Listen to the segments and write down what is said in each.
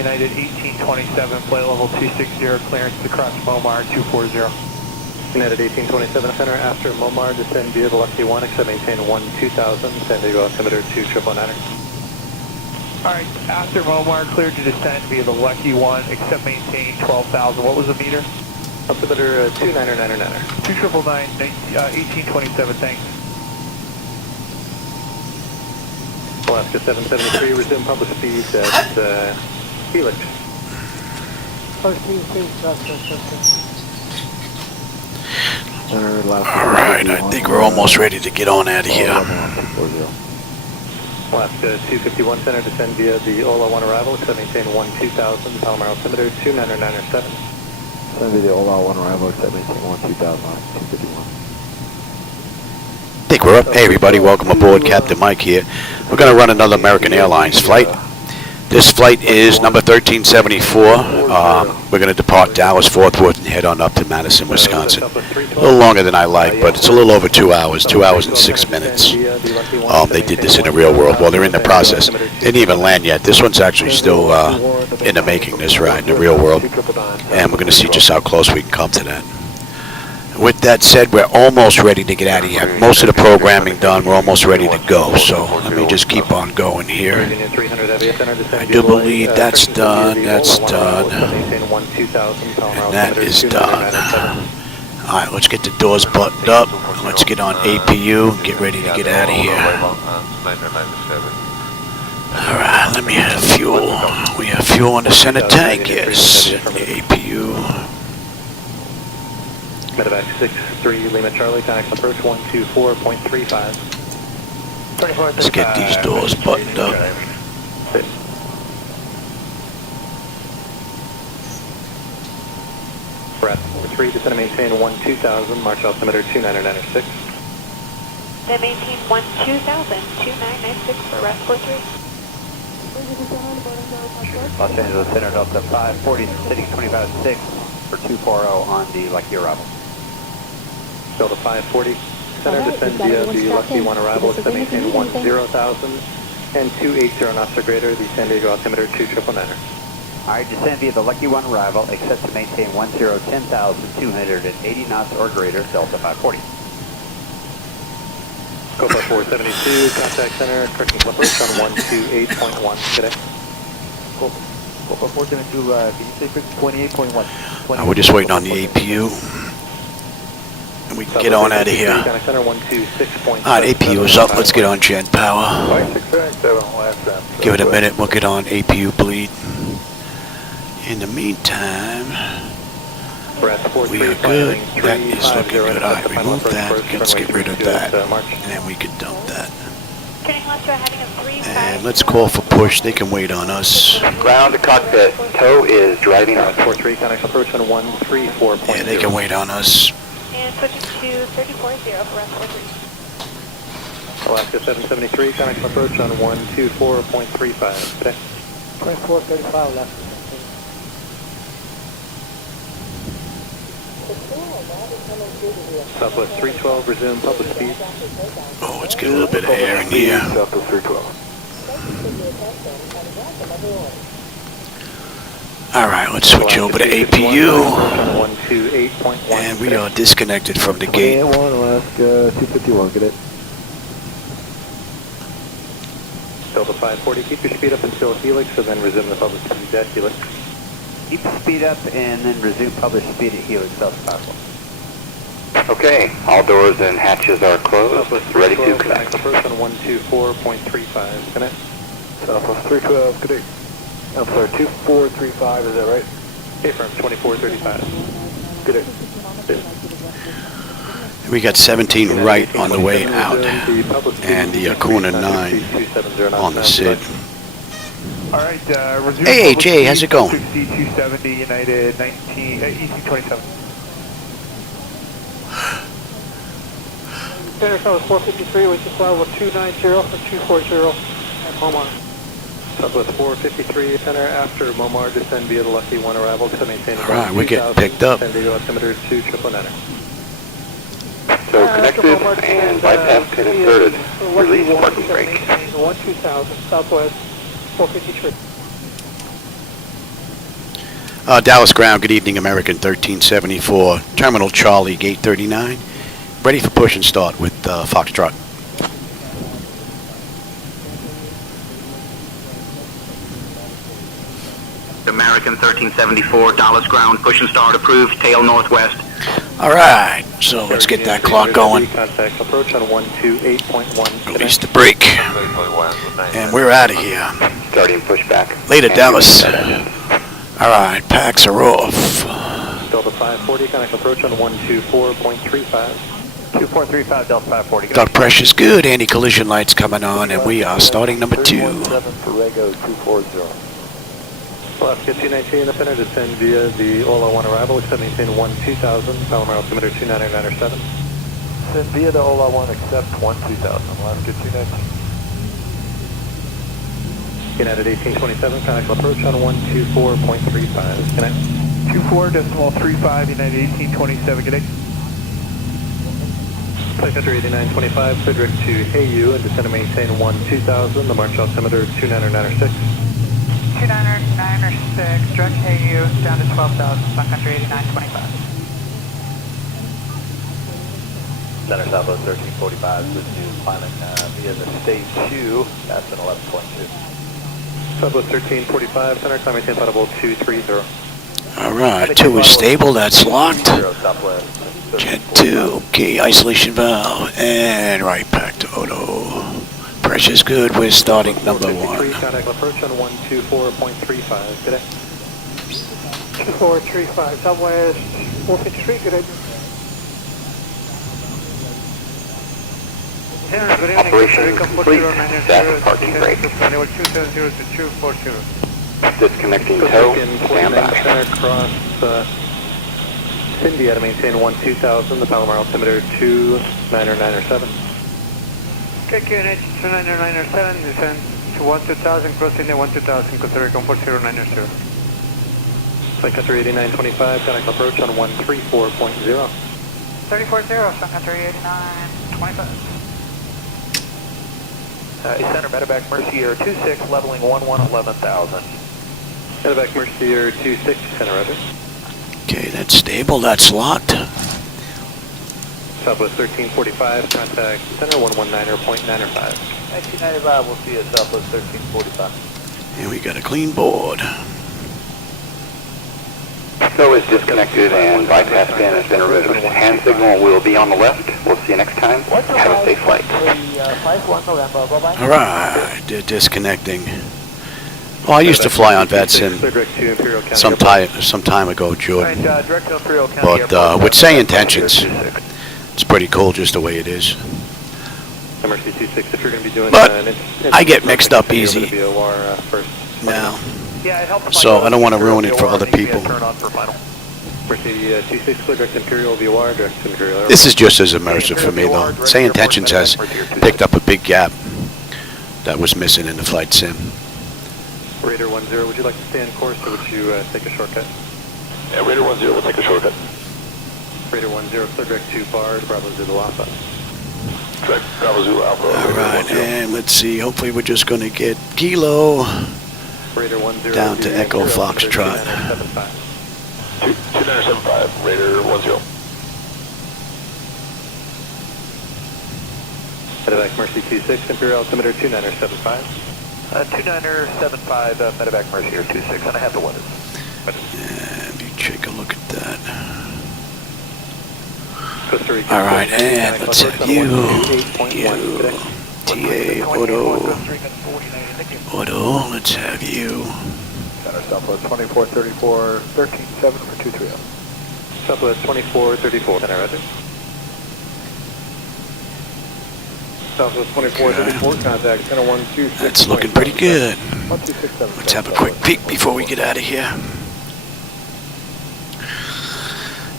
United 1827, flight level 260, clearance to cross Momar 240. United 1827 center, after Momar, descend via the Lucky 1, except maintain 2000, San Diego altimeter 2999. Alright, after Momar, cleared to descend via the Lucky 1, except maintain 12,000. What was the meter? Altimeter 2999. 2999, 1827, thanks. Alaska 773, resume public speed at Helix. Alright, I think we're almost ready to get on out of here. Alaska 251 center, descend via the Ola 1 arrival, except maintain 2000, Palomar altimeter 2997. Descend via the Ola 1 arrival, except maintain 2000, 251. I think we're up. Hey everybody, welcome aboard. Captain Mike here. We're going to run another American Airlines flight. This flight is number 1374. We're going to depart Dallas Fort Worth and head on up to Madison, Wisconsin. A little longer than I like, but it's a little over 2 hours, 2 hours and 6 minutes. They did this in the real world. Well, they're in the process. They didn't even land yet. This one's actually still in the making, this ride in the real world. And we're going to see just how close we can come to that. With that said, we're almost ready to get out of here. Most of the programming done, we're almost ready to go. So let me just keep on going here. I do believe that's done, that's done, and that is done. Alright, let's get the doors buttoned up. Let's get on APU and get ready to get out of here. Alright, let me have fuel. We have fuel in the center tank, yes. APU. Medevac 63 Lima Charlie, contact approach 124.35. Let's get these doors buttoned up. Breath 43, descend and maintain 2000, march altimeter 2996. Then maintain 2000, 2996 for rest 43. Los Angeles Center Delta 540, sitting 25.6 for 240 on the Lucky arrival. Delta 540, center descend via the Lucky 1 arrival, except maintain 10,000 and 280 knots or greater, the San Diego altimeter 2999. Alright, descend via the Lucky 1 arrival, except to maintain 10,280 knots or greater, Delta 540. Copa 472, contact center, correcting approach on 128.1 today. Copa 472, can you say 28.1? We're just waiting on the APU. And we can get on out of here. Alright, APU is up. Let's get on jet power. Give it a minute. We'll get on APU bleed. In the meantime, we are good. That is looking good. Alright, remove that. Let's get rid of that. And then we can dump that. And let's call for push. They can wait on us. Ground to cockpit. Tow is driving on 43, contact approach on 134.0. Yeah, they can wait on us. And switching to 34.0 for rest 43. Alaska 773, contact approach on 124.35 today. 2435 left. Southwest 312, resume public speed. Oh, let's get a little bit of air in here. Southwest 312. Alright, let's switch over to APU. 128.1. And we are disconnected from the gate. Alaska 251, get it. Delta 540, keep your speed up until Helix, and then resume the public speed at Helix. Keep the speed up and then resume published speed at Helix, Delta 540. Okay, all doors and hatches are closed. Ready to connect. Approach on 124.35. Connect. Southwest 312, good day. I'm sorry, 2435, is that right? Affirm, 2435. Good day. We got 17 right on the way out. And the Akuna 9 on the SID. Alright, resume. Hey, Jay, how's it going? 270 United 1827. Center South 453, which is level 290 for 240 at Momar. Southwest 453, center after Momar, descend via the Lucky 1 arrival to maintain. Alright, we're getting picked up. San Diego altimeter 2999. So connected and bypass pin inserted. Release parking brake. 2000 Southwest 453. Dallas Ground, good evening, American 1374, Terminal Charlie, Gate 39. Ready for push and start with Foxtrot. American 1374, Dallas Ground, push and start approved, tail northwest. All right, so let's get that clock going. Contact approach on 128.1. Release the brake. And we're out of here. Starting pushback. Later, Dallas. All right, packs are off. Delta 540, contact approach on 124.35. 2.35 Delta 540. Duck pressure's good, anti-collision lights coming on, and we are starting number 2. Left, get 219 in the center, descend via the Ola 1 arrival, except maintain 1-2000, power altimeter 29997. Send via the Ola 1, accept 1-2000. Left, get 219. United 1827, contact approach on 124.35. Connect. 24.35, United 1827, good day. Flight Center 8925, Frederick to Hayu, and descend and maintain 1-2000, the March altimeter 29996. 29996, direct KU down to 12,000, Sun Country 8925. Center Southwest 1345, this is climbing via the stage 2, that's an 11.2. Southwest 1345, center climbing maintain audible 230. All right, 2 is stable, that's locked. 0 Southwest. Jet 2, okay, isolation valve, and right back to auto. Pressure's good, we're starting number 1. Contact approach on 124.35, good day. 2435, Southwest 453, good day. Good evening, Operation complete. Static parking brake. 270 to 240. Disconnecting tow. Stand by. Center cross Cindy to maintain 1-2000, the Palomar altimeter 29997. KQ unit 29997, descend to 1-2000, crossing the 1-2000, consider comfort 0990. Flight Center 8925, contact approach on 134.0. 340, Sun Country 8925. Center, Medevac Mercier 26, leveling 11,000. Medevac Mercier 26, center roger. Okay, that's stable, that's locked. Southwest 1345, contact center 119.95. 1995, we'll see you at Southwest 1345. And we got a clean board. So is disconnected and bypass bin has been removed. Hand signal will be on the left. We'll see you next time. Have a safe flight. All right, they're disconnecting. Well, I used to fly on VATSIM some time ago, Jordan. But with SayIntentions, it's pretty cool just the way it is. But I get mixed up easy now, so I don't want to ruin it for other people. This is just as immersive for me, though. SayIntentions has picked up a big gap that was missing in the flight sim. Raider 10, would you like to stay on course or would you take a shortcut? Yeah, Raider 10 will take a shortcut. Raider 10, clear direct to Bard, Bravo Zulu Alpha. Direct Bravo Zulu Alpha. All right, and let's see, hopefully we're just going to get Kilo Raider 10 down to Echo Foxtrot. 2975, Raider 10. Medevac Mercy 26, Imperial altimeter 2975. 2975, Medevac Mercier 26, and I have the weather. Let me take a look at that. Costa Rica. All right, and let's have you, TA, Auto, let's have you. Center Southwest 2434, 137 for 230. Southwest 2434, center roger. Southwest 2434, contact center 126. That's looking pretty good. Let's have a quick peek before we get out of here.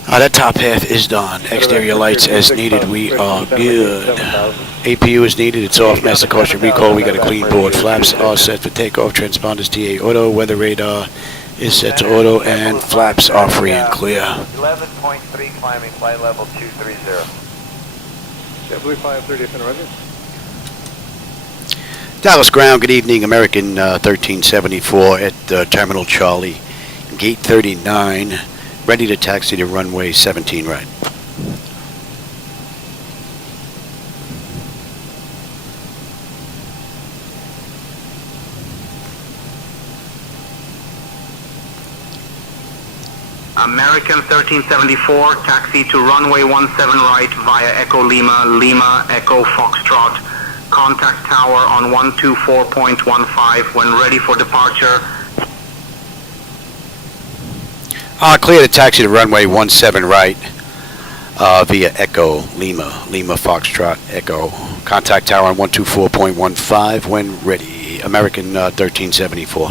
That top half is done. Exterior lights as needed. We are good. APU is needed. It's off. Master caution recall. We got a clean board. Flaps are set for takeoff. Transponders TA auto. Weather radar is set to auto, and flaps are free and clear. 11.3 climbing, flight level 230. Blue 530, center roger. Dallas Ground. Good evening. American 1374 at Terminal Charlie, gate 39, ready to taxi to runway 17 right. American 1374, taxi to runway 17 right via Echo Lima, Lima, Echo Foxtrot. Contact tower on 124.15 when ready for departure. Clear to taxi to runway 17 right via Echo Lima, Lima Foxtrot, Echo. Contact tower on 124.15 when ready. American 1374.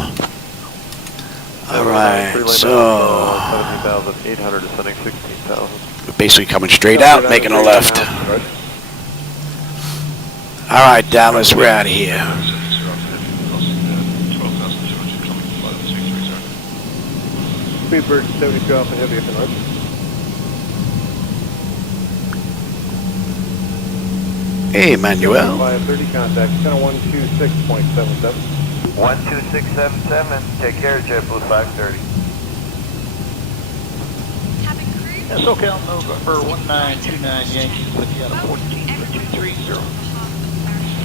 All right, so 17,800 descending 16,000. we're basically coming straight out, making a left. All right, Dallas, we're out of here. Speedbird 72 Alpha Heavy at the north. Hey, Manuel. 530 contact, channel 126.77. 12677, take care, JetBlue 530. That's okay, I'll November 1929 Yankees with you at a 14 for 230.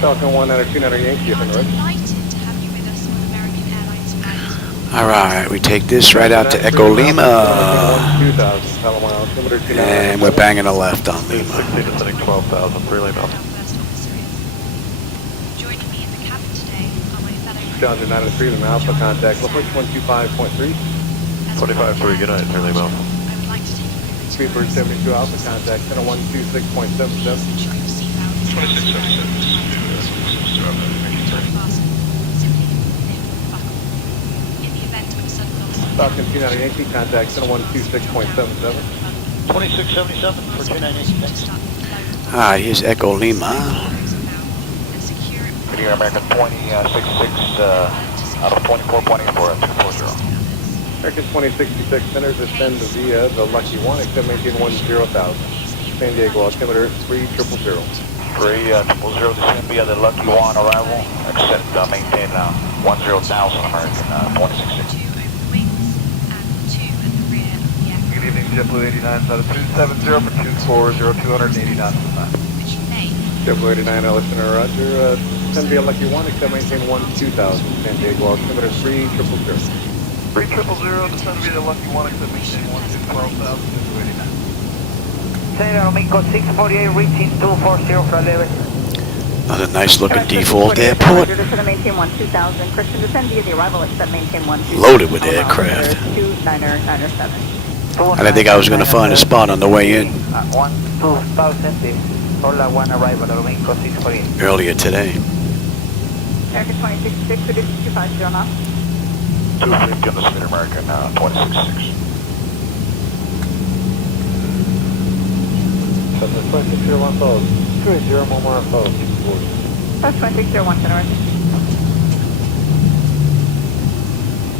Falcon 1929 Yankee at the north. All right, we take this right out to Echo Lima. 2,000, Palomar altimeter 29. And we're banging a left on Lima. 16 descending 12,000, 3 lane up. Down to 903 Lima Alpha, contact Level 125.3. 25-3, good night, 3 lane up. Speedbird 72 Alpha, contact channel 126.77. 2677. Falcon 29 Yankee, contact channel 126.77. 2677 for 298, thanks. All right, here's Echo Lima. Here, American 2066 out of 24.84 at 240. American 2066 centers ascend via the Lucky One, except maintain 10,000. San Diego altimeter 3000. 3000 descend via the Lucky One arrival, except maintain 10,000 American 2066. Good evening, JetBlue 89 out of 270 for 240, 280 knots. JetBlue 89 listener Roger, ascend via Lucky One, except maintain 12,000. San Diego altimeter 3000. 3000 descend via the Lucky One, except maintain 12,000, 289. Domingo 648 reaching 240 flight level. Another nice looking default airport. Maintain 12,000. Christian, descend via the arrival except maintain 12,000. Loaded with aircraft. 2997. I didn't think I was going to find a spot on the way in 12,000. Hola, one arrival, Domingo 648. earlier today. American 2066, reduce 250 knots. 250 on the Speed American 2066. 2601 followed. 280 more followed. That's 2601 center.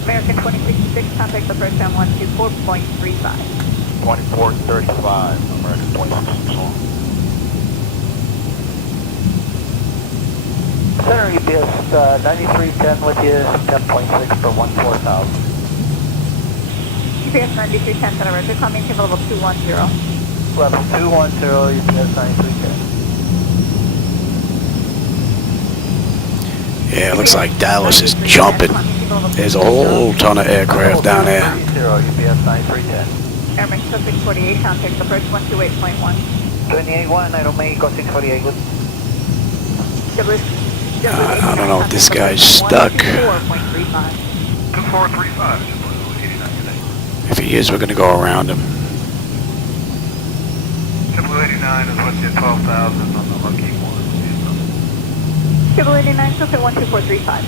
American 2066, contact the first time 124.35. 2435, American 2066. Center EPS 9310 with you, 10.6 for 14,000. GPS 9310 center, Roger, call maintain level 210. Level 210, EPS 9310. Yeah, it looks like Dallas is jumping. There's a whole ton of aircraft down there. EPS 9310. Airman 648, contact the first 128.1. 281, Aeromexico 648, good. I don't know if this guy's stuck. 2435, If he is, we're going to go around him. JetBlue 89 is with you, 12,000 on the Lucky One. Triple 89, still at 12435.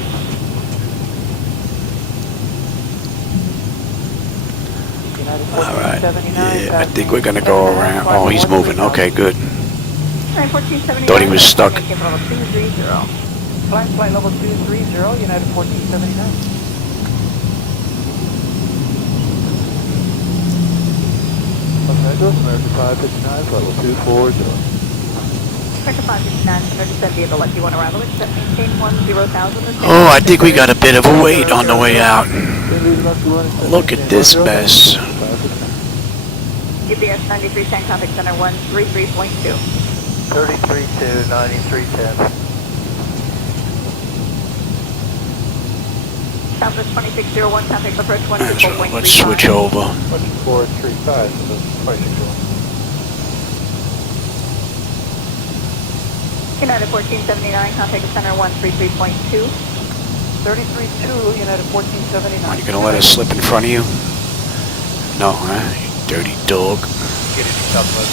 All right. Yeah, I think we're going to go around. Oh, he's moving. Okay, good. Thought he was stuck. Flight level 230, United 1479. American 559, level 240. American 559, descend via the Lucky One arrival, except maintain 10,000. Oh, I think we got a bit of a wait on the way out. Look at this mess. UPS 9310, contact center 133.2. 33 to 9310. Southwest 2601, contact approach Let's 124.35. switch over. 435, so that's 2601. United 1479, contact center 133.2. 33-2, United 1479. Are you gonna let us slip in front of you? No, huh? You dirty dog. Get it, Southwest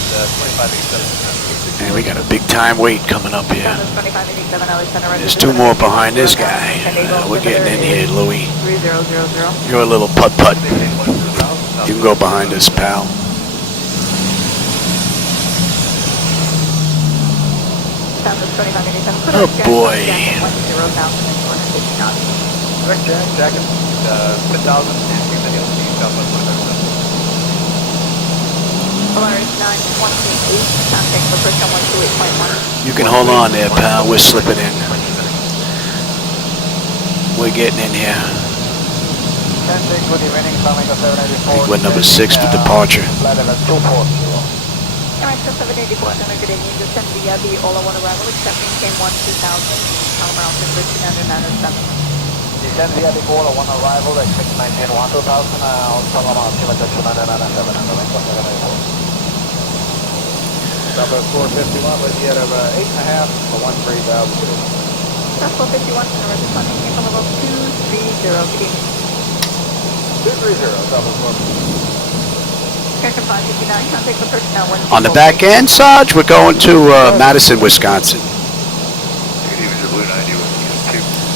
2587. Man, we got a big time wait coming up here. Southwest 2587, LA center. There's two more behind this guy. We're getting in here, Louie. 3000. You're a little putt-putt. You can go behind us, pal. Southwest 2587. Oh, boy. 10,000. Correct, Jack. 10,000 and Southwest 2587. Polaris 928, contact approach 128.1. You can hold on there, pal. We're slipping in. We're getting in here. I think we're number 6 for departure. American 784, good evening. Descend via the Ola 1 arrival, except maintain 12000, Palomar altimeter 2997. Descend via the Ola 1 arrival, expect maintain 12000, Palomar altimeter 2997. Southwest 451, but you had 8.5 for 13,000. South 451, center responding, came from level 230, good evening. 230, Southwest 451. American 559, contact approach now 1. On the back end, Sarge, we're going to Madison, Wisconsin.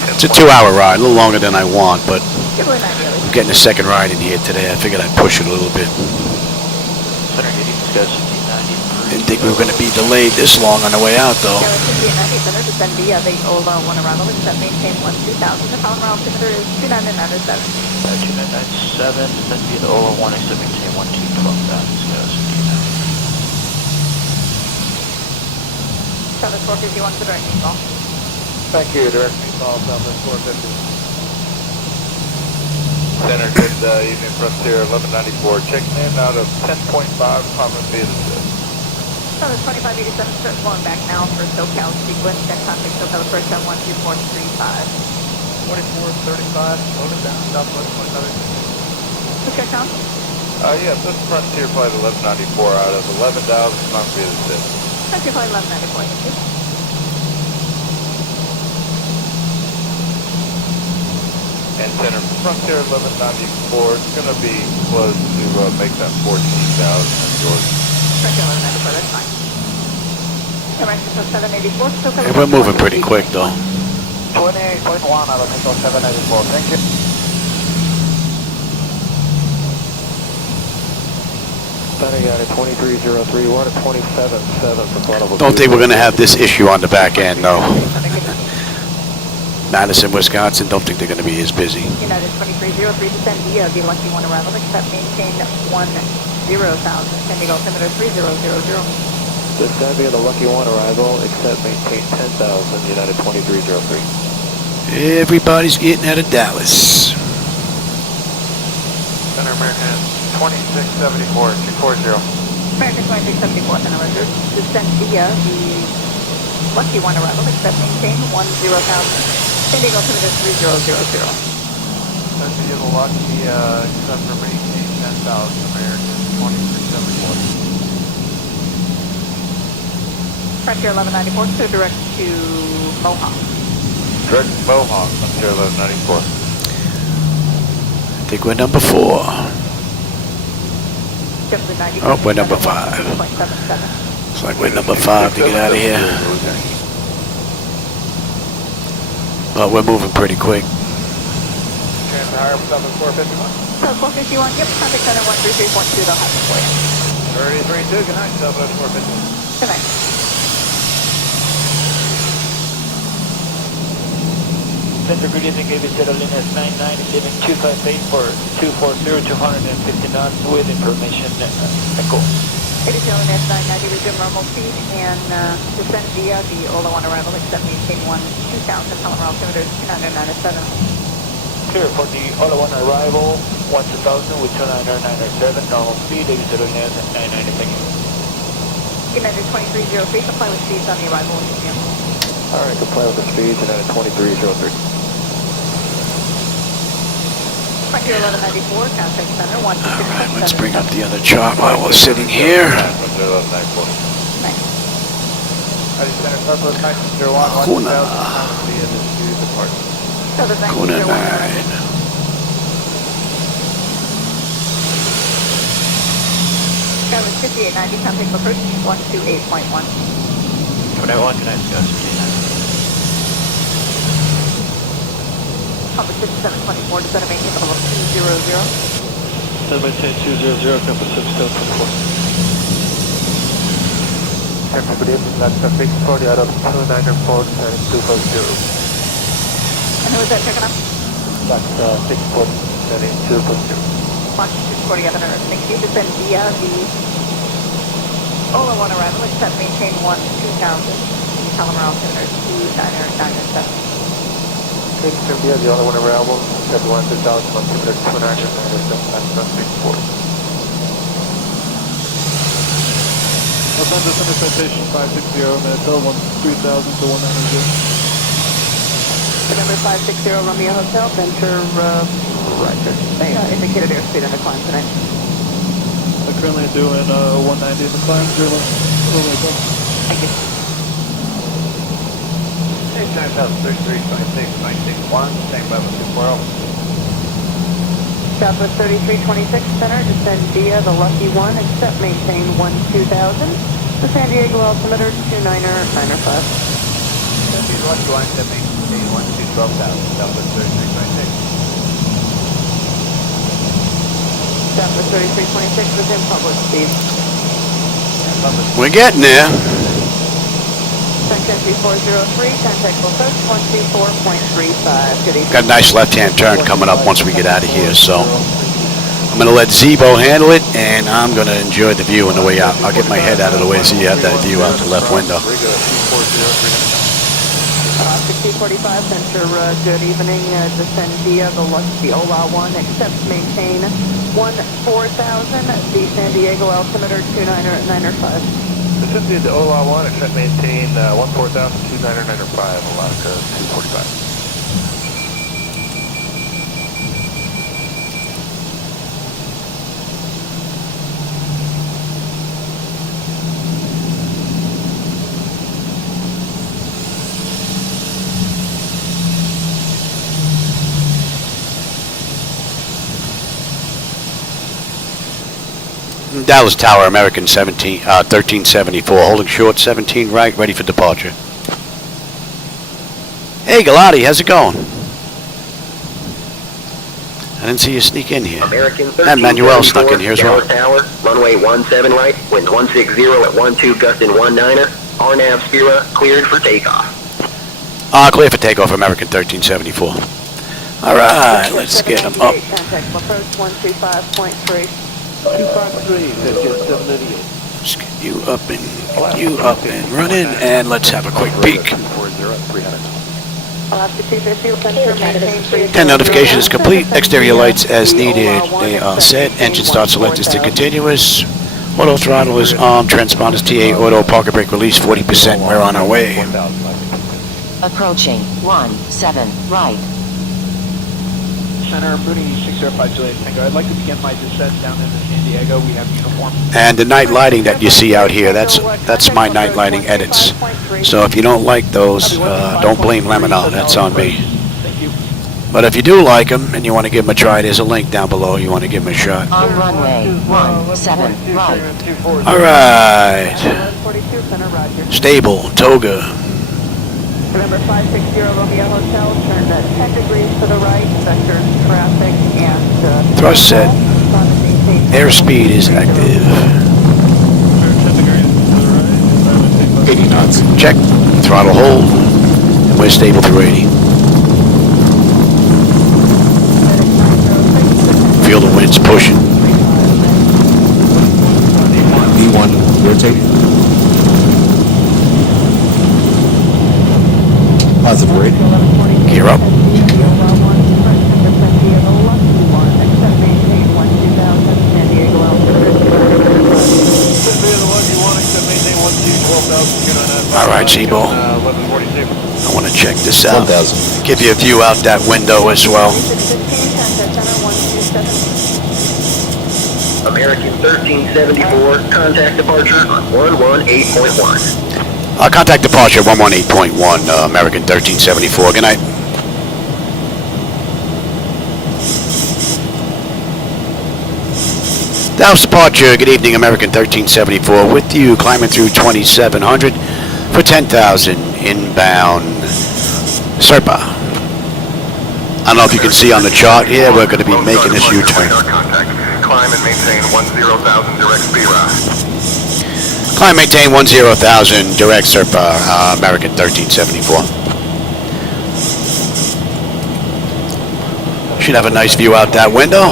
It's a 2-hour ride, a little longer than I want, but I'm getting a second ride in here today. I figured I'd push it a little bit. Didn't think we were going to be delayed this long on the way out, though. Center descend via the Ola 1 arrival, except maintain 12000, the Palomar altimeter is 2997. 2997, descend via the Ola 1, except maintain 12,000. Southwest 451 to direct call. Thank you, direct call, Southwest 450. Center, good evening, Frontier 1194. Checking in out of 10.5, common via the Southwest 2587, start flowing back now for SoCal sequence, and contact SoCal approach on 12435. 2435, loaded down, Southwest 2587. Okay, Tom? Yes, this is Frontier Flight 1194 out of 11,000, common via the Frontier Flight 1194, thank you. And center, Frontier 1194, it's going to be close to make that 14,000 in Georgia. Frontier 1194, that's fine. American 784, SoCal. Hey, we're moving pretty quick, though. 28.1 out of Nickel 784, thank you. Got a 2303, we're at 27.7 for Carnival. Don't think we're going to have this issue on the back end, though. Madison, Wisconsin, don't think they're going to be as busy. United 2303, descend via the Lucky 1 arrival, except maintain 10,000, sending altimeter 3000. Descend via the Lucky 1 arrival, except maintain 10,000, United 2303. Everybody's getting out of Dallas. Center, American 2674, 240. American 2674, center reserve, descend via the Lucky 1 arrival, except maintain 10,000. Sending altimeter 3000. That's the Lucky, except for maintain 10,000, American 2674. Frontier 1194, so direct to Mohawk. Direct to Mohawk, Frontier 1194. I think we're number 4. Oh, we're number 5. Looks like we're number 5 to get out of here. But we're moving pretty quick. Chance to hire for Southwest 451. So 451, yep, contact center 133.2, they'll have it for you. 33.2, good night, Southwest 451. Good night. Center, good evening, Aviation Airlines 997 258 for 240, 250 knots with information echo. Aviation Airlines 990, resume normal speed and descend via the Ola 1 arrival, except maintain 2000, Palomar altimeter 2997. clear for the all one arrival, 12000 with 29907, normal speed, Aviation 990, thank you. United 2303, comply with speeds on the arrival. Alright, comply with the speeds, United 2303. Frontier 1194, contact center, 1. Alright, let's bring up the other chart while we're sitting here. Kuna. Kuna 9. Skyline 5890, contact approach 128.1. 291, good night, Skyline 5890. Compass 5724, descend and maintain level 200. Descend maintain 200, compass 5724. Good evening, that's a 640 out of 294 and 250. And who is that checking up? That's 640 and 250. Watch 640 out of thank you. Descend via the Ola 1 arrival, except maintain 2000. Palomar altimeter 29907. Take via the other one arrival, at 1000, altimeter 29907, that's 640. Los Angeles Center citation 560, Manitoba 3000 to 190. November 560 Romeo Hotel, center, roger. Indicated airspeed and decline tonight. I'm currently doing 190 in the climb, Romeo. Thank you. Station 9033, 26, 961, same level 240. Southwest 3326 center, descend via the Lucky 1, except maintain 2000. The San Diego altimeter 29905. The Lucky 1, except maintain 12,000, Southwest 3326. Southwest 3326 within public speed. We're getting there. Section 403, contact approach 124.35. Good evening. Got a nice left-hand turn coming up once we get out of here, so I'm going to let Zibo handle it, and I'm going to enjoy the view on the way out. I'll get my head out of the way so you have that view out the left window. 6045, center, good evening. Descend via the Ola 1, except maintain 4000. The San Diego altimeter 29905. Descend via the Ola 1, except maintain 14000, 29905, Alaska 245. Dallas Tower, American 1374, holding short, 17 right, ready for departure. Hey, Galati, how's it going? I didn't see you sneak in here. American And Manuel snuck in here as well. Dallas Tower, runway 17 right, wind 160 at 12, gusting 19er, RNAV Spira, cleared for takeoff. Clear for takeoff, American 1374. All right, let's get them up. Contact approach 125.3. 253, 5788. Let's get you up and running, and let's have a quick peek. 10 notifications complete. Exterior lights as needed. They are set. Engine start select is to continuous. Auto throttle is on. Transponders TA auto. Parker brake release 40%. We're on our way. Approaching 17 right. Center, Moody 605 Juliet Tango. I'd like to begin my descent down into San Diego. We have uniform. And the night lighting that you see out here, that's my night lighting edits. So if you don't like those, don't blame Lemonade. That's on me. Thank you. But if you do like them and you want to give them a try, there's a link down below. You want to give them a shot. On runway 17 right. All right. 42 center, roger. Stable, Toga. Remember 560 Romeo Hotel, turn 10 degrees to the right, vector traffic, and Thrust set. Airspeed is active. 80 knots. Check. Throttle hold. And we're stable through 80. Feel the winds pushing. V1, rotate. Positive rate. Gear up. Give you a view out that window as well. American 1374, contact departure on 118.1. Contact departure 118.1, American 1374. Good night. Dallas departure, good evening, American 1374, with you, climbing through 2700 for 10,000, inbound Serpa. I don't know if you can see on the chart here, we're going to be making this U-turn. Climb and maintain 10,000 direct Spira. Climb, maintain 10,000, direct Serpa, American 1374. Should have a nice view out that window.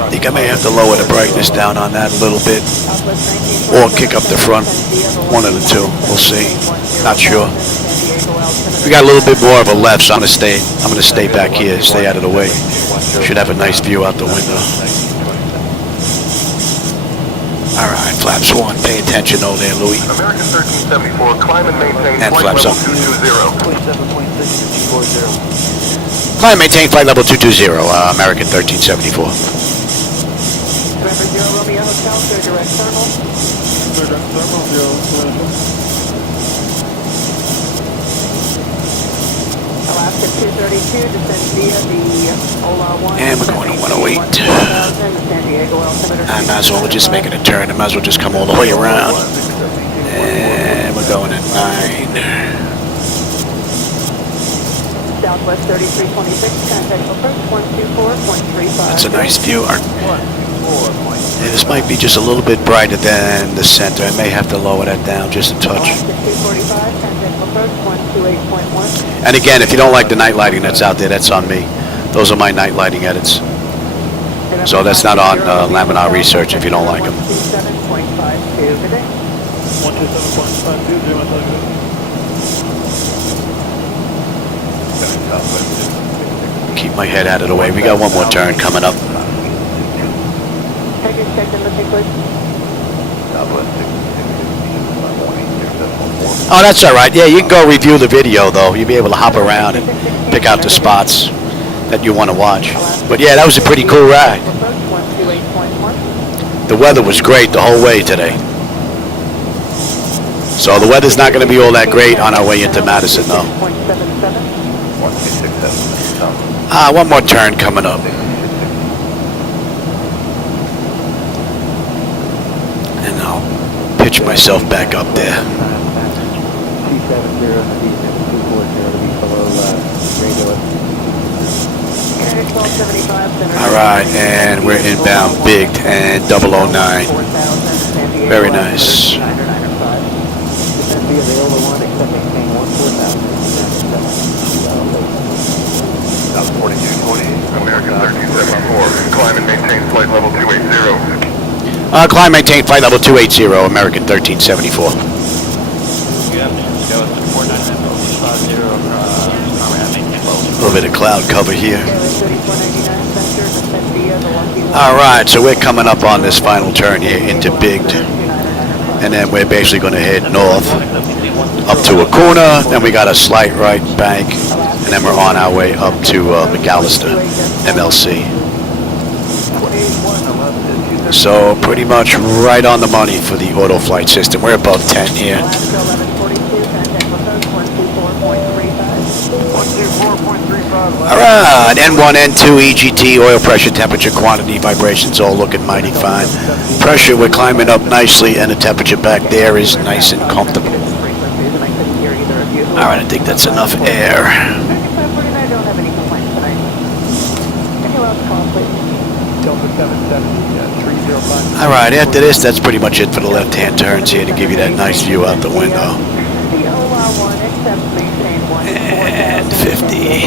I think I may have to lower the brightness down on that a little bit, or kick up the front. One of the two. We'll see. Not sure. We got a little bit more of a left, so I'm gonna stay back here, stay out of the way. Should have a nice view out the window. All right, flaps 1. Pay attention over there, Louis. American 1374, climb and maintain And flight flaps level up. 220. Climb, maintain flight level 220, American 1374. November 0 Romeo Hotel, clear direct thermal. Direct thermal, 0. Alaska 232, descend via the Ola 1. And we're going to 108. San Diego altimeter. I might as well just making a turn. I might as well just come all the way around. And we're going at 9. Southwest 3326, contact approach 124.35. That's a nice view. Yeah, this might be just a little bit brighter than the center. I may have to lower that down just a touch. Alaska 245, contact approach 128.1. And again, if you don't like the night lighting that's out there, that's on me. Those are my night lighting edits. So that's not on Laminar Research if you don't like them. 127.52, good day. 127.52, Keep my head out of the way. We got one more turn coming up. Take a check in the please. Oh, that's all right. Yeah, you can go review the video, though. You'll be able to hop around and pick out the spots that you want to watch. But yeah, that was a pretty cool ride. The weather was great the whole way today. So the weather's not going to be all that great on our way into Madison, though. One more turn coming up. And I'll pitch myself back up there. All right, and we're inbound big and 009. Very nice. South 4220, American 1374, climb and maintain flight level 280. Climb, maintain flight level 280, American 1374. Good afternoon, Skeleton 499 A little bit of cloud cover here. All right, so we're coming up on this final turn here into Bigd. And then we're basically going to head north up to Acuna. Then we got a slight right bank. And then we're on our way up to McAllister, MLC. So pretty much right on the money for the auto flight system. We're above 10 here. All right, N1, N2, EGT, oil pressure, temperature, quantity, vibrations, all looking mighty fine. Pressure, we're climbing up nicely, and the temperature back there is nice and comfortable. All right, I think that's enough air. All right, after this, that's pretty much it for the left-hand turns here to give you that nice view out the window. And 50.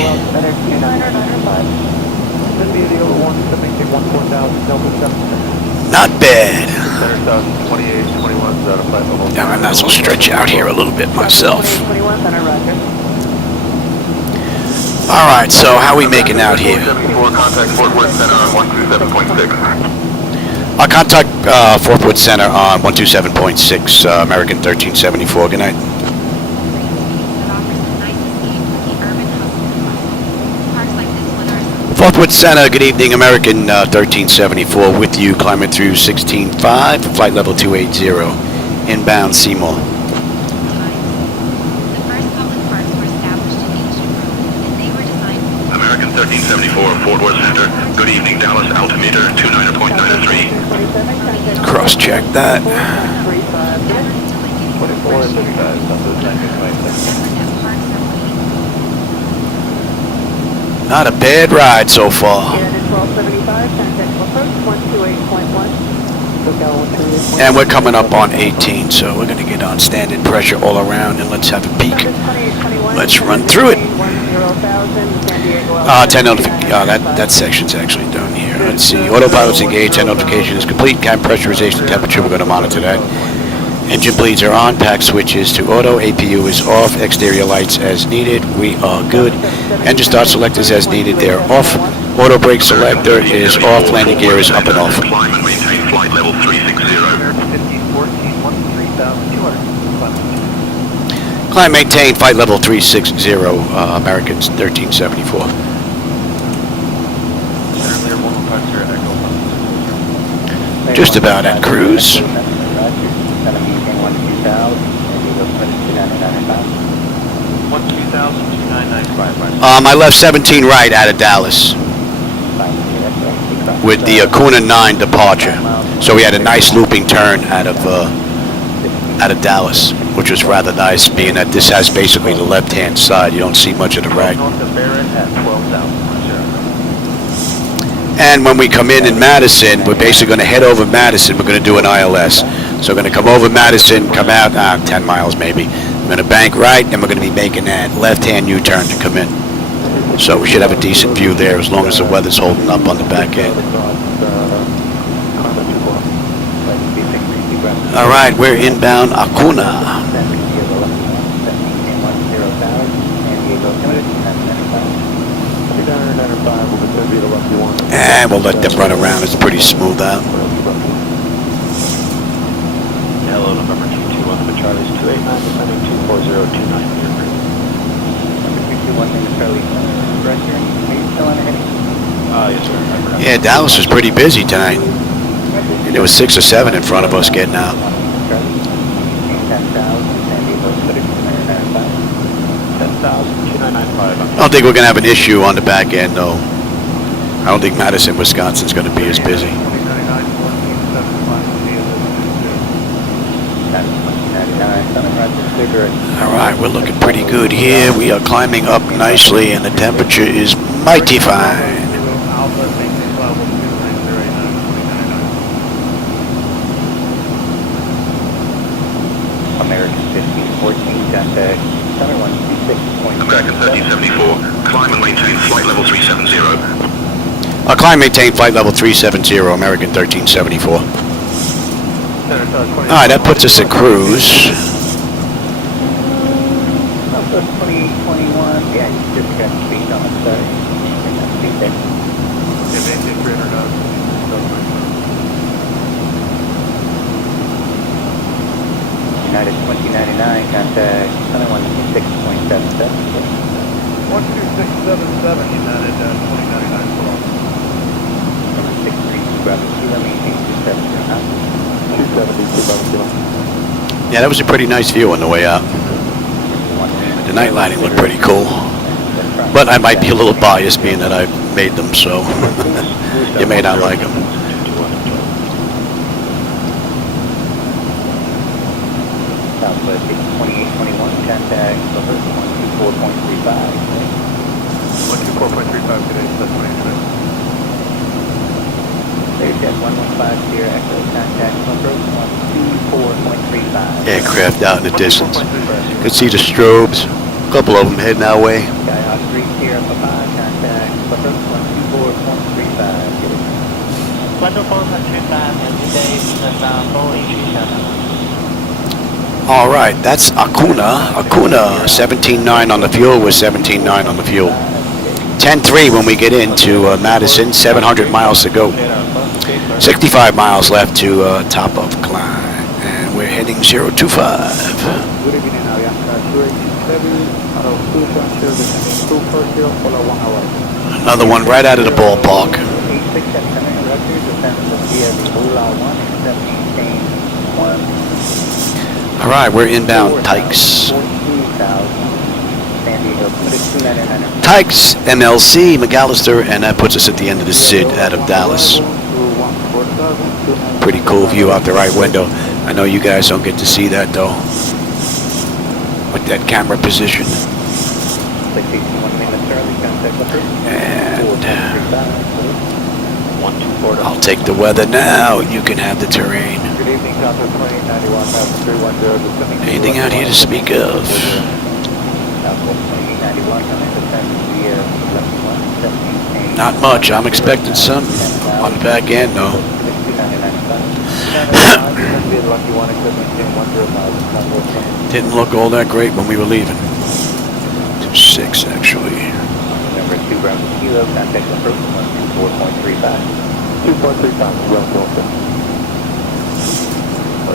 Not bad. Now I might as well stretch out here a little bit myself. All right, so how are we making out here? I'll contact Fort Worth Center on 127.6, American 1374. Good night. Fort Worth Center, good evening, American 1374 with you, climbing through 16.5, flight level 280, inbound Seymour. American 1374, Fort Worth Center, good evening, Dallas, altimeter 29.93. Cross-check that. 2435, Not a bad ride so far. And we're coming up on 18, so we're going to get on standard pressure all around, and let's have a peek. Let's run through it. 10 notification. That section's actually down here. Let's see. Autopilot's engaged. 10 notification is complete. Cabin pressurization temperature. We're going to monitor that. Engine bleeds are on. Pack switches to auto. APU is off. Exterior lights as needed. We are good. Engine start selectors as needed. They're off. Auto brake selector is off. Landing gear is up and off. Climb and maintain flight level 360. Climb, maintain flight level 360. Americans 1374. Just about at cruise. I left 17 right out of Dallas with the Acuna 9 departure. So we had a nice looping turn out of Dallas, which was rather nice, being that this has basically the left-hand side. You don't see much of the right. And when we come in Madison, we're basically going to head over Madison. We're going to do an ILS. So we're going to come over Madison, come out 10 miles maybe. We're going to bank right, and we're going to be making that left-hand U-turn to come in. So we should have a decent view there as long as the weather's holding up on the back end. All right, we're inbound Acuna. And we'll let them run around. It's pretty smooth out. Hello, November 221 for Charlie's 289, descending 24029. Yes, sir. Yeah, Dallas was pretty busy tonight. And there was 6 or 7 in front of us getting out. I don't think we're going to have an issue on the back end, though. I don't think Madison, Wisconsin's going to be as busy. All right, we're looking pretty good here. We are climbing up nicely, and the temperature is mighty fine. American 1514, contact center 126.7. American 1374, climb and maintain flight level 370. Climb, maintain flight level 370, American 1374. All right, that puts us at cruise. 2021, yeah, you just got speed on the side. United 2099, contact center 126.77. 12677, United 2099 for 632, Bravo Kilo, maintain 270. Yeah, that was a pretty nice view on the way out. The night lighting looked pretty cool. But I might be a little biased being that I made them, so you may not like them. Southwest 2821, contact over 124.35. 124.35 today, so that's 2020. Jet 115 Sierra Echo, contact approach 124.35. Aircraft out in the distance. You can see the strobes. A couple of them heading our way. Skyhawk 3 Sierra Papa, contact approach 124.35. 124.35, and today is All right, that's Acuna. Acuna, 17.9 on the fuel with 17.9 on the fuel. 10.3 when we get into Madison, 700 miles to go. 65 miles left to top of climb, and we're heading 025. Good evening, Aviation 287, out of Tucson, descending 240 for 1 hour. Another one right out of the ballpark. All right, we're inbound Tykes. Tykes, MLC, McAllister, and that puts us at the end of the SID out of Dallas. Pretty cool view out the right window. I know you guys don't get to see that though, with that camera position. And I'll take the weather now. You can have the terrain. Anything out here to speak of? Not much. I'm expecting something on the back end though. Didn't look all that great when we were leaving. 26 actually. Number 2 ground kilo, contact approach 124.35. 2.35, well broken.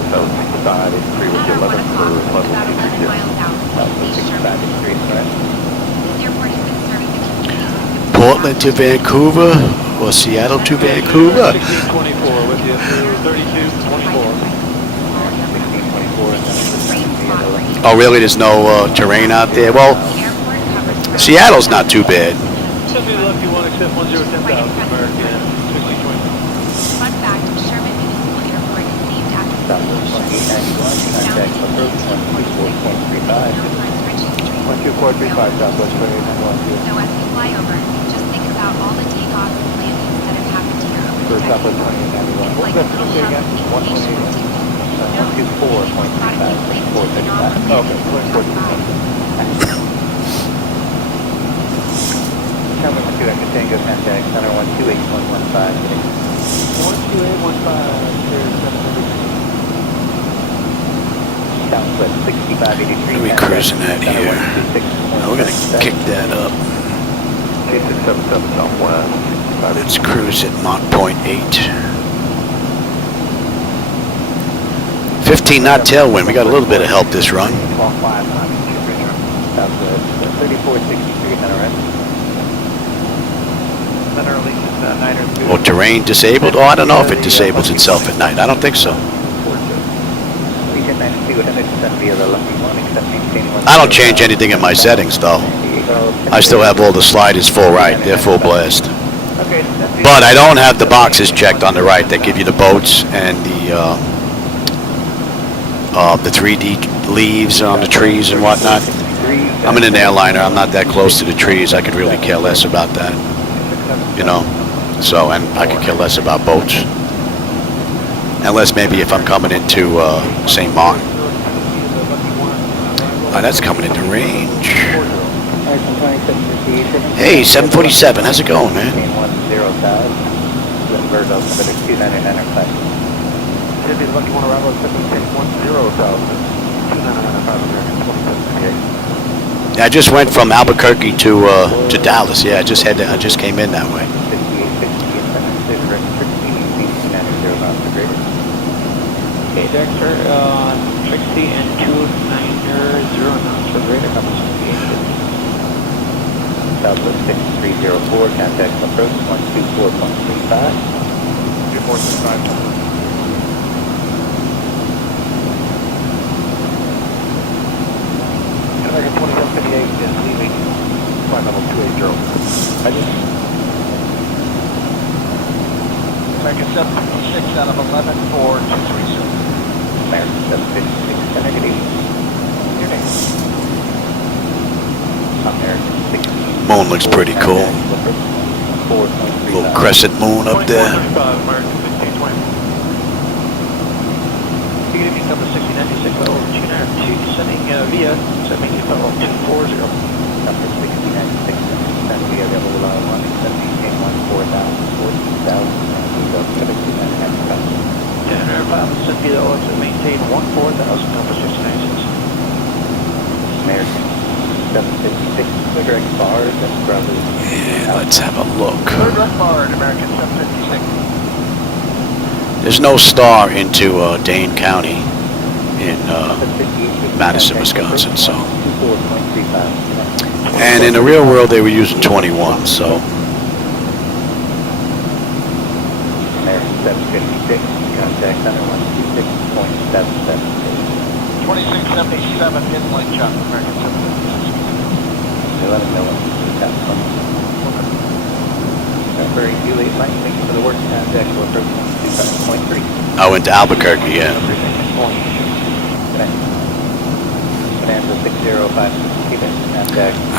So 65 is 3 with 11 for level 232. 65 is 3, correct? Portland to Vancouver or Seattle to Vancouver. 1624 with you through 3224. Oh really, there's no terrain out there? Well, Seattle's not too bad. Should be lucky one except 1010,000 American 1620. Fun fact, Sherman Municipal Airport is named after the Contact approach 124.35. 12435 Southwest 2891. So as we fly over, just think about all the takeoffs and landings that have happened here over For the Southwest decades. 2891. It's like What's little that hubs again? of aviation. 124.35. Okay, 2435. Sherman 2 Echo Tango, contact center 128.15. 12815, Southwest 6583. What are we cruising at here? Oh, we're gonna kick that up. 2677 Southwest. Let's cruise at Mach .8. 15 knot tailwind. We got a little bit of help this run. Southwest 3463, center right. Center release is 902. Or terrain disabled? Oh, I don't know if it disables itself at night. I don't think so. I don't change anything in my settings though. I still have all the sliders full right. They're full blast. But I don't have the boxes checked on the right that give you the boats and the 3D leaves on the trees and whatnot. I'm in an airliner. I'm not that close to the trees. I could really care less about that. You know? So, and I could care less about boats. Unless maybe if I'm coming into St. Martin. Oh, that's coming into range. Hey, 747. How's it going, man? Should be lucky one arrival at 710,000. Yeah, I just went from Albuquerque to Dallas. Yeah, I just came in that way. Okay, Dexter, Trixie and 290 knots for greater compensation. Southwest 6304, contact approach 124.35. 2465. American 2158 is leaving flight level 280. American 756 out of 11 for 237. American 756, negative. Your name? American 60. Moon looks pretty cool. Little crescent moon up there. 2425, American 1520. Good evening, number 6096, level 292, descending via 70, level 240. Number 6096, descend via level 1, descending 14,000, 1005, descend via to maintain 14,000, number 696. American 756, direct bar, that's probably... Yeah, let's have a look. Third direct bar in American 756. There's no star into Dane County in Madison, Wisconsin, so. And in the real world, they were using 21, so 56, contact Center 126.77. 2677 inland chop, American 756. 11 Very late night, thank you for the work. Contact will approach 125.3. Oh, into Albuquerque, yeah.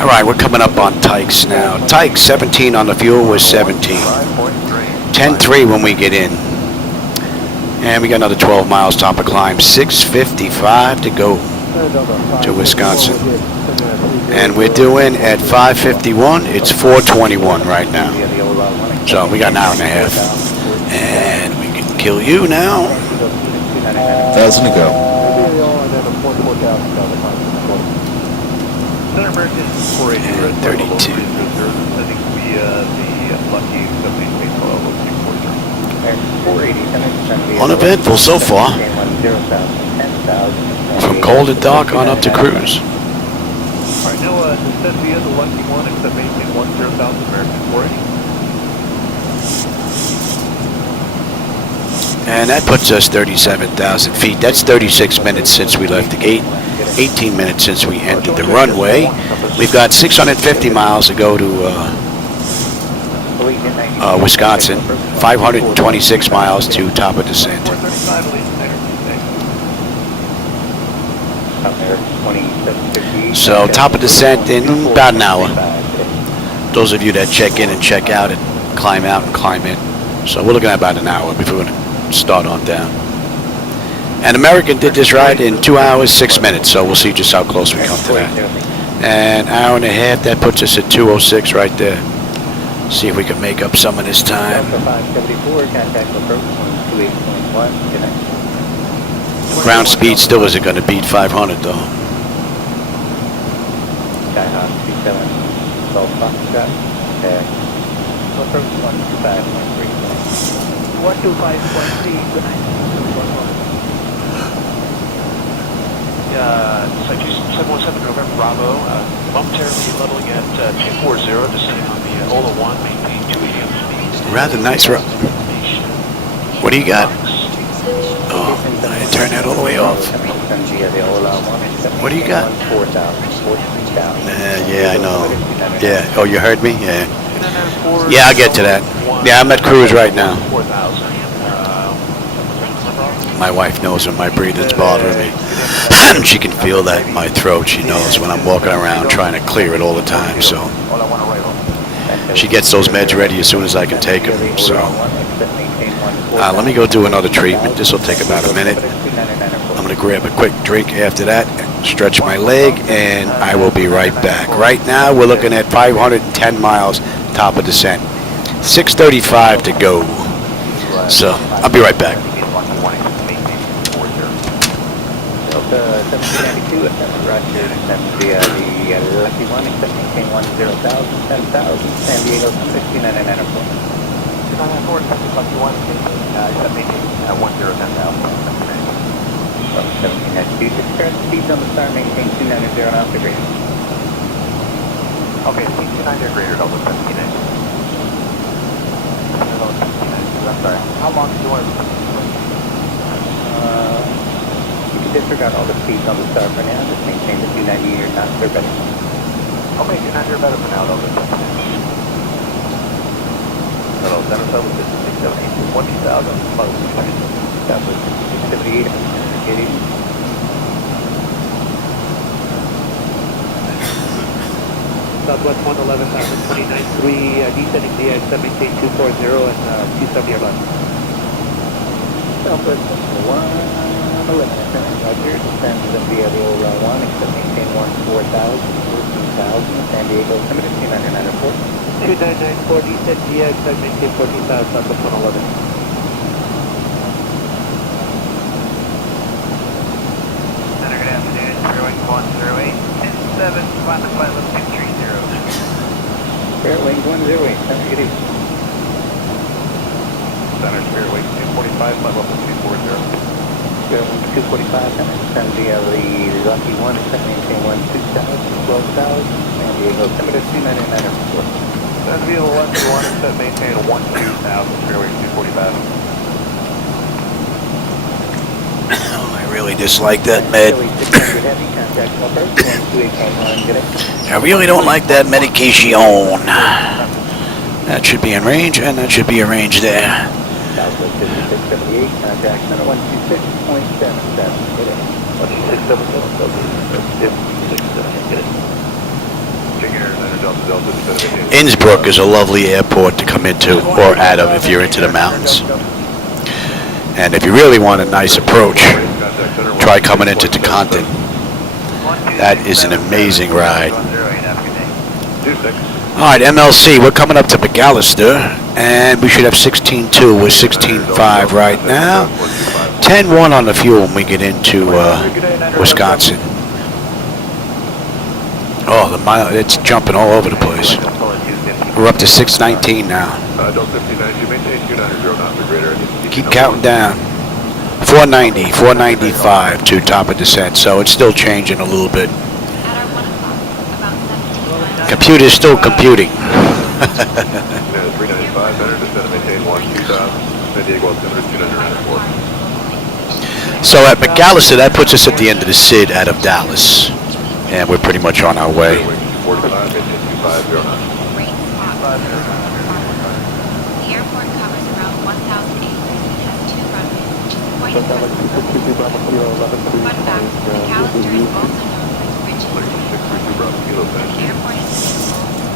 All right, we're coming up on Tykes now. Tykes 17 on the fuel was 17. 10-3 when we get in. And we got another 12 miles top of climb. 6:55 to go to Wisconsin. And we're doing at 5:51. It's 4:21 right now. So we got an hour and a half. And we can kill you now. 1,000 to go. Center American 480. 32. Uneventful so far. From cold and dark on up to cruise. Alright, now descend via the Lucky 1, except maintain 10,000 American 480. And that puts us 37,000 feet. That's 36 minutes since we left the gate. 18 minutes since we entered the runway. We've got 650 miles to go to Wisconsin. 526 miles to top of descent. So top of descent in about an hour. Those of you that check in and check out and climb out and climb in. So we're looking at about an hour before we're going to start on down. And American did this ride in 2 hours, 6 minutes, so we'll see just how close we come to that. And hour and a half, that puts us at 2:06 right there. See if we can make up some of this time. Ground speed still isn't going to beat 500 though. Citation 717 November Bravo, momentarily leveling at 240, descending on the Ola 1, maintain 280 speed. Rather nice road. What do you got? Oh, I turned that all the way off. What do you got? Yeah, I know. Yeah. Oh, you heard me? Yeah. Yeah, I'll get to that. Yeah, I'm at cruise right now. My wife knows when my breathing's bothering me. She can feel that in my throat. She knows when I'm walking around trying to clear it all the time. So she gets those meds ready as soon as I can take them. So let me go do another treatment. This will take about a minute. I'm going to grab a quick drink after that, stretch my leg, and I will be right back. Right now, we're looking at 510 miles top of descent. 6:35 to go. So I'll be right back. 1792, Roger, descend via the Lucky 1, except maintain 10,000, 10,000, San Diego, 6994. 994, Lucky 1, except maintain 10,000. 1792, just current speeds on the star, maintain 290 off the gradient. Okay, speed 290 or greater, Delta 17. I'm sorry, how long do you want to disregard all the speeds on the star for now, just maintain the 290 or knots or better. Okay, 290 or better for now, Delta 17. Hello, Center 7, this is 678, 20,000, That was 678, Southwest 111,029.3, descending DX, maintain 240 and 270 or less. Southwest 111, Roger, descend via the old 1, except maintain 14,000, 14,000, San Diego, limited 299.4. 2994, descend DX, maintain 14,000, Southwest 111. Center, good afternoon, 08108, 10-7, flight level 230. Spirit Wings 108, Center, good evening. Center, Spirit Wings 245, flight level 240. 245, descend via the Lucky 1, except maintain 12,000, 12,000, San Diego, limited 299.4. Descend via the Lucky 1, except maintain 12,000, Fairway 245. really dislike that med. I really don't like that medication. That should be in range, and that should be in range there. Innsbruck is a lovely airport to come into or out of if you're into the mountains. And if you really want a nice approach, try coming into Tecontin. That is an amazing ride. Alright, MLC, we're coming up to McAllister, and we should have 16.2. We're 16.5 right now. 10.1 on the fuel when we get into Wisconsin. Oh, the mile, it's jumping all over the place. We're up to 619 now. Keep counting down. 490, 495 to top of descent, so it's still changing a little bit. Computer's still computing. So at McAllister, that puts us at the end of the SID out of Dallas. And we're pretty much on our way.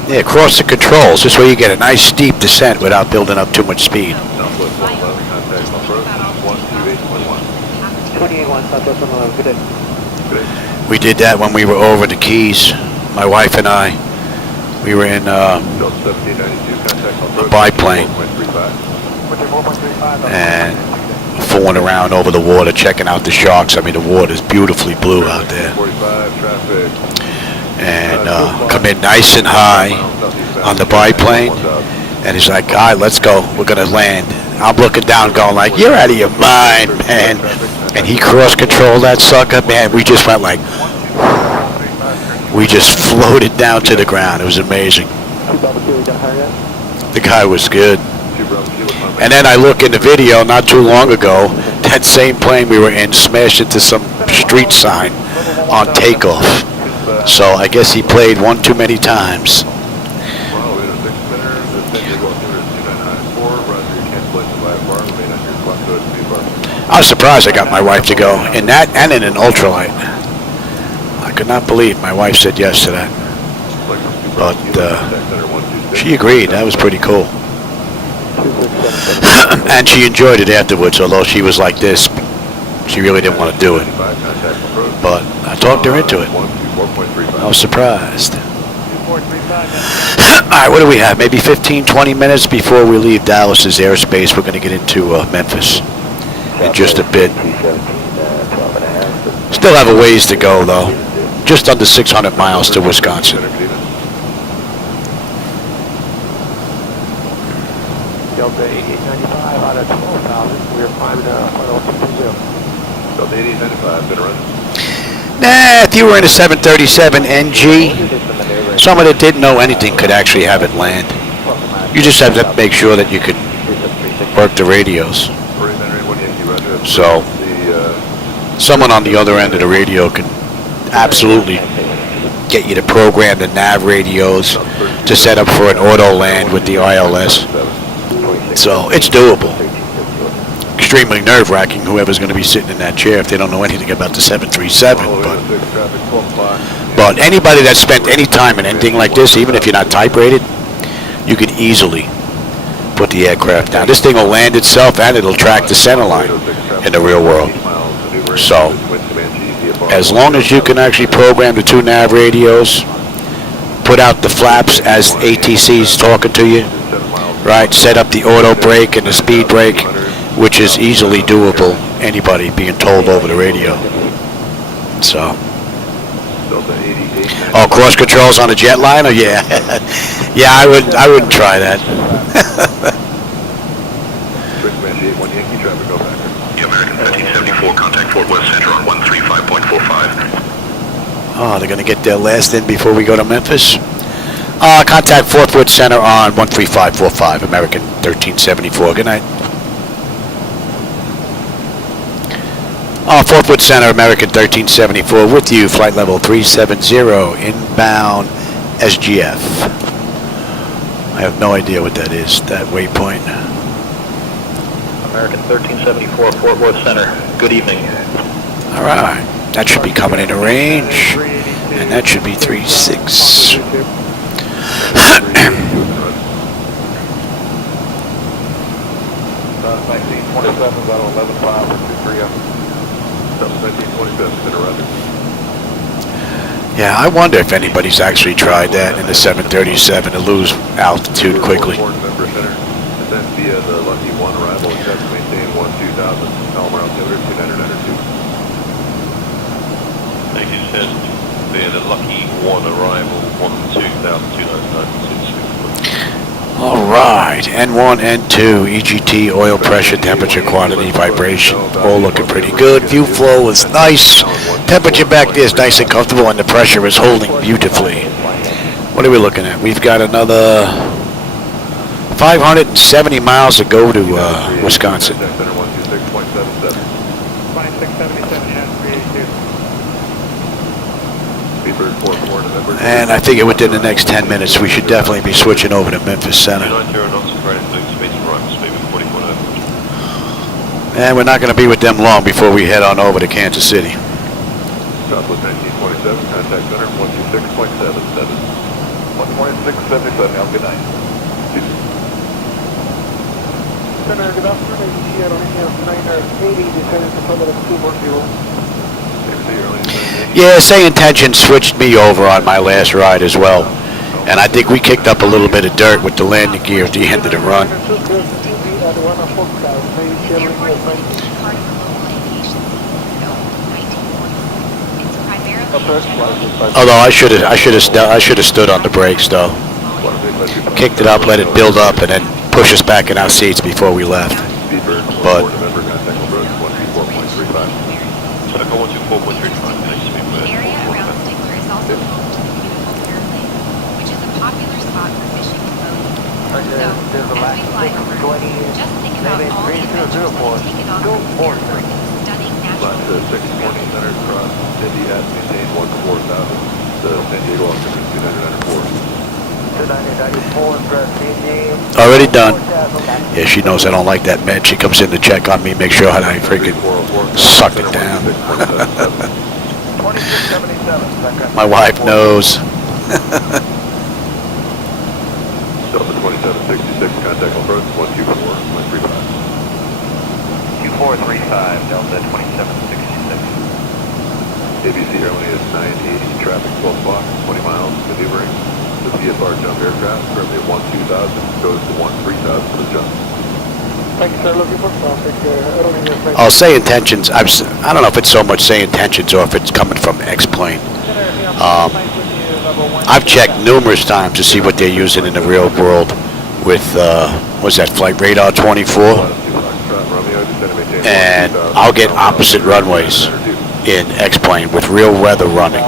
Yeah, cross the controls. This way you get a nice steep descent without building up too much speed. We did that when we were over the Keys, my wife and I. We were in a biplane and fooling around over the water, checking out the sharks. I mean, the water's beautifully blue out there. And come in nice and high on the biplane. And he's like, all right, let's go. We're going to land. I'm looking down going like, you're out of your mind, man. And he cross-controlled that sucker, man. We just went like, we just floated down to the ground. It was amazing. The guy was good. And then I look in the video not too long ago, that same plane we were in smashed into some street sign on takeoff. So I guess he played one too many times. I was surprised I got my wife to go in that and in an ultralight. I could not believe my wife said yes to that. But she agreed. That was pretty cool. And she enjoyed it afterwards, although she was like this. She really didn't want to do it. But I talked her into it. I was surprised. Alright, what do we have? Maybe 15, 20 minutes before we leave Dallas's airspace. We're going to get into Memphis in just a bit. Still have a ways to go, though. Just under 600 miles to Wisconsin. Delta 8895 out of 12,000. We're climbing Delta 8895, been running. Nah, if you were in a 737 NG, someone that didn't know anything could actually have it land. You just have to make sure that you could work the radios. So, someone on the other end of the radio can absolutely get you to program the nav radios to set up for an auto land with the ILS. So, it's doable. Extremely nerve-wracking, whoever's going to be sitting in that chair if they don't know anything about the 737. But anybody that's spent any time in anything like this, even if you're not type-rated, you could easily put the aircraft down. This thing will land itself and it'll track the center line in the real world. So, as long as you can actually program the two nav radios, put out the flaps as ATC's talking to you, right? Set up the auto brake and the speed brake, which is easily doable, anybody being told over the radio. So. Oh, cross controls on a jetliner? Yeah. Yeah, I wouldn't try that. American 1374, contact Fort West Center on 135.45. Oh, they're going to get their last in before we go to Memphis? Contact Fort Worth Center on 13545, American 1374. Good night. Fort Worth Center, American 1374 with you, flight level 370, inbound SGF. I have no idea what that is, that waypoint. American 1374, Fort Worth Center. Good evening. All right, that should be coming into range, and that should be 36. Yeah, I wonder if anybody's actually tried that in the 737 to lose altitude quickly. Then via the Lucky 1 arrival, just maintain 12000, Elmer altimeter 2992. Thank you, says via the Lucky 1 arrival, 12000, All right, N1, N2, EGT, oil pressure, temperature, quantity, vibration, all looking pretty good. View flow is nice. Temperature back there is nice and comfortable, and the pressure is holding beautifully. What are we looking at? We've got another 570 miles to go to Wisconsin. And I figure within the next 10 minutes we should definitely be switching over to Memphis Center. And we're not going to be with them long before we head on over to Kansas City. Southwest 1927, contact center 126.77. 126.77, have a good night. Center, good afternoon, Aviation 980, descending to front of the 240. Yeah, SayIntentions switched me over on my last ride as well. And I think we kicked up a little bit of dirt with the landing gear at the end of the run. Although I should have stood on the brakes though. Kicked it up, let it build up, and then push us back in our seats before we left. But there's a lack of 620, just think about all the adventures that take it off from the airport in the stunning natural beauty surrounding Center cross Indy has maintained 14000, the San Diego altimeter 2994. already done. Yeah, she knows I don't like that med. She comes in to check on me, make sure that I freaking sucked it down. My wife knows. Delta 2766, contact approach 124.35. 2435, Delta 2766. ABC airline is 980, traffic 12 o'clock, 20 miles, maneuvering. The VFR jump aircraft, currently at 12,000, goes to 13,000 for the jump. Thank you, sir. Looking for traffic. Oh, SayIntentions. I don't know if it's so much SayIntentions or if it's coming from X-Plane. I've checked numerous times to see what they're using in the real world with, what's that, Flight Radar 24? And I'll get opposite runways in X-Plane with real weather running.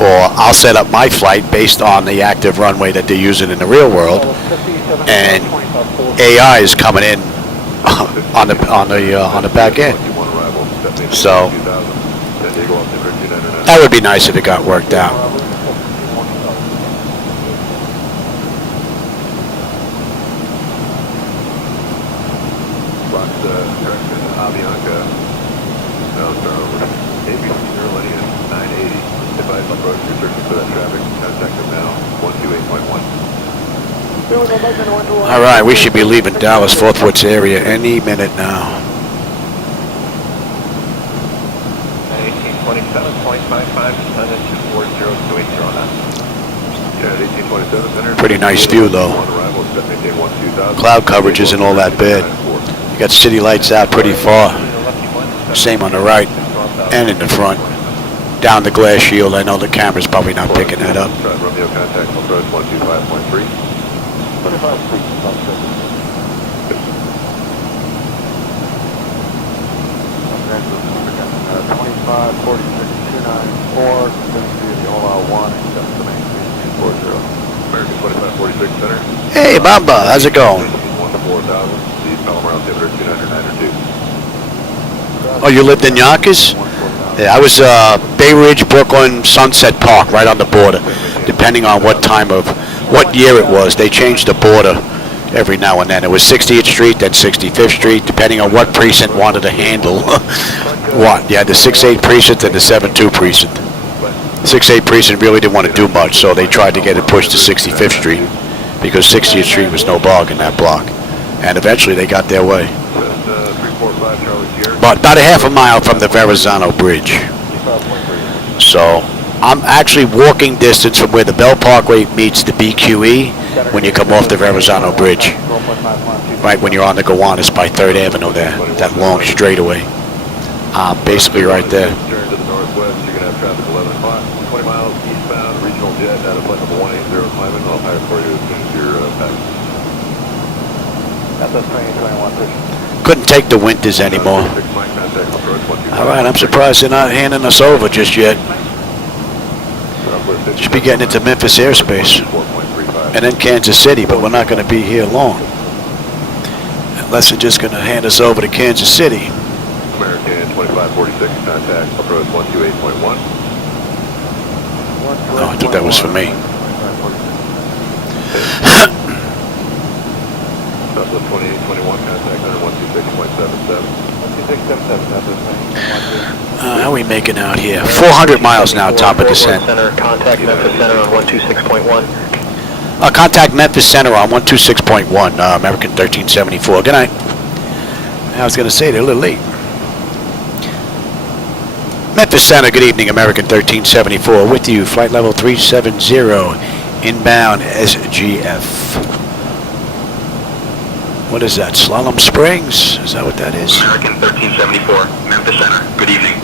Or I'll set up my flight based on the active runway that they're using in the real world, and AI is coming in on the back end. So that would be nice if it got worked out. All right, we should be leaving Dallas Fort Worth area any minute now. 1827, Pretty nice view though. Cloud coverage isn't all that bad. You got city lights out pretty far. Same on the right and in the front. Down the glass shield, I know the camera's probably not picking that up. Romeo contact approach 125.3. 2546.294, the all-out 1, destination 240. American 2546 Center. Hey, Bamba, how's it going? 14000, the Palomar altimeter 2992. Oh, you lived in Yonkers? Yeah, I was Bay Ridge, Brooklyn, Sunset Park, right on the border. Depending on what year it was, they changed the border every now and then. It was 60th Street, then 65th Street, depending on what precinct wanted to handle what. You had the 6-8 precinct and the 7-2 precinct. 6-8 precinct really didn't want to do much, so they tried to get it pushed to 65th Street because 60th Street was no bog in that block. And eventually they got their way. But about a half a mile from the Verrazano Bridge. So I'm actually walking distance from where the Bell Parkway meets the BQE when you come off the Verrazano Bridge. Right when you're on the Gowanus by 3rd Avenue there, that long straightaway. Basically right there. Turn to the northwest, you're going to have traffic 11 o'clock, 20 miles eastbound, regional jet out of flight number 180 climbing. I'll hire for you as soon as you're back. That's 2021 push. Couldn't take the winters anymore. All right, I'm surprised they're not handing us over just yet. Should be getting into Memphis airspace and then Kansas City, but we're not going to be here long. Unless they're just going to hand us over to Kansas City. American 2546, contact approach 128.1. Oh, I thought that was for me. Southwest 2821, contact center 126.77. 126.77, How are we making out here? 400 miles now, top of descent. Contact Memphis Center on 126.1. Contact Memphis Center on 126.1, American 1374. Good night. I was going to say they're a little late. Memphis Center, good evening, American 1374. With you, flight level 370, inbound SGF. What is that, Slalom Springs? Is that what that is? American 1374, Memphis Center. Good evening.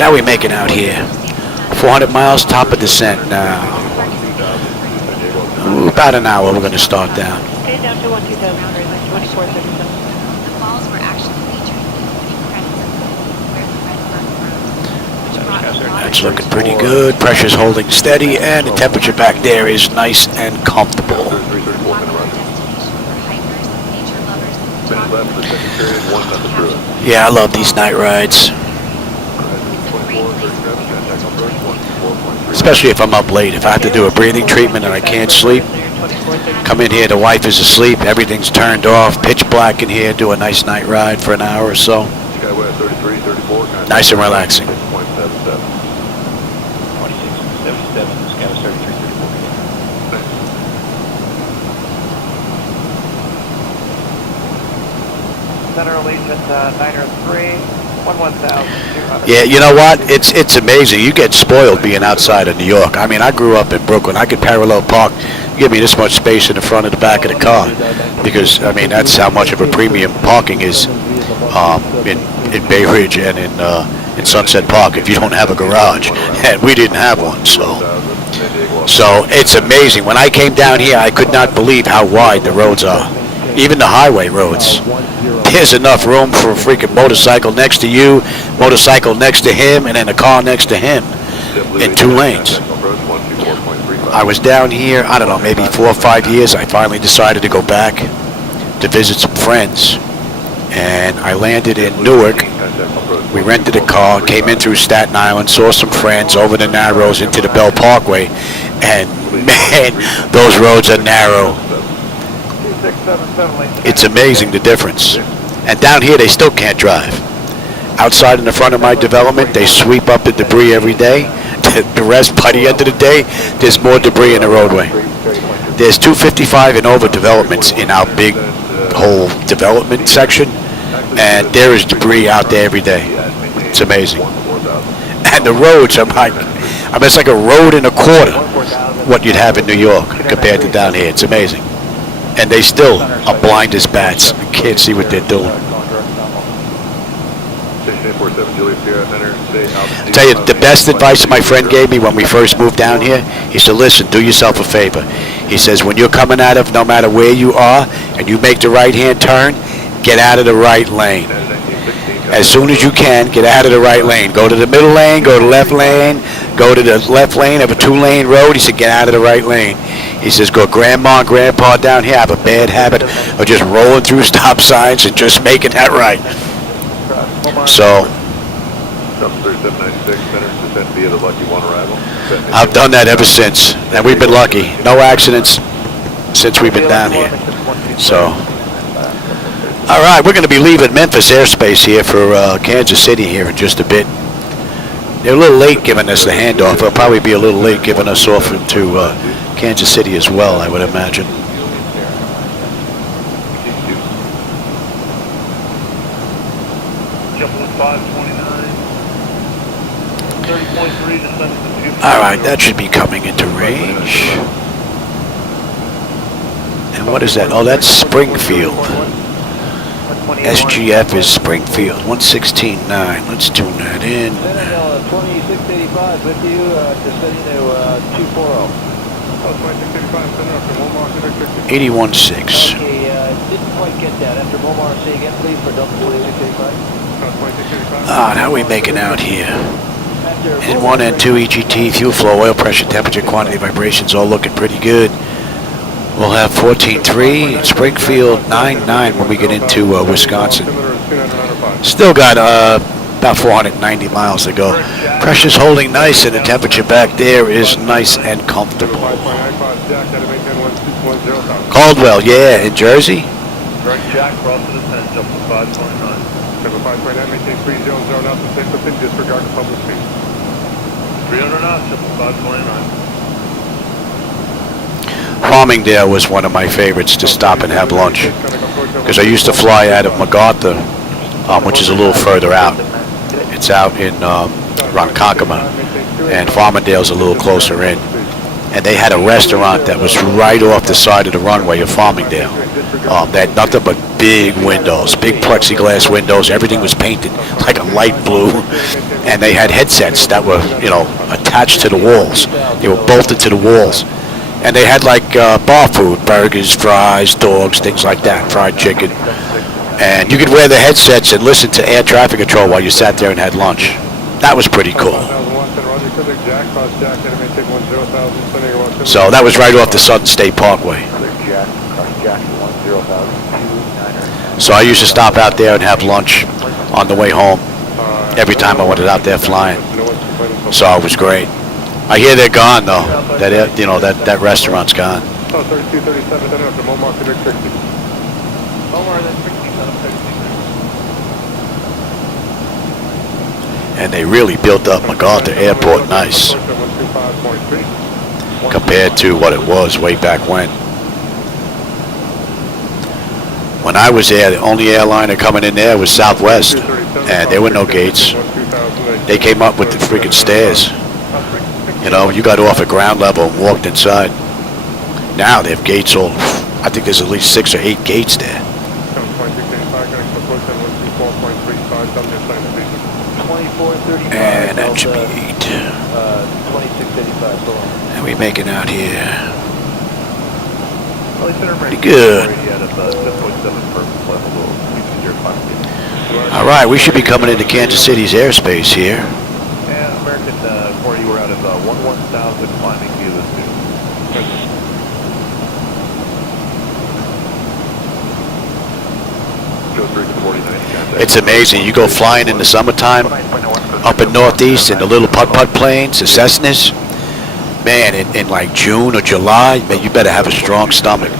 How are we making out here? 400 miles, top of descent now. Ooh, about an hour, we're going to start down. Stay down to 2437. The falls were actually featured in the opening credits where the red curtain rose, which brought the water. That's looking pretty good. Pressure's holding steady, and the temperature back there is nice and comfortable. Yeah, I love these night rides. Especially if I'm up late. If I have to do a breathing treatment and I can't sleep, come in here, the wife is asleep, everything's turned off, pitch black in here, do a nice night ride for an hour or so. Nice and relaxing. Center Allegiant Niner 3, 11,200. Yeah, you know what? It's amazing. You get spoiled being outside of New York. I mean, I grew up in Brooklyn. I could parallel park, give me this much space in the front and the back of the car, because I mean that's how much of a premium parking is in Bay Ridge and in Sunset Park if you don't have a garage, and we didn't have one, so it's amazing. When I came down here, I could not believe how wide the roads are. Even the highway roads. There's enough room for a freaking motorcycle next to you, motorcycle next to him, and then a car next to him in 2 lanes. I was down here, I don't know, maybe 4 or 5 years. I finally decided to go back to visit some friends. And I landed in Newark. We rented a car, came in through Staten Island, saw some friends over the Narrows into the Bell Parkway. And man, those roads are narrow. It's amazing the difference. And down here they still can't drive. Outside in the front of my development, they sweep up the debris every day. The rest, by the end of the day, there's more debris in the roadway. There's 255 and over developments in our big whole development section, and there is debris out there every day. It's amazing. And the roads are like, I mean, it's like a road and a quarter what you'd have in New York compared to down here. It's amazing. And they still are blind as bats. You can't see what they're doing. I tell you, the best advice my friend gave me when we first moved down here, he said, listen, do yourself a favor. He says, when you're coming out of no matter where you are, and you make the right-hand turn, get out of the right lane. As soon as you can, get out of the right lane. Go to the middle lane, go to the left lane, go to the left lane of a 2-lane road. He said, get out of the right lane. He says, go grandma and grandpa down here have a bad habit of just rolling through stop signs and just making that right. So, I've done that ever since, and we've been lucky. No accidents since we've been down here. So, all right, we're going to be leaving Memphis airspace here for Kansas City here in just a bit. They're a little late giving us the handoff. They'll probably be a little late giving us off to Kansas City as well, I would imagine. All right, that should be coming into range. And what is that? Oh, that's Springfield. SGF is Springfield, 116.9. Let's tune that in. 2685 with you, descending to 240. 81.6. Okay, didn't quite get that. After Momar, say again, please, for Delta 2685. Ah, how are we making out here? N1 and 2 EGT, fuel flow, oil pressure, temperature, quantity, vibrations, all looking pretty good. We'll have 14.3, Springfield 9.9 when we get into Wisconsin. Still got about 490 miles to go. Pressure's holding nice, and the temperature back there is nice and comfortable. Caldwell, yeah, in Jersey. Jack, cross to the 10, jump to 529. 529, maintain 30 zone out to 10%, disregard the public speed. 300 knots, jump to 529. Farmingdale was one of my favorites to stop and have lunch, because I used to fly out of MacArthur, which is a little further out. It's out in Ronkonkoma, and Farmingdale's a little closer in. And they had a restaurant that was right off the side of the runway of Farmingdale. They had nothing but big windows, big plexiglass windows. Everything was painted like a light blue, and they had headsets that were, attached to the walls. They were bolted to the walls. And they had like bar food, burgers, fries, dogs, things like that, fried chicken. And you could wear the headsets and listen to air traffic control while you sat there and had lunch. That was pretty cool. So that was right off the Southern State Parkway. So I used to stop out there and have lunch on the way home every time I went out there flying. So it was great. I hear they're gone though. That restaurant's gone. And they really built up MacArthur Airport nice compared to what it was way back when. When I was there, the only airliner coming in there was Southwest, and there were no gates. They came up with the freaking stairs. You got off at ground level and walked inside. Now they have gates all, I think there's at least 6 or 8 gates there. And that should be 8. How are we making out here? Pretty good. All right, we should be coming into Kansas City's airspace here. American 40, we're out of 11,000 climbing via the two. It's amazing. You go flying in the summertime up in Northeast in the little putt-putt planes, the Cessnas. Man, in like June or July, man, you better have a strong stomach.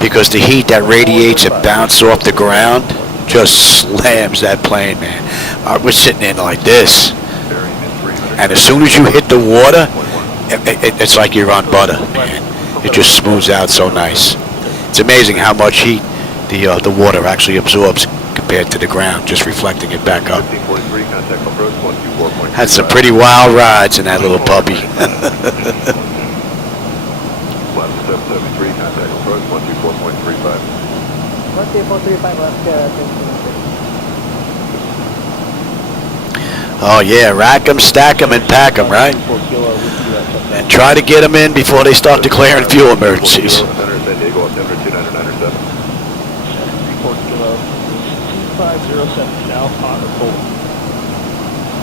Because the heat that radiates and bounces off the ground just slams that plane, man. I was sitting in like this. And as soon as you hit the water, it's like you're on butter, man. It just smooths out so nice. It's amazing how much heat the water actually absorbs compared to the ground, just reflecting it back up. Had some pretty wild rides in that little puppy. Oh yeah, rack 'em, stack 'em, and pack 'em, right? And try to get them in before they start declaring fuel emergencies.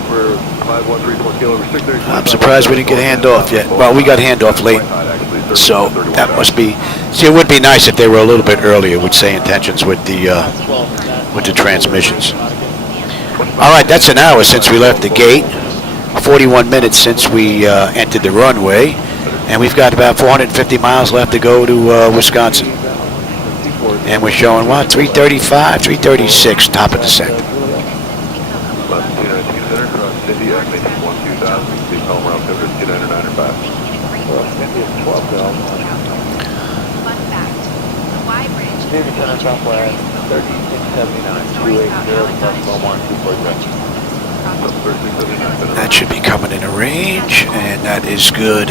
We're I'm surprised we didn't get handoff yet. Well, we got handoff late, so that must be. See, it would be nice if they were a little bit earlier with SayIntentions with the transmissions. All right, that's an hour since we left the gate. 41 minutes since we entered the runway, and we've got about 450 miles left to go to Wisconsin. And we're showing what? 335, 336, top of descent. That should be coming in a range, and that is good.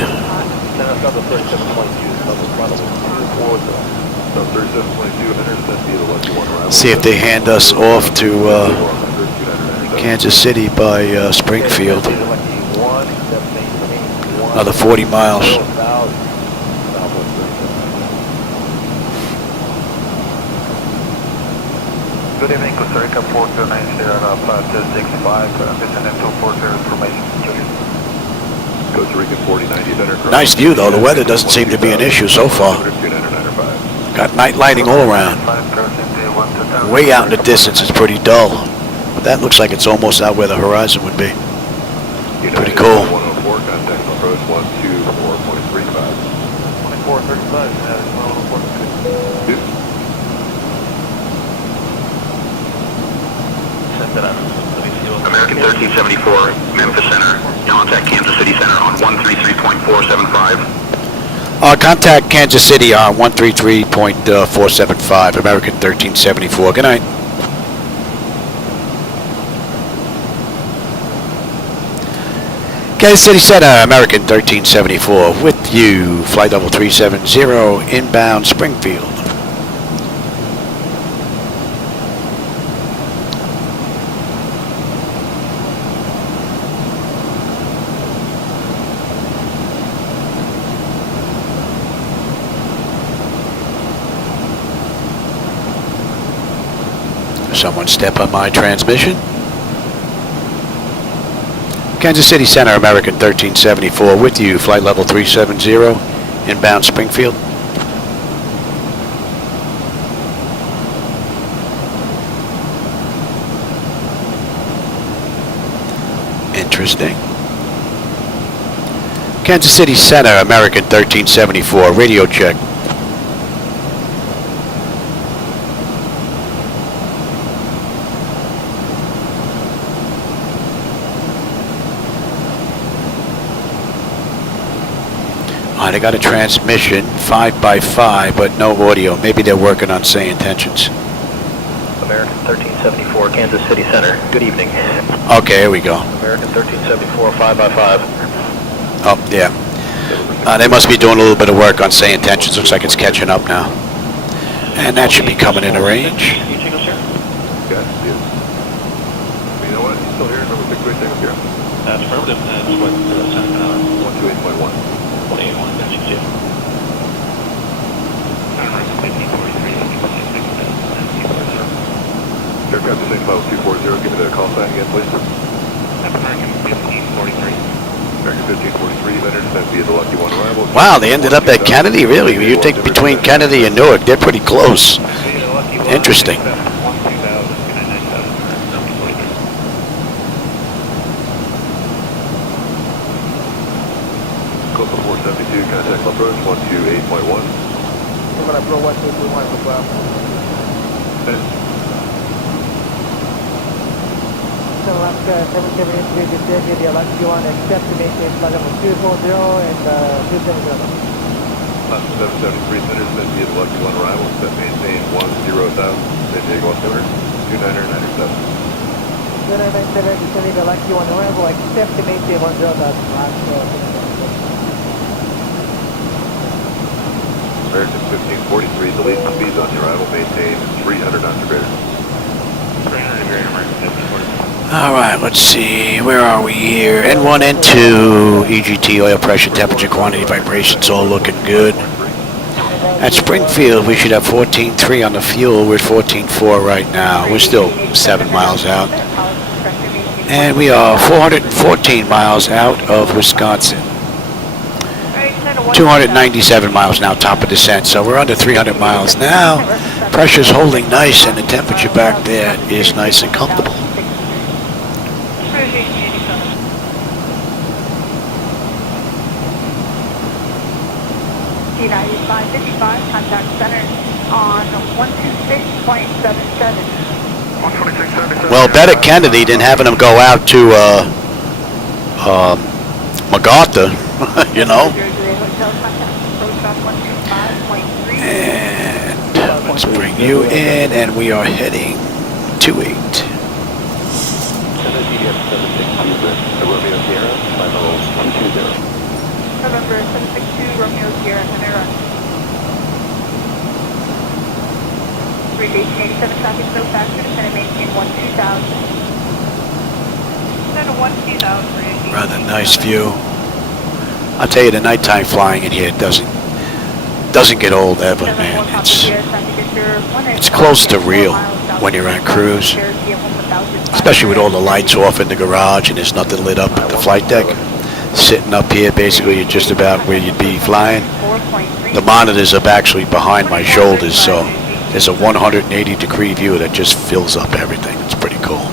See if they hand us off to Kansas City by Springfield. Another 40 miles. Good evening, Costa Rica 4290 on flight 265, SNM 240 information. Costa Rica 4090. Nice view though, the weather doesn't seem to be an issue so far. Got night lighting all around. Way out in the distance it's pretty dull, but that looks like it's almost out where the horizon would be. Pretty cool. 104, contact approach 124.35. 2435, American 1374, Memphis Center. Contact Kansas City Center on 133.475. Contact Kansas City on 133.475, American 1374. Good night. Kansas City Center, American 1374, with you, flight level 370, inbound Springfield. Someone step on my transmission. Kansas City Center, American 1374, with you, flight level 370, inbound Springfield. Interesting. Kansas City Center, American 1374, radio check. They got a transmission, 5x5, but no audio. Maybe they're working on SayIntentions. American 1374, Kansas City Center. Good evening. Okay, here we go. American 1374, 5x5. Oh, yeah. They must be doing a little bit of work on SayIntentions. Looks like it's catching up now. And that should be coming in a range. You know what? You still here? Number 628 here? That's affirmative. That's what 128.1. 181, that's you. Aircraft descent level 240, give me the call sign again, please. That's American 1543. American 1543, then descent via the Lucky One arrival. Wow, they ended up at Kennedy, really? You think between Kennedy and Newark, they're pretty close. Interesting. Coastal 472, contact approach 128.1. We're going to approach 128.1 as well. Alaska 778, the Alaska One, accept to maintain flight level 240 and 270. Alaska 773, center, descent via the Lucky One arrival, set maintain 10,000, San Diego altimeter, 2997. 2997, descending the Lucky One arrival, accept to maintain 10,000. American 1543, the lead speeds on your arrival, maintain 300 knots or greater. 300 degree, American 1543. All right, let's see. Where are we here? N1, N2, EGT, oil pressure, temperature, quantity, vibrations, all looking good. At Springfield, we should have 14.3 on the fuel. We're at 14.4 right now. We're still 7 miles out. And we are 414 miles out of Wisconsin. 297 miles now, top of descent, so we're under 300 miles now. Pressure's holding nice, and the temperature back there is nice and comfortable. D9555, contact center on 126.77. Well, better Kennedy than having them go out to MacArthur, you know. And let's bring you in, and we are heading 28. November 762, Romeo Sierra, Panera. Aviation 87 traffic, no factor, descend and maintain 12000. Descend to 12000. Rather nice view. I'll tell you, the nighttime flying in here doesn't get old ever, man. It's close to real when you're on cruise, especially with all the lights off in the garage and there's nothing lit up at the flight deck. Sitting up here, basically, you're just about where you'd be flying. The monitors are actually behind my shoulders, so there's a 180-degree view that just fills up everything. It's pretty cool.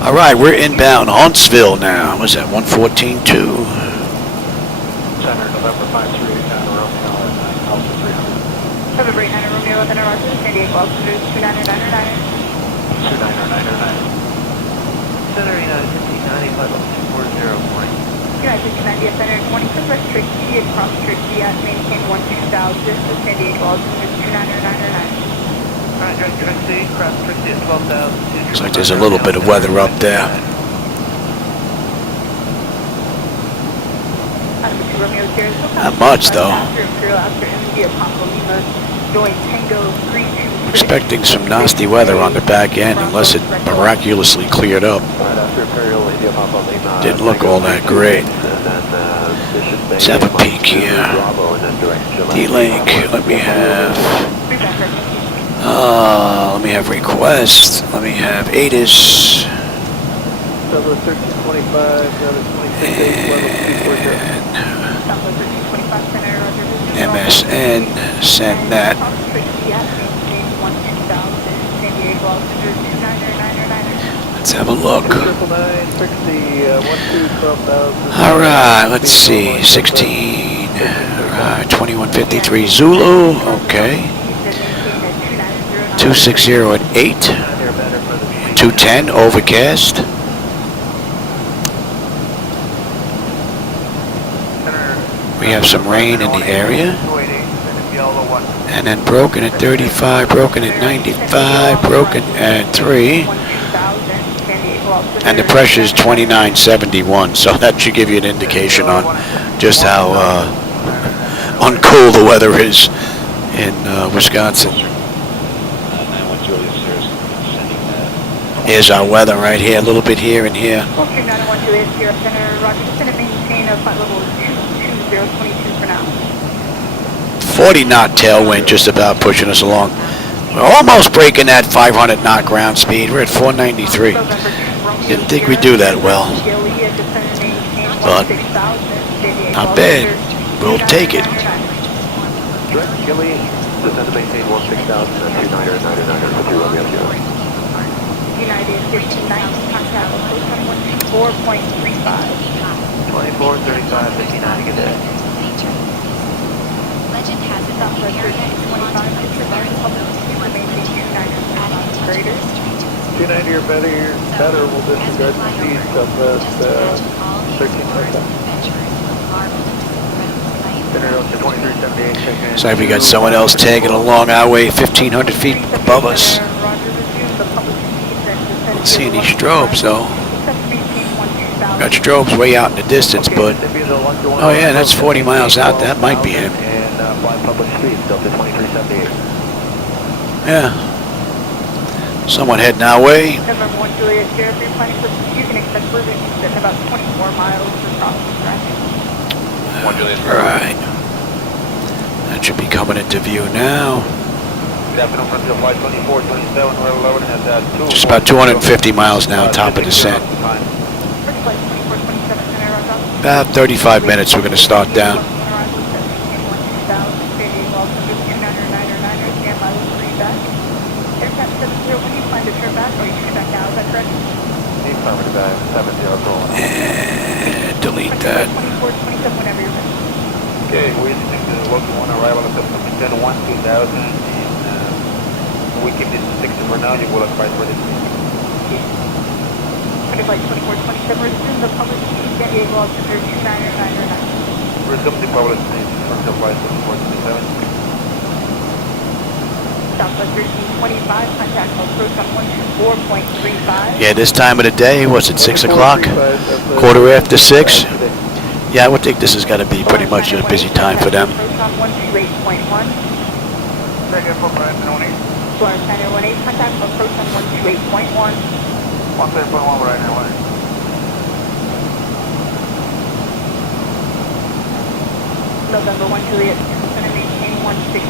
All right, we're inbound Huntsville now. What's that, 114.2? Center, November 538, Romeo, Alpha 300. November 89 Romeo, Center, Roger, San Diego, altitude 29999. 29999. Center, United 1590, flight level 240 point. United KDFW Center, 20 West Trixie, across Trixie at maintain 12000, to San Diego, altitude 29999. Alright, direct Trixie, cross Trixie at 12,000. Looks like there's a little bit of weather up there. Not much, though. Expecting some nasty weather on the back end, unless it miraculously cleared up. Didn't look all that great. Let's have a peek here. D-Link, let me have request. Let me have ATIS. And MSN, send that. Let's have a look. Alright, let's see. 16. Alright, 2153 Zulu. Okay. 260 at 8. 210 overcast. We have some rain in the area. And then broken at 35, broken at 95, broken at 3. And the pressure is 2971, so that should give you an indication on just how uncool the weather is in Wisconsin. Here's our weather right here, a little bit here and here. 40 knot tailwind just about pushing us along. We're almost breaking that 500 knot ground speed. We're at 493. Didn't think we'd do that well. But not bad. We'll take it. United 1590, contact location 124.35. 2435 59, good day. Legend has it that the area is 25 to very public to maintain 290 graders. 290 or better will disregard the speed southwest 1327. So we got someone else tagging along our way 1,500 feet above us. Don't see any strobes though. Got strobes way out in the distance, but oh yeah, that's 40 miles out. That might be him. Yeah. Someone heading our way. November 1 Juliet, Sierra 3 planning for you can expect moving at about 24 miles across the track. Right. That should be coming into view now. Good afternoon, Frontier Flight 2427, we're loading at 2. Just about 250 miles now, top of descent. About 35 minutes, we're going to start down. And delete that. Okay, we expect the local 1 arrival at customer 10-1-2000, and we keep this 6 for now, you will apply for this. Flight 2427, resume the public speed, San Diego altimeter 29909. Resume the public speed from the flight 2427. Southwest 1325, contact approach on 124.35. Yeah, this time of the day, what's it, 6 o'clock? Quarter after 6? Yeah, I would think this has got to be pretty much a busy time for them. Approach on 128.1. Second for Brian 18. Florida Center 18, contact approach on 128.1. 1.1 right now. November 1 Juliet, going to maintain 16,000.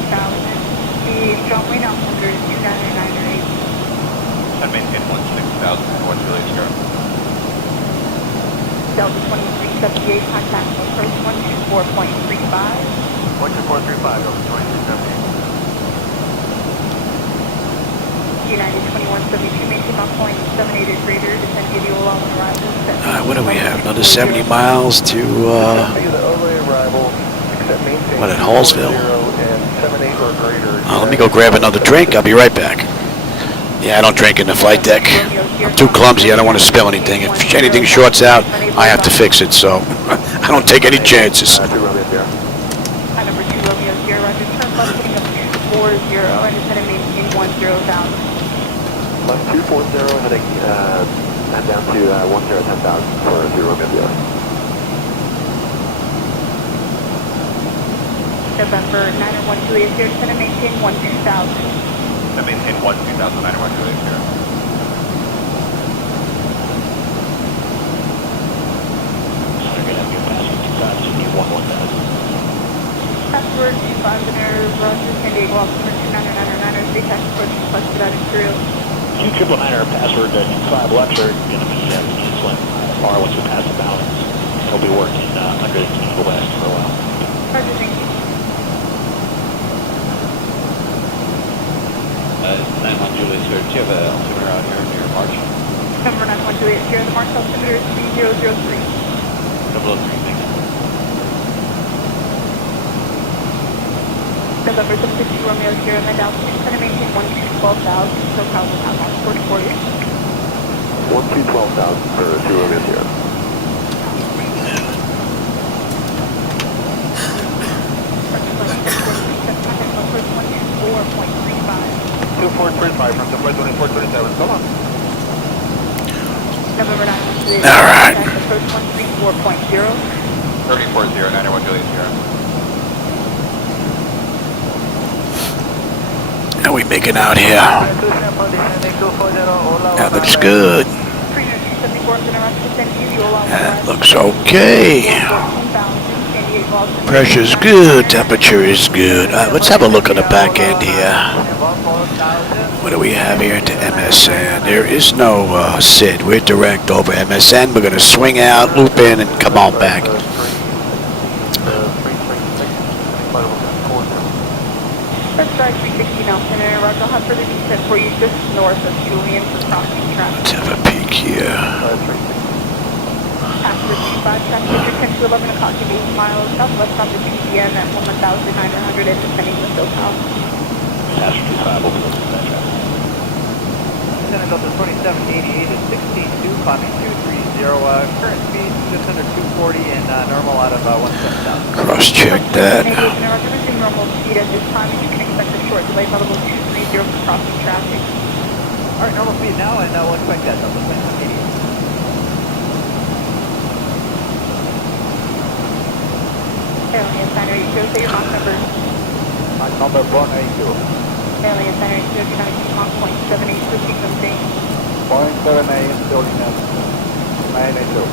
The John Wayne altimeter is 29908. And maintain 16,000 for 1 Juliet Sierra. Delta 2378, contact approach 124.35. 124.35 over 2378. United 2172, maintain Mach Point 78 greater, descend give you a long arrival. What do we have? Another 70 miles to, what, at Hallsville? Let me go grab another drink. I'll be right back. Yeah, I don't drink in the flight deck. I'm too clumsy. I don't want to spill anything. If anything shorts out, I have to fix it, so I don't take any chances. Number 2 Romeo Sierra, Roger, turn left heading up 240, and descend and maintain 10,000. Left 240, heading and down to 10,000 for 0 Romeo Sierra. November 901 Juliet Sierra, descend and maintain 12,000. And maintain 12,000, 91 Juliet Sierra. Password 25 Roger, San Diego altimeter 29909, state tax approach requested out Imperial. 2999, password 25 Luxor, going to be canceling far once we pass the balance. He'll be working under the King West for a while. Roger, thank you. 91 Juliet Sierra, do you have an altimeter out here near March? Number 91 Juliet Sierra, the March altimeter is 3003. 003, thanks. November 760 Romeo Sierra, and then altitude, descend and maintain 12,000, so probably not March 44. 12,000 for 2 Romeo Sierra. from the flight 2427, come on. November 9 Juliet. All right. Approach 134.0. 3040, 91 Juliet Sierra. How we making out here? That looks good. That looks okay. Pressure's good, temperature is good. Let's have a look on the back end here. What do we have here to MSN? There is no SID. We're direct over MSN. We're going to swing out, loop in, and come on back. Strike 360 Nelson, and Roger, I'll have further descent for you just north of Julian for crossing traffic. Let's have a peek here. After 25 traffic, 10 to 11 o'clock, 8 miles southwest on the GCN at 1,900 and descending the SoCal. Passenger 25 will be looking at that traffic. Descending Delta 2788 is 16.2, climbing 230, current speed just under 240 and normal out of 17,000. Cross-check that. Resume normal speed at this time, and you can expect a short delay level 230 for crossing traffic. Alright, normal speed now, and we'll expect that Delta 2788. Alien Center 82, say your Mach number. Mach number 182. Alien Center 82, you're going to keep Mach point 78 for sequencing. 0.78, still in 982.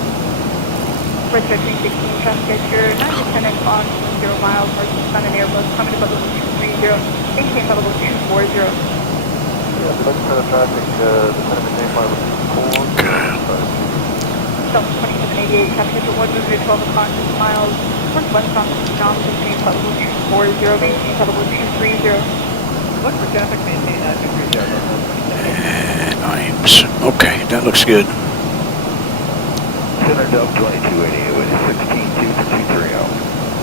Retro 316, traffic at your 9 to 10 o'clock. miles, north on an Airbus, coming to level 230, maintain level 240. Yeah, looking for the traffic, descend and maintain level 240. Delta 2788, capture to 1 12 o'clock miles, northwest on maintain level 240, maintain level 230. Look for traffic, maintain 230. And IAMS. Okay, that looks good. Center Delta 2288 with 16.2 to 230.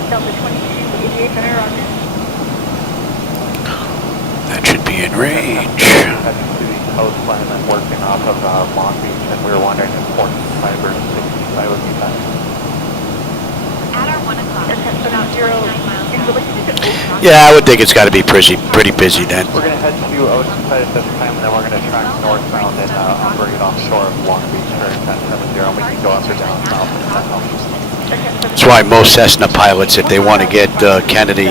Delta 2288, center on this. That should be in range. Heading to the coastline and working off of Long Beach, and we were wondering if Port Fiber 65 would be better. At our 1 o'clock, about 29 miles out. Yeah, I would think it's got to be pretty busy then. We're going to head to Oceanside at this time, and then we're going to track northbound and bring it offshore of Long Beach for 1070, and we can go up or down south of that. That's why most Cessna pilots, if they want to get Kennedy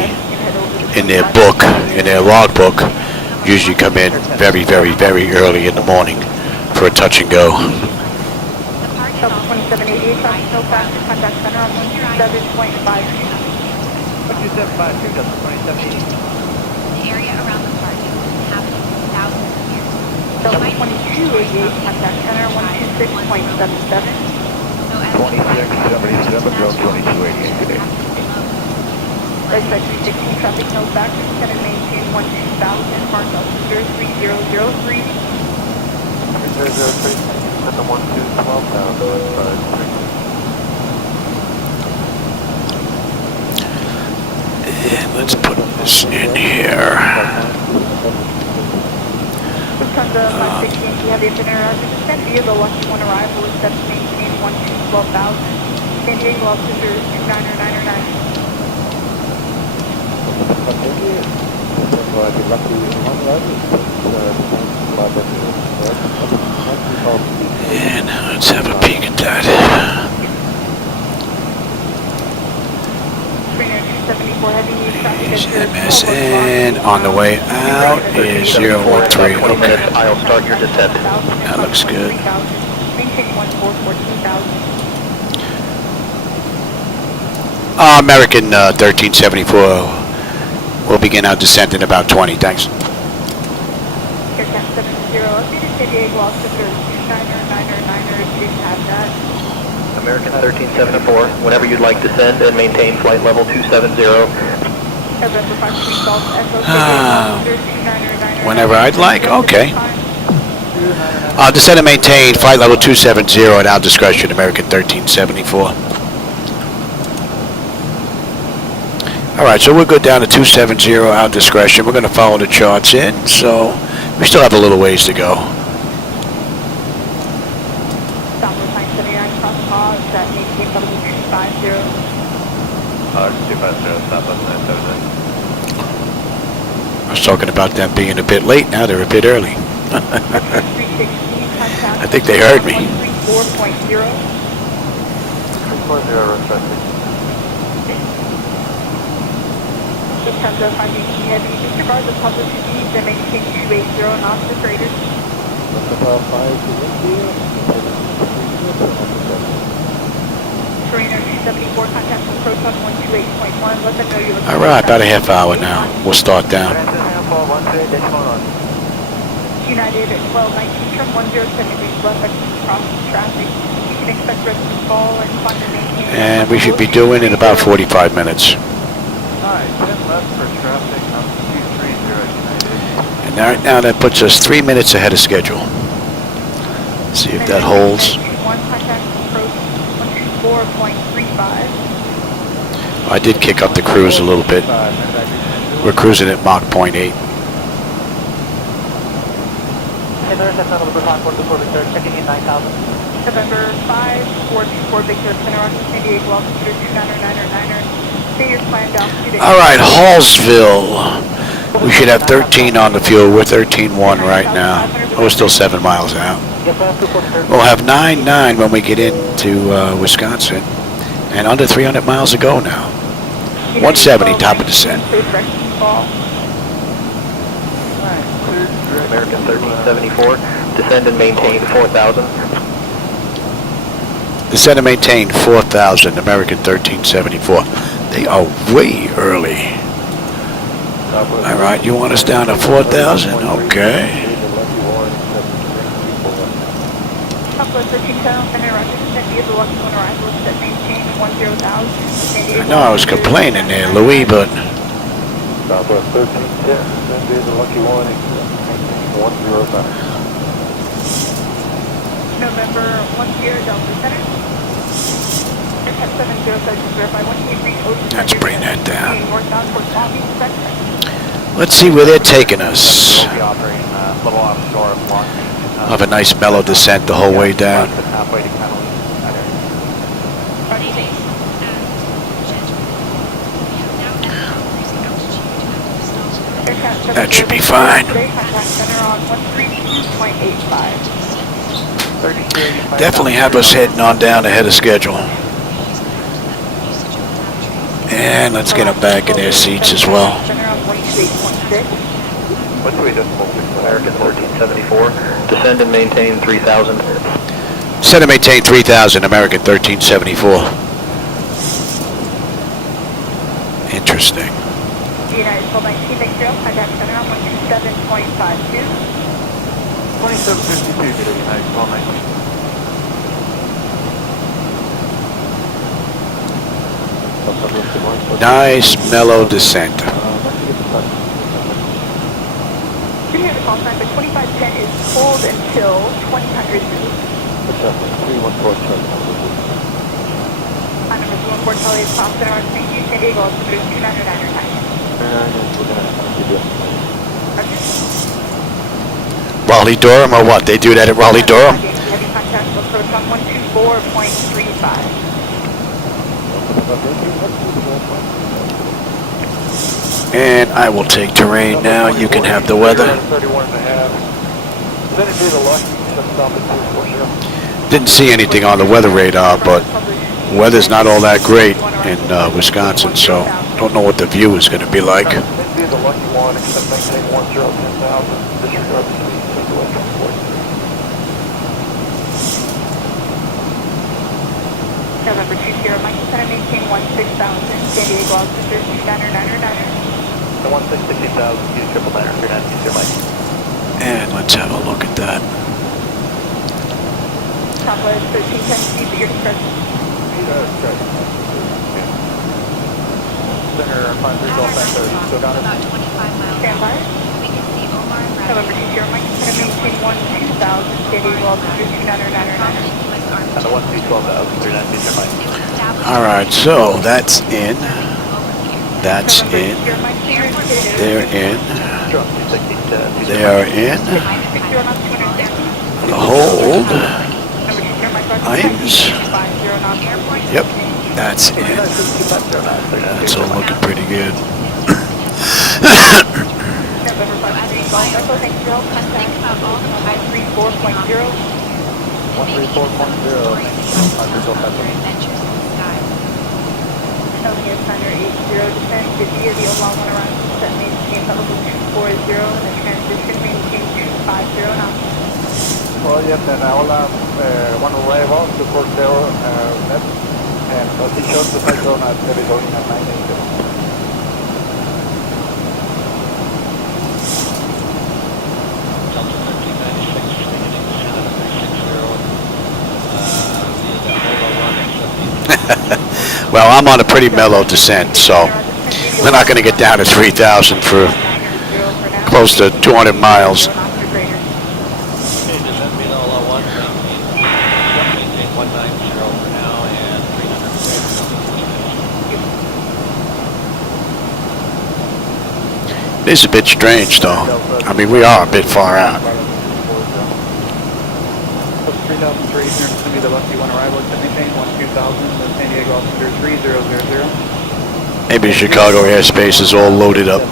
in their book, in their logbook, usually come in very early in the morning for a touch and go. Delta 2788, traffic no faster, contact center on 127.52. 12752, Delta 2788. The area around the park has been inhabited for thousands of years. Delta 2288, contact center 126.77. 2677, Delta 2288 today. Right side 316, traffic no faster, descend and maintain 12000, mark altimeter 3003. 3003, set the 12,000. And let's put this in here. Lufthansa 516, we have the itinerary. Descend via the Lucky 1 arrival is set to maintain 12,000. San Diego altimeter 29909. And let's have a peek at that. 274 heavy traffic. Is MSN on the way out is 013. Okay. I'll start your descent. That looks good. Maintain 14,000. American 1374. We'll begin our descent in about 20. Thanks. Aircraft 70, updated San Diego altimeter 29909. Didn't have that. American 1374, whenever you'd like to send and maintain flight level 270. November 5 Golf, SO altimeter 29909. Whenever I'd like. Okay. Descend and maintain flight level 270 at our discretion, American 1374. All right, so we're good down to 270, our discretion. We're going to follow the charts in, so we still have a little ways to go. Southwest 979 cross pause at maintain level 250. 250, Southwest 979. I was talking about them being a bit late. Now they're a bit early. I think they heard me. 134.0. 340, Lufthansa 518 heavy, disregard the public speeds and maintain 280 knots or greater. Serena 274, contact approach on 128.1. Let them know you're looking. All right, about a half hour now. We'll start down. United at 1219, turn 107 degrees left, crossing traffic. You can expect rest to fall and find and maintain. And we should be doing in about 45 minutes. Alright, 10 left for traffic on 230 United. And right now that puts us 3 minutes ahead of schedule. See if that holds. One contact approach 124.35. I did kick up the cruise a little bit. We're cruising at Mach 0.8. Checking in 9,000. November 5424 Victor Center on San Diego altimeter 29909. Say your planned altitude. All right, Hallsville. We should have 13 on the fuel. We're 13.1 right now. We're still 7 miles out. We'll have 9.9 when we get into Wisconsin. And under 300 miles to go now. 170, top of descent. American 1374, descend and maintain 4,000. Descend and maintain 4,000, American 1374. They are way early. All right, you want us down to 4,000? Okay. I know I was complaining there, Louis, but Southwest 1310, send me the lucky one, 105. November 10 Delta Center. Aircraft 707 verify 18 Ocean. let's bring that down. Northbound towards Long Beach Center. Let's see where they're taking us. We'll be operating a little offshore of Long Beach. Have a nice mellow descent the whole way down. Halfway to Kennel. That should be fine. Definitely have us heading on down ahead of schedule. And let's get them back in their seats as well. What's we just American 1374. Descend and maintain 3,000. Descend and maintain 3,000, American 1374. Interesting. United 1219, thank you. Contact center on 127.52. 2752, United 1219. Nice mellow descent. You hear the call sign, but 2510 is hold until 2000. On number 214 Charlie is top center on St. Hugh, San Diego, altimeter 299. Raleigh Durham or what? They do that at Raleigh Durham? Heavy contact, look for 124.35. And I will take terrain now. You can have the weather. Didn't see anything on the weather radar, but weather's not all that great in Wisconsin, so don't know what the view is going to be like. November 20, Mike, center maintain 16,000, San Diego altimeter 299. The 16,000, use 999, 39, Mike. And let's have a look at that. Southwest 1310, speed at your discretion. Center 53 Golf X 30, still got it? Stand by. November 20, Mike, center maintain 12,000, San Diego altimeter 299. And the 12,000, 39, Mike. All right, so that's in. That's in. They're in. They are in. The hold. Lines. Yep, that's in. That's all looking pretty good. California Thunder 80 descend to via the Ola 1 around set maintain level 240 and the transition maintain 250 knots. Well, yes, and Ola 1 arrival 240 net and position to cyclone at heavy going at 980. Well, I'm on a pretty mellow descent, so we're not going to get down to 3,000 for close to 200 miles. It is a bit strange, though. I mean, we are a bit far out. 3003, here to me the lucky one arrival at 2000, San Diego altimeter 3000. Maybe Chicago airspace is all loaded up. And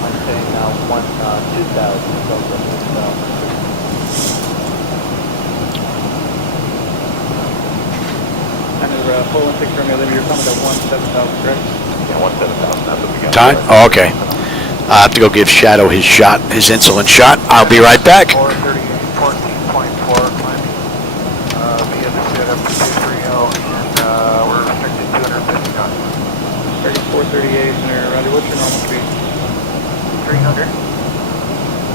416 Romeo Lima, you're coming at 17,000, correct? Yeah, 17,000, that's what we got. Time? Oh, okay. I have to go give Shadow his shot, his insulin shot. I'll be right back. 438, 14.4, climbing via the ZiboMod 230, and we're restricted 250 knots. 3438,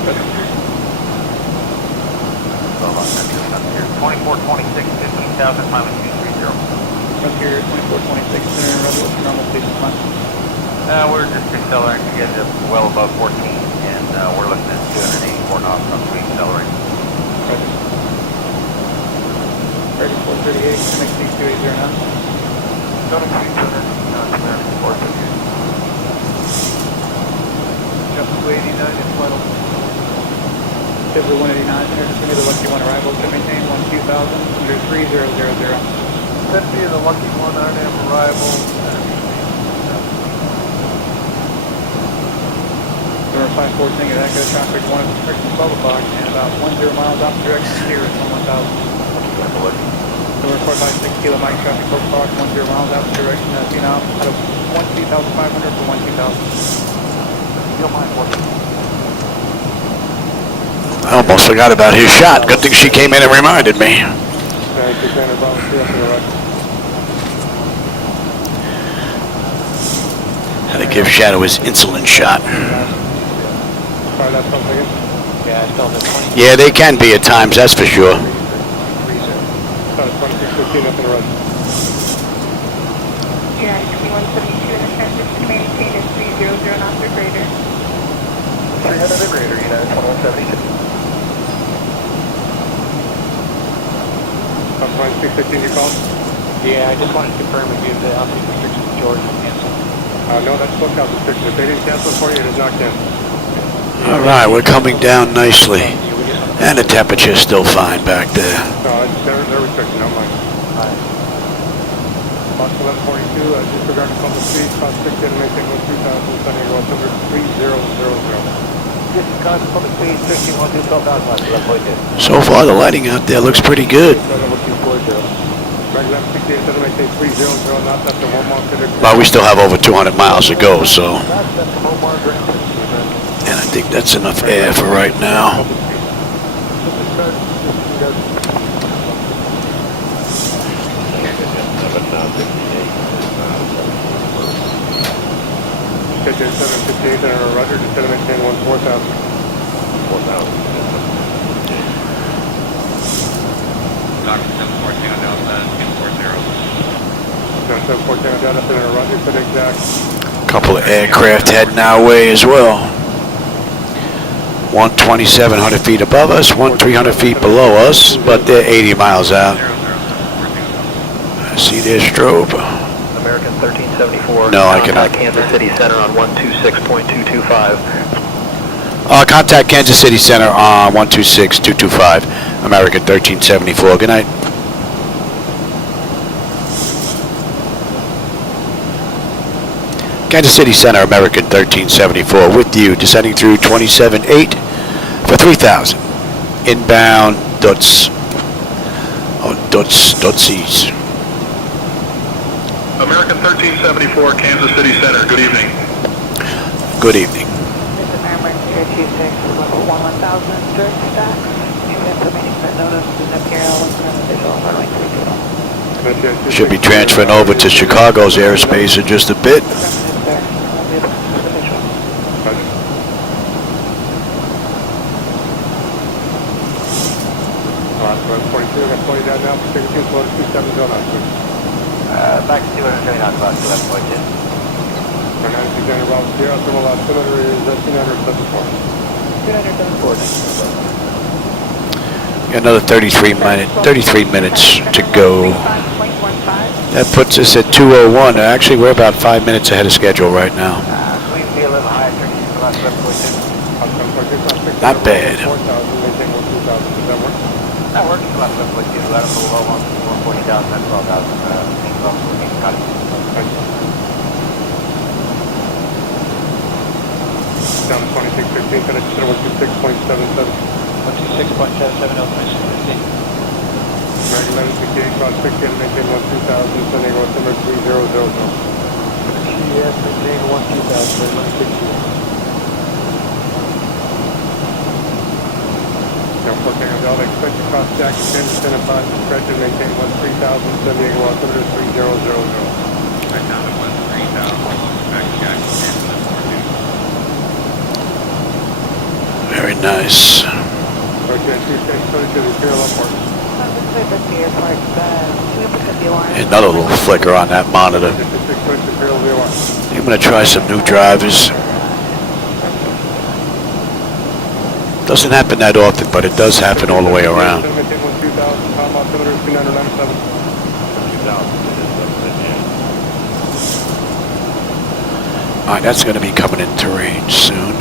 2426, 15,000, climb at 230. Frontier 2426, center level, what's your normal station climb? We're just accelerating to get up well above 14, and we're looking at 284 knots once we accelerate. Ready, 438, MXC 280 now. Don't exceed 200 knots there, 438. Jump to 289 and final. Civil 189, there's going to be the Lucky 1 arrival to maintain 12,000 under 3000. Send me the Lucky 1 RNAV arrival. Number 514 at Echo traffic 1 at direction 12 o'clock and about 10 miles off direction here at 1000. Number 456 Kilo Mike traffic 12 o'clock 10 miles out direction Phenom out of 12,500 to 12,000. Kilo Mike working. I almost forgot about his shot. Good thing she came in and reminded me. Had to give Shadow his insulin shot. Yeah, they can be at times, that's for sure. Yeah, 172 in the transition, maintain at 300 knots or greater. 300 or greater, United 2172. 615 you called? Yeah, I just wanted to confirm with you the altitude restriction to George was canceled. No, that's lookout restriction. If they didn't cancel it for you, it is not canceled. All right, we're coming down nicely. And the temperature's still fine back there. No, they're restricted, no mind. Box 1142, disregard to public speed, cost 6 and maintain 13,000, San Diego, altimeter 3000. Disregard to public speed, 15,112,000, So far, the lighting out there looks pretty good. Well, we still have over 200 miles to go, so. And I think that's enough air for right now. Schedule 758 and Roger, just going to maintain 4,000. 4,000. Doctor 714 on Delta, skin 40. 714 on Delta, Center Roger, set exact. Couple of aircraft heading our way as well. One 2,700 feet above us, one 300 feet below us, but they're 80 miles out. I see their strobe. American 1374. No, I cannot. Kansas City Center on 126.225. Contact Kansas City Center on 126.225. American 1374. Good night. Kansas City Center, American 1374, with you, descending through 27.8 for 3,000. Inbound Dutz. Oh, Dutzies. American 1374, Kansas City Center. Good evening. Good evening. This is American 026, level 11000, direct stack. New information that notice is Imperial and visual runway 30. Should be transferring over to Chicago's airspace in just a bit. Back to 230 knots, about 211.2. Got another 33 minutes to go. That puts us at 2:01. Actually, we're about 5 minutes ahead of schedule right now. Please be a little higher, 30 about 7.2. Not bad. That works, about 7.2. Let us go low on 40,000, that's 12,000. Got it. Down to 2615, finish at 126.77. 126.77, open 15. American 1168, cross 60 and maintain 12,000, San Diego, altimeter 3000. GS, maintain 12,000, 1168. Airport Tango Delta, expect to cross Jackson, descend upon stretch and maintain 13,000, San Diego, altimeter 3000. Right down to 13,000, back to Jackson, Very nice. Another little flicker on that monitor. I'm going to try some new drivers. Doesn't happen that often, but it does happen all the way around. Alright, that's going to be coming into range soon.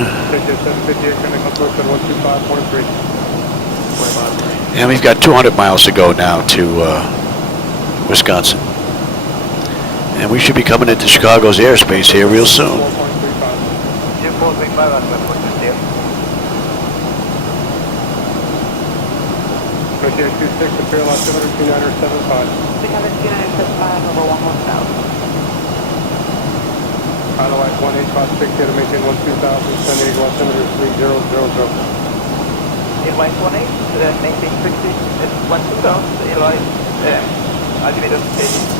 And we've got 200 miles to go now to Wisconsin. And we should be coming into Chicago's airspace here real soon. Frontier 26, Imperial altimeter 2975. We have a 2975 over 11000. Pilot 1856, here to maintain 12000, San Diego altimeter 3000. Airline 18, maintain 60, it's 12000, airline, altimeter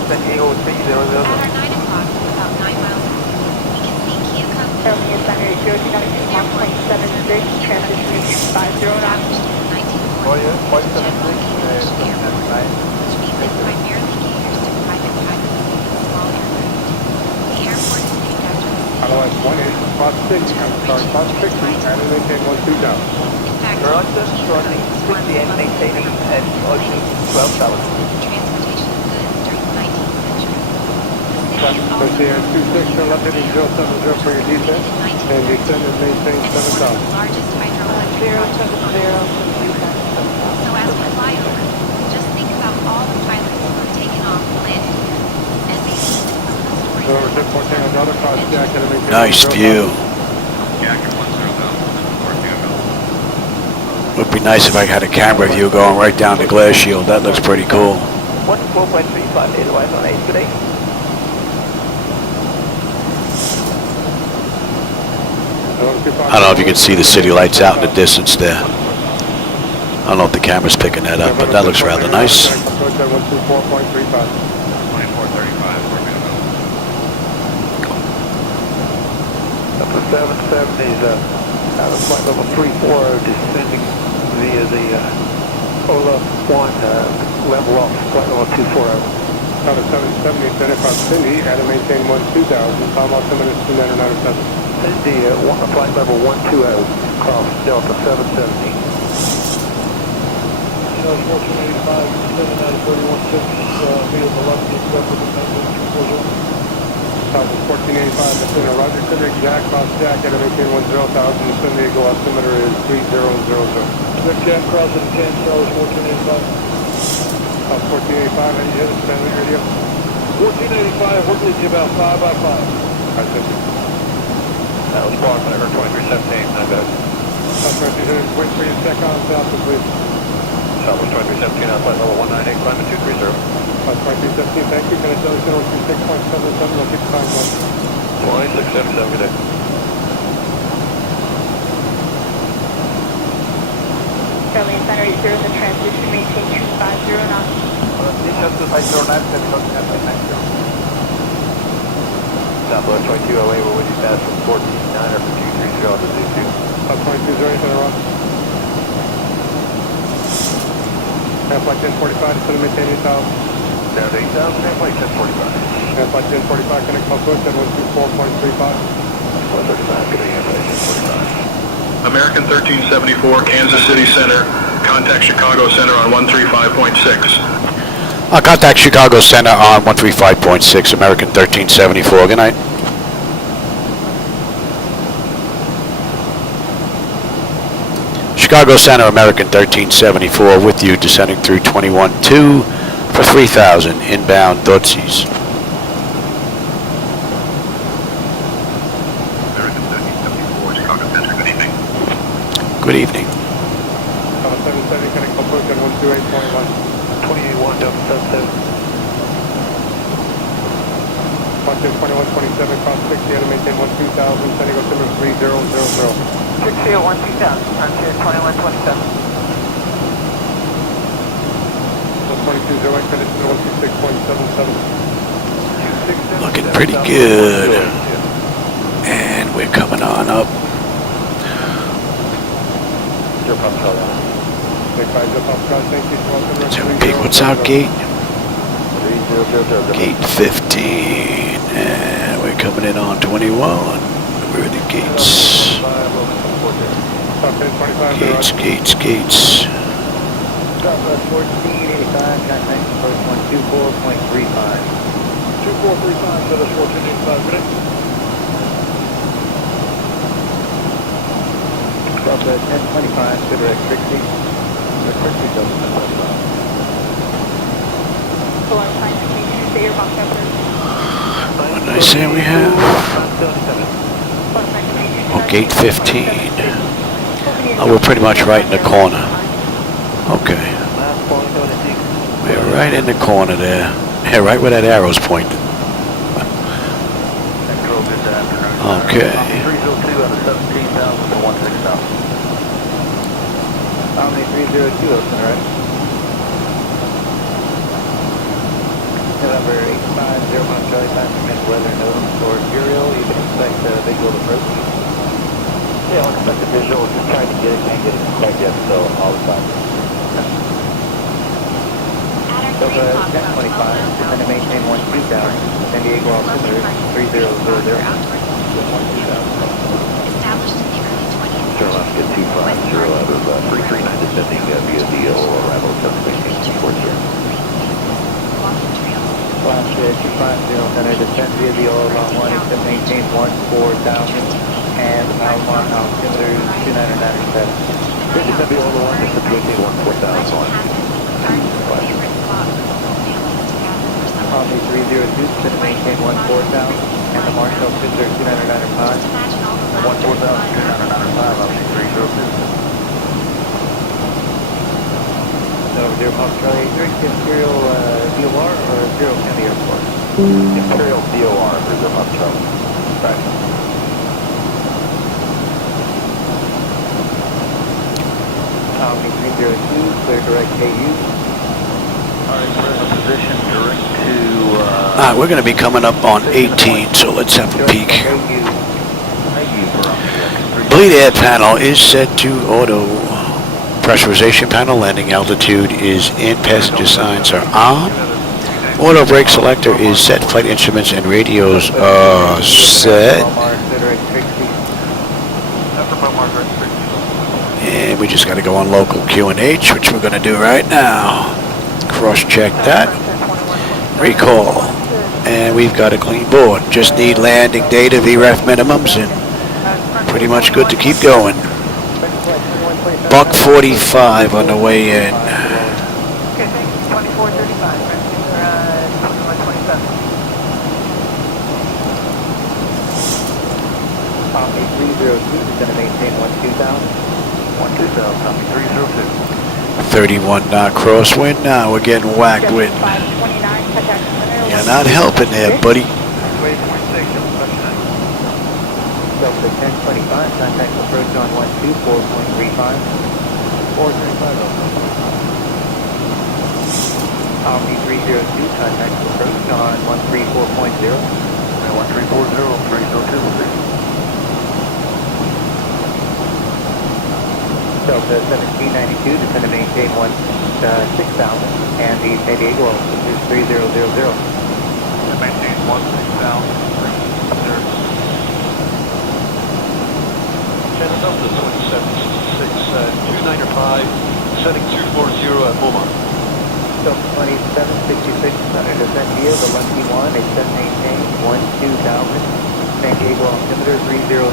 San Diego 3000. At our 9 o'clock, about 9 miles away, we can see Kia Cockpit. Airline Center 029 1.76, transition reach 50 knots. Oh yeah, 576, which means it primarily caters to private pilots and small aircraft. The airport is named after the city. Pilot 1856, sorry, 560, and maintain 12000. In fact, Kia Cockpit was and maintaining at ocean 12,000. transportation of goods during the 19th century. The city is also Frontier 26, left heading 070 for your descent, and descend and maintain 7000. the largest hydraulic. So as we fly over, just think about all the pilots who have taken off and landed here. Aviation is some of the stories. Nice view. Would be nice if I had a camera view going right down the glass shield. That looks pretty cool. 4.35 Edelweiss on 8 today. I don't know if you can see the city lights out in the distance there. I don't know if the camera's picking that up, but that looks rather nice. 770s out of flight level 34, descending via the Ola 1, level off flight level 24. Out of 770, identify Cindy, had to maintain 12000, time altimeter 2997. Cindy, flight level 120, cross Delta 770. Charles 1485, descending out of 316, via the left, except for the 91240. Southwest 1485, that's in a Roger Center, exact, cross Jack, had to maintain 10,000, San Diego altimeter is 3000. Good Jack, crossing 10, Charles 1485. South 1485, any hit us, Stanley radio? 1485, we're getting you about 5 by 5. Alright, thank you. That was Spark, whenever 2317, I bet. South 2317, wait for your check on Southwest, please. Southwest 2317, on flight level 198, climate 230. South 2317, thank you. Can I tell you 026.77, I'll keep the time going. 2677, good day. Airline Center 80, the transition, maintain 250 knots. Just to 509, Southwest 2208, we're with you fast from 14-9 or from 230 to Z2. South 22, is there anything wrong? Flight 1045, just to maintain 8,000. Down to 8,000, flight 1045. Flight 1045, connect Southwest at 124.35. 135, good day, flight 1045. American 1374, Kansas City Center. Contact Chicago Center on 135.6. Contact Chicago Center on 135.6, American 1374. Good night. Chicago Center, American 1374, with you, descending through 21-2 for 3,000, inbound Dotsis. American 1374, Chicago Center, good evening. Good evening. 770, connect Southwest at 128.1. 28-1, Delta 77. Flight 1021.27, cross 60, had to maintain 12,000, San Diego altimeter 3000. 60 at 12000, Frontier 2127. 2208, connect to 126.77. Looking pretty good. And we're coming on up. Peak, what's our gate? Gate 15. And we're coming in on 21. Where are the gates? Gates. Southwest 1485, contact approach 124.35. 2435, Southwest 1485, minute. Southwest 1025, good direct 60. The 60 doesn't know what's wrong. What did I say we have? Oh, gate 15. Oh, we're pretty much right in the corner. Okay. We're right in the corner there. Yeah, right where that arrow's pointed. Okay. 302 out of 17,000 to 16,000. Omni 302, open right. November 850, Charlie, time to make weather NOTAM for Imperial. You can expect a visual approach. Yeah, I'll expect a visual. Just trying to get it, can't get it quite yet, so all the time. So 1025, descend to maintain 12000, San Diego altimeter 3000. Established in the early 20th Turn left, get 250 out of 339 descending via DO, arrival 718 Flash 250, center descend via the oil on 1, except maintain 14000, and power altimeter 2997. Descend via oil 1, except maintain 14000. Omni 302, descend to maintain 14000, and the Marshall altimeter 2995. 14000, Omni 302. Zero Pop Charlie 83, Imperial DOR or Zero County Airport? Imperial DOR for Zero Pop Charlie. Right. Omni 302, clear direct KU. Alright, we're in a position direct to... Alright, we're going to be coming up on 18, so let's have a peek. Bleed air panel is set to auto. Pressurization panel, landing altitude is in, passenger signs are on. Auto brake selector is set, flight instruments and radios are set. And we just got to go on local QNH, which we're going to do right now. Cross-check that. Recall. And we've got a clean board. Just need landing data, VREF minimums, and pretty much good to keep going. Buck 45 on the way in. Okay, thank you. 2435, right? 2127. Omni 302 is going to maintain 12000. 12000, Omni 302. 31 knot crosswind. Now we're getting whacked with. You're not helping there, buddy. Delta 1025, contact approach on 124.35. 435. Omni 302, contact approach on 134.0. 1340, 302. Delta 1792, descend to maintain 6000, and the San Diego altitude is 3000. Maintain 16000. Delta 2766, 295, setting 240 at Beaumont. Delta 2766, center descend via the Lucky 1, extend maintain 12000, San Diego altimeter 3000.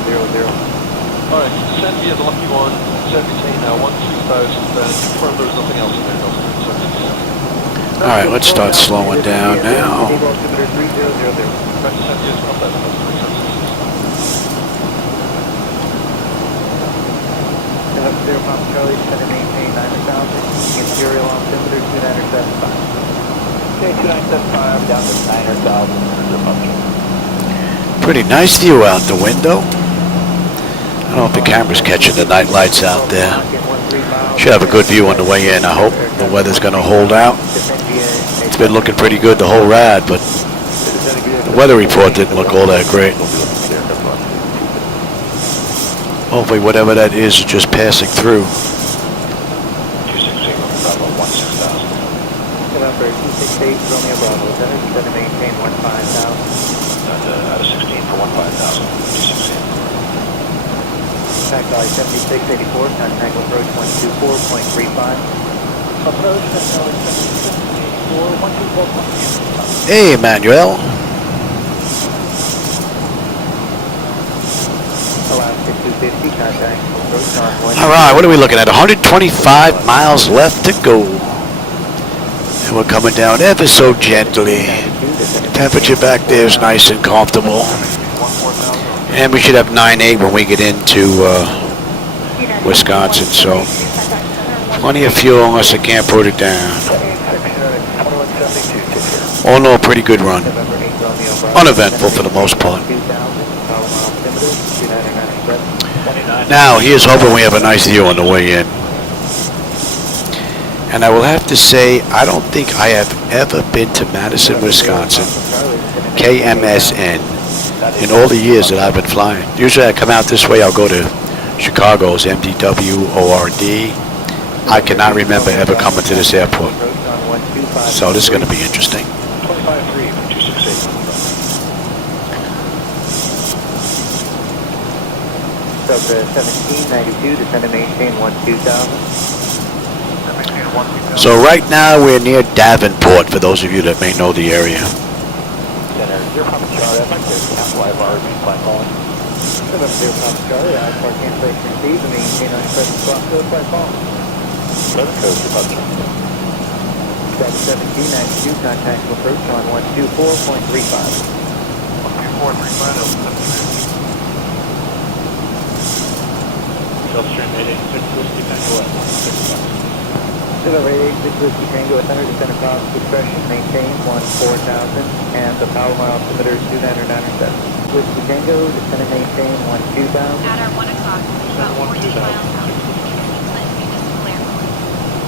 Alright, descend via the Lucky 1, set maintain 12000, and confirm there's nothing else in there. Alright, let's start slowing down now. San Diego altimeter 3000. Right, descend via the Lucky 1. Zero Pop Charlie, descend to maintain 9000, Imperial altimeter 2975. Okay, 2975 down to 9000. Pretty nice view out the window. I don't know if the camera's catching the night lights out there. Should have a good view on the way in. I hope the weather's going to hold out. It's been looking pretty good the whole ride, but the weather report didn't look all that great. Hopefully whatever that is just passing through. 8, Romeo Bravo, center, descend and maintain 15,000. Out of 16 for 15,000. Contact value 7684, contact approach 124.35. Approach, contact 7684, 124.35. Hey, Emmanuel. Alaska 250, contact approach on 1. All right, what are we looking at? 125 miles left to go. And we're coming down ever so gently. Temperature back there is nice and comfortable. And we should have 9.8 when we get into Wisconsin, so plenty of fuel unless I can't put it down. All in all, pretty good run. Uneventful for the most part. Now, here's hoping we have a nice view on the way in. And I will have to say, I don't think I have ever been to Madison, Wisconsin, KMSN, in all the years that I've been flying. Usually I come out this way, I'll go to Chicago's MDW, ORD. I cannot remember ever coming to this airport. So this is going to be interesting. 25.3 for 268. Sub 1792, descend and maintain 12,000. So right now we're near Davenport, for those of you that may know the area. Center, 0 Papa Charlie, I'd like to cancel IVR by calling. 0 Papa Charlie, IVR cancellation received and maintain on present spot code by calling. Weather code, Papa Charlie. Sub 1792, contact approach on 124.35. 124.35, Gulfstream 886 Whiskey Tango at 165. Silver 886 Whiskey Tango at 100 descent across discretion, maintain 14,000, and the power mile altimeter is 2997. Whiskey Tango, descend and maintain 12,000. At our 1 o'clock, about 14 miles out of the Clinton Municipal Airport.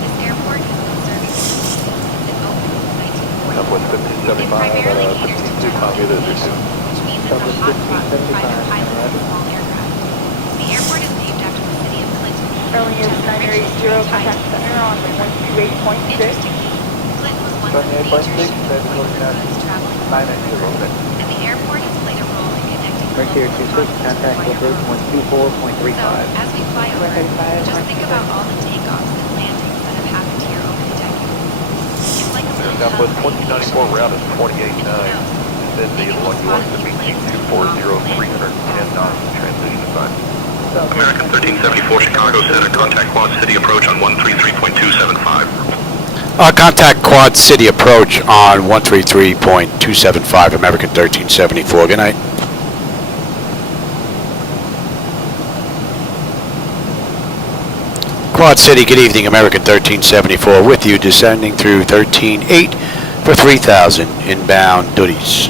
This airport has been serving since it opened in 1940. Southwest 1575 Primarily at caters to 15 kilometers or so. which means it's a hot spot for private pilots and small aircraft. The airport is named after the city of Clinton. Early is 980, contact center on 128.6. Interestingly, Clinton was one of the major shipping traveling and the airport has played a role in connecting Mercury 26, contact approach 124.35. So, as we fly over, just think about all the takeoffs and landings that have happened here over the decades. It's like a little Southwest hub. 1494 route is 48.9. Then the lucky one to maintain 240, 310 knots transition time. American 1374 Chicago Center, contact Quad City approach on 133.275. Contact Quad City approach on 133.275, American 1374. Good night. Quad City, good evening, American 1374 with you, descending through 13.8 for 3,000 inbound duties.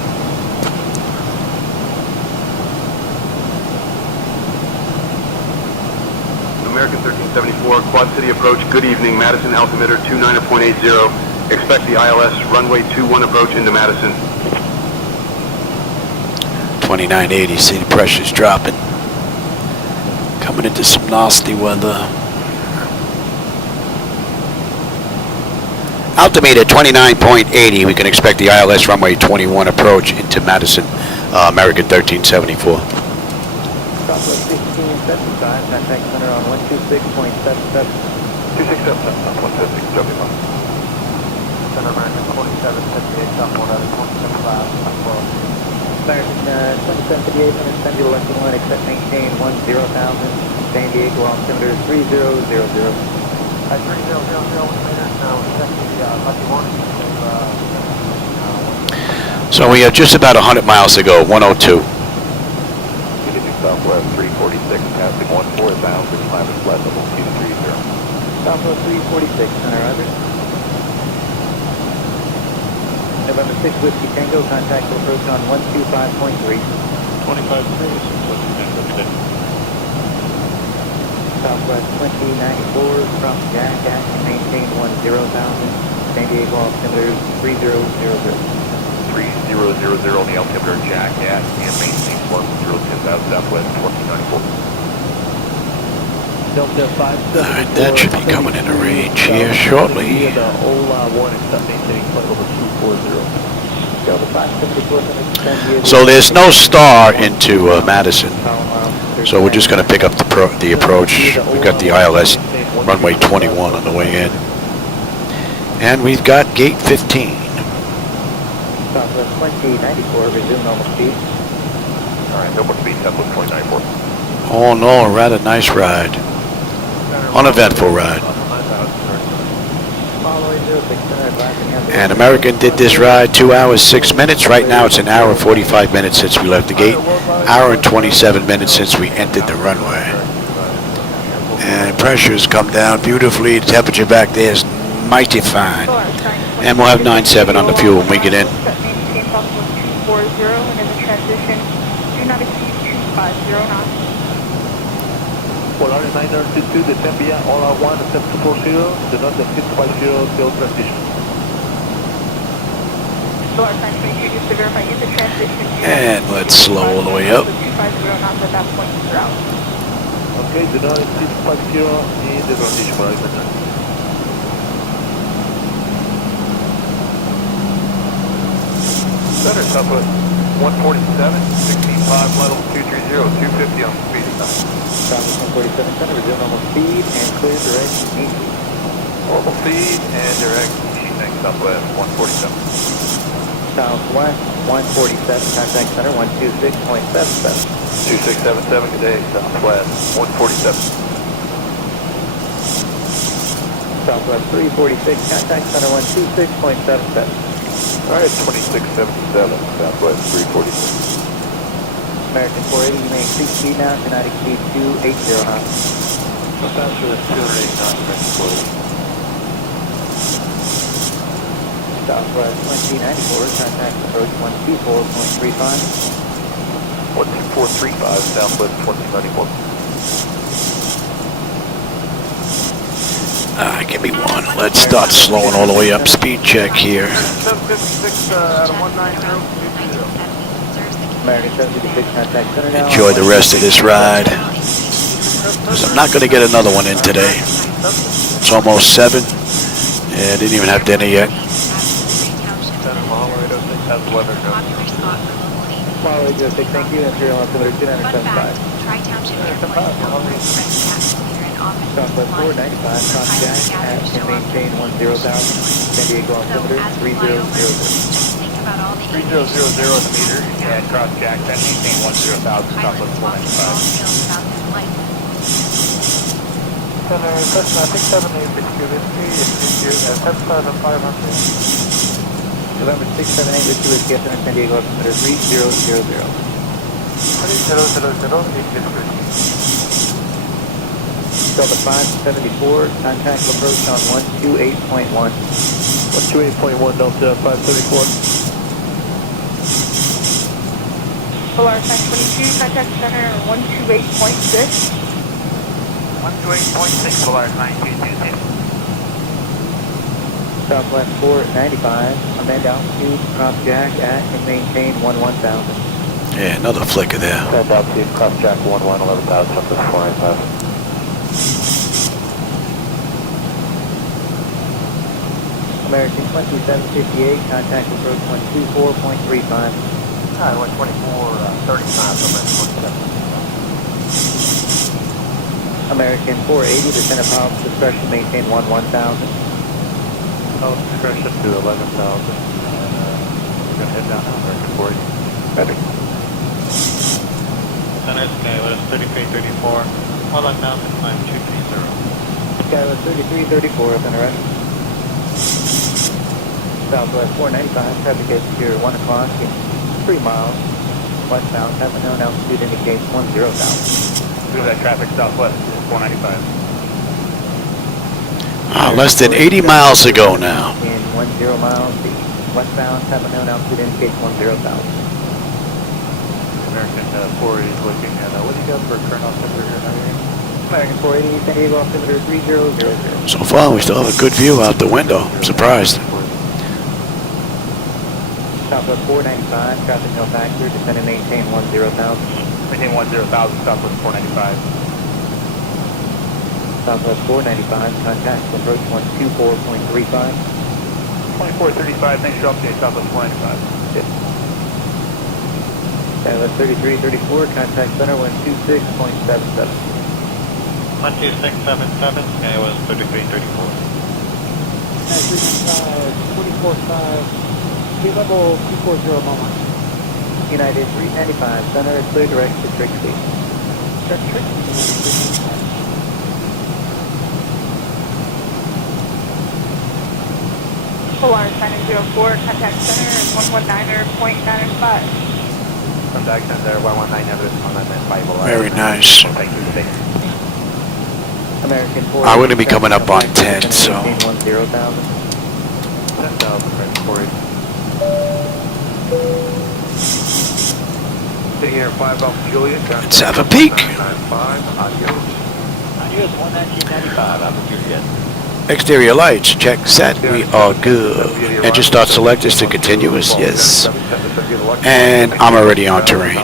American 1374, Quad City approach, good evening, Madison altimeter 29.80. Expect the ILS runway 21 approach into Madison. 2980, see the pressure's dropping. Coming into some nasty weather. Altimeter 29.80, we can expect the ILS runway 21 approach into Madison, American 1374. Southwest 1575, contact center on 126.77. 267, Southwest 1575. Center American 2758, Southwest 27.5. American 2758, understand your lucky one, accept maintain 10,000. San Diego altimeter 3000. At 3000, now accepting the lucky one. So we have just about 100 miles to go, 102. Southwest 346, passing 14,000, climb is flat level 230. Southwest 346, center under. November 6 Whiskey Tango, contact approach on 125.3. 25.3, Southwest 2094, from Jack, action maintain 10,000. San Diego altimeter 3000. 3000 on the altimeter, Jack at and maintain 10,000 Southwest 1494. Delta 574. Alright, that should be coming into range here shortly. The OLA 1 except maintaining flight level 240. Delta 574, So there's no star into Madison. So we're just going to pick up the approach. We've got the ILS runway 21 on the way in. And we've got gate 15. Southwest 2094, resume normal speed. Alright, normal speed, Southwest 2094. Oh no, a rather nice ride. Uneventful ride. And American did this ride 2 hours 6 minutes. Right now it's an hour and 45 minutes since we left the gate. Hour and 27 minutes since we entered the runway. And pressure's come down beautifully. The temperature back there is mighty fine. And we'll have 97 on the fuel when we get in. Maintain Fox 240 and in the transition, do not exceed 250 knots. Polaris 922, the 10 p.m. OLA 1 except 240, do not exceed 250 till transition. Polaris 922, just to verify in the transition. And let's slow all the way up. 250 knots at that point throughout. Okay, do not exceed 250 in the transition, Polaris 922. Center, Southwest 147, 16.5, flight level 230, 250 on speed. Southwest 147 center, resume normal speed and clear direct east. Normal speed and direct east, thanks, Southwest 147. Southwest 147, contact center 126.77. 2677, good day, Southwest 147. Southwest 346, contact center 126.77. Alright, 2677, Southwest 346. American 480, you may increase speed now to not exceed 280 knots. So faster than 280 knots, American 480. Southwest 2094, contact approach 124.35. 12435, Southwest 2094. Give me one. Let's start slowing all the way up. Speed check here. 756 out of 190. American 756, contact center now. Enjoy the rest of this ride. 'Cause I'm not going to get another one in today. It's almost 7. Yeah, I didn't even have dinner yet. Follow 806, thank you. Imperial altimeter 2975. Southwest 495, cross jack at and maintain 10,000. San Diego altimeter 3000. 3000 on the meter, and cross jack, then maintain 10,000, Southwest 495. Center, Cessna 678, whiskey, 7,500. November 678, whiskey, whiskey, San Diego altimeter 3000. 3000, Delta 574, contact approach on 128.1. 128.1, Delta 574. Polaris 922, contact center 128.6. 128.6, Polaris 922. Southwest 495, amend altitude, cross jack at and maintain 11,000. Yeah, another flicker there. Send altitude, cross jack 11,000, Southwest 495. American 2758, contact approach 124.35. Hi, 124.35, American 480, descend of power discretion, maintain 11,000. Power discretion to 11,000. We're going to head down to American 480. Ready. Center Skywest 3334, hold on down to climb 230. Skywest 3334, center right. Southwest 495, traffic gauge here 1 o'clock in 3 miles. Westbound, have a known altitude indicates 10,000. Through that traffic, Southwest 495. Less than 80 miles to go now. In 10 miles, the westbound, have a known altitude indicates 10,000. American 480 is looking at, what do you got for current altimeter here now? American 480, San Diego altimeter 3000. So far, we still have a good view out the window. I'm surprised. Southwest 495, traffic no factor, descend and maintain 10,000. Maintain 10,000, Southwest 495. Southwest 495, contact approach 124.35. 2435, thanks for update, Southwest 495. Yes. Southwest 3334, contact center 126.77. 12677, KOS 3334. 245, sea level 240 moment. United 395, center clear direct to Trixie. Polar China 04, contact center 119.95. Contact center 119.95. Very nice. American 4. I'm going to be coming up on 10, so. 10,000. 10,000, right, Taking Air 5 Alpha Juliet. Let's have a peek. 995, adios. Adios 11995, Alpha Juliet. Exterior lights, check, set, we are good. Engine start select is to continuous, yes. And I'm already on terrain. No,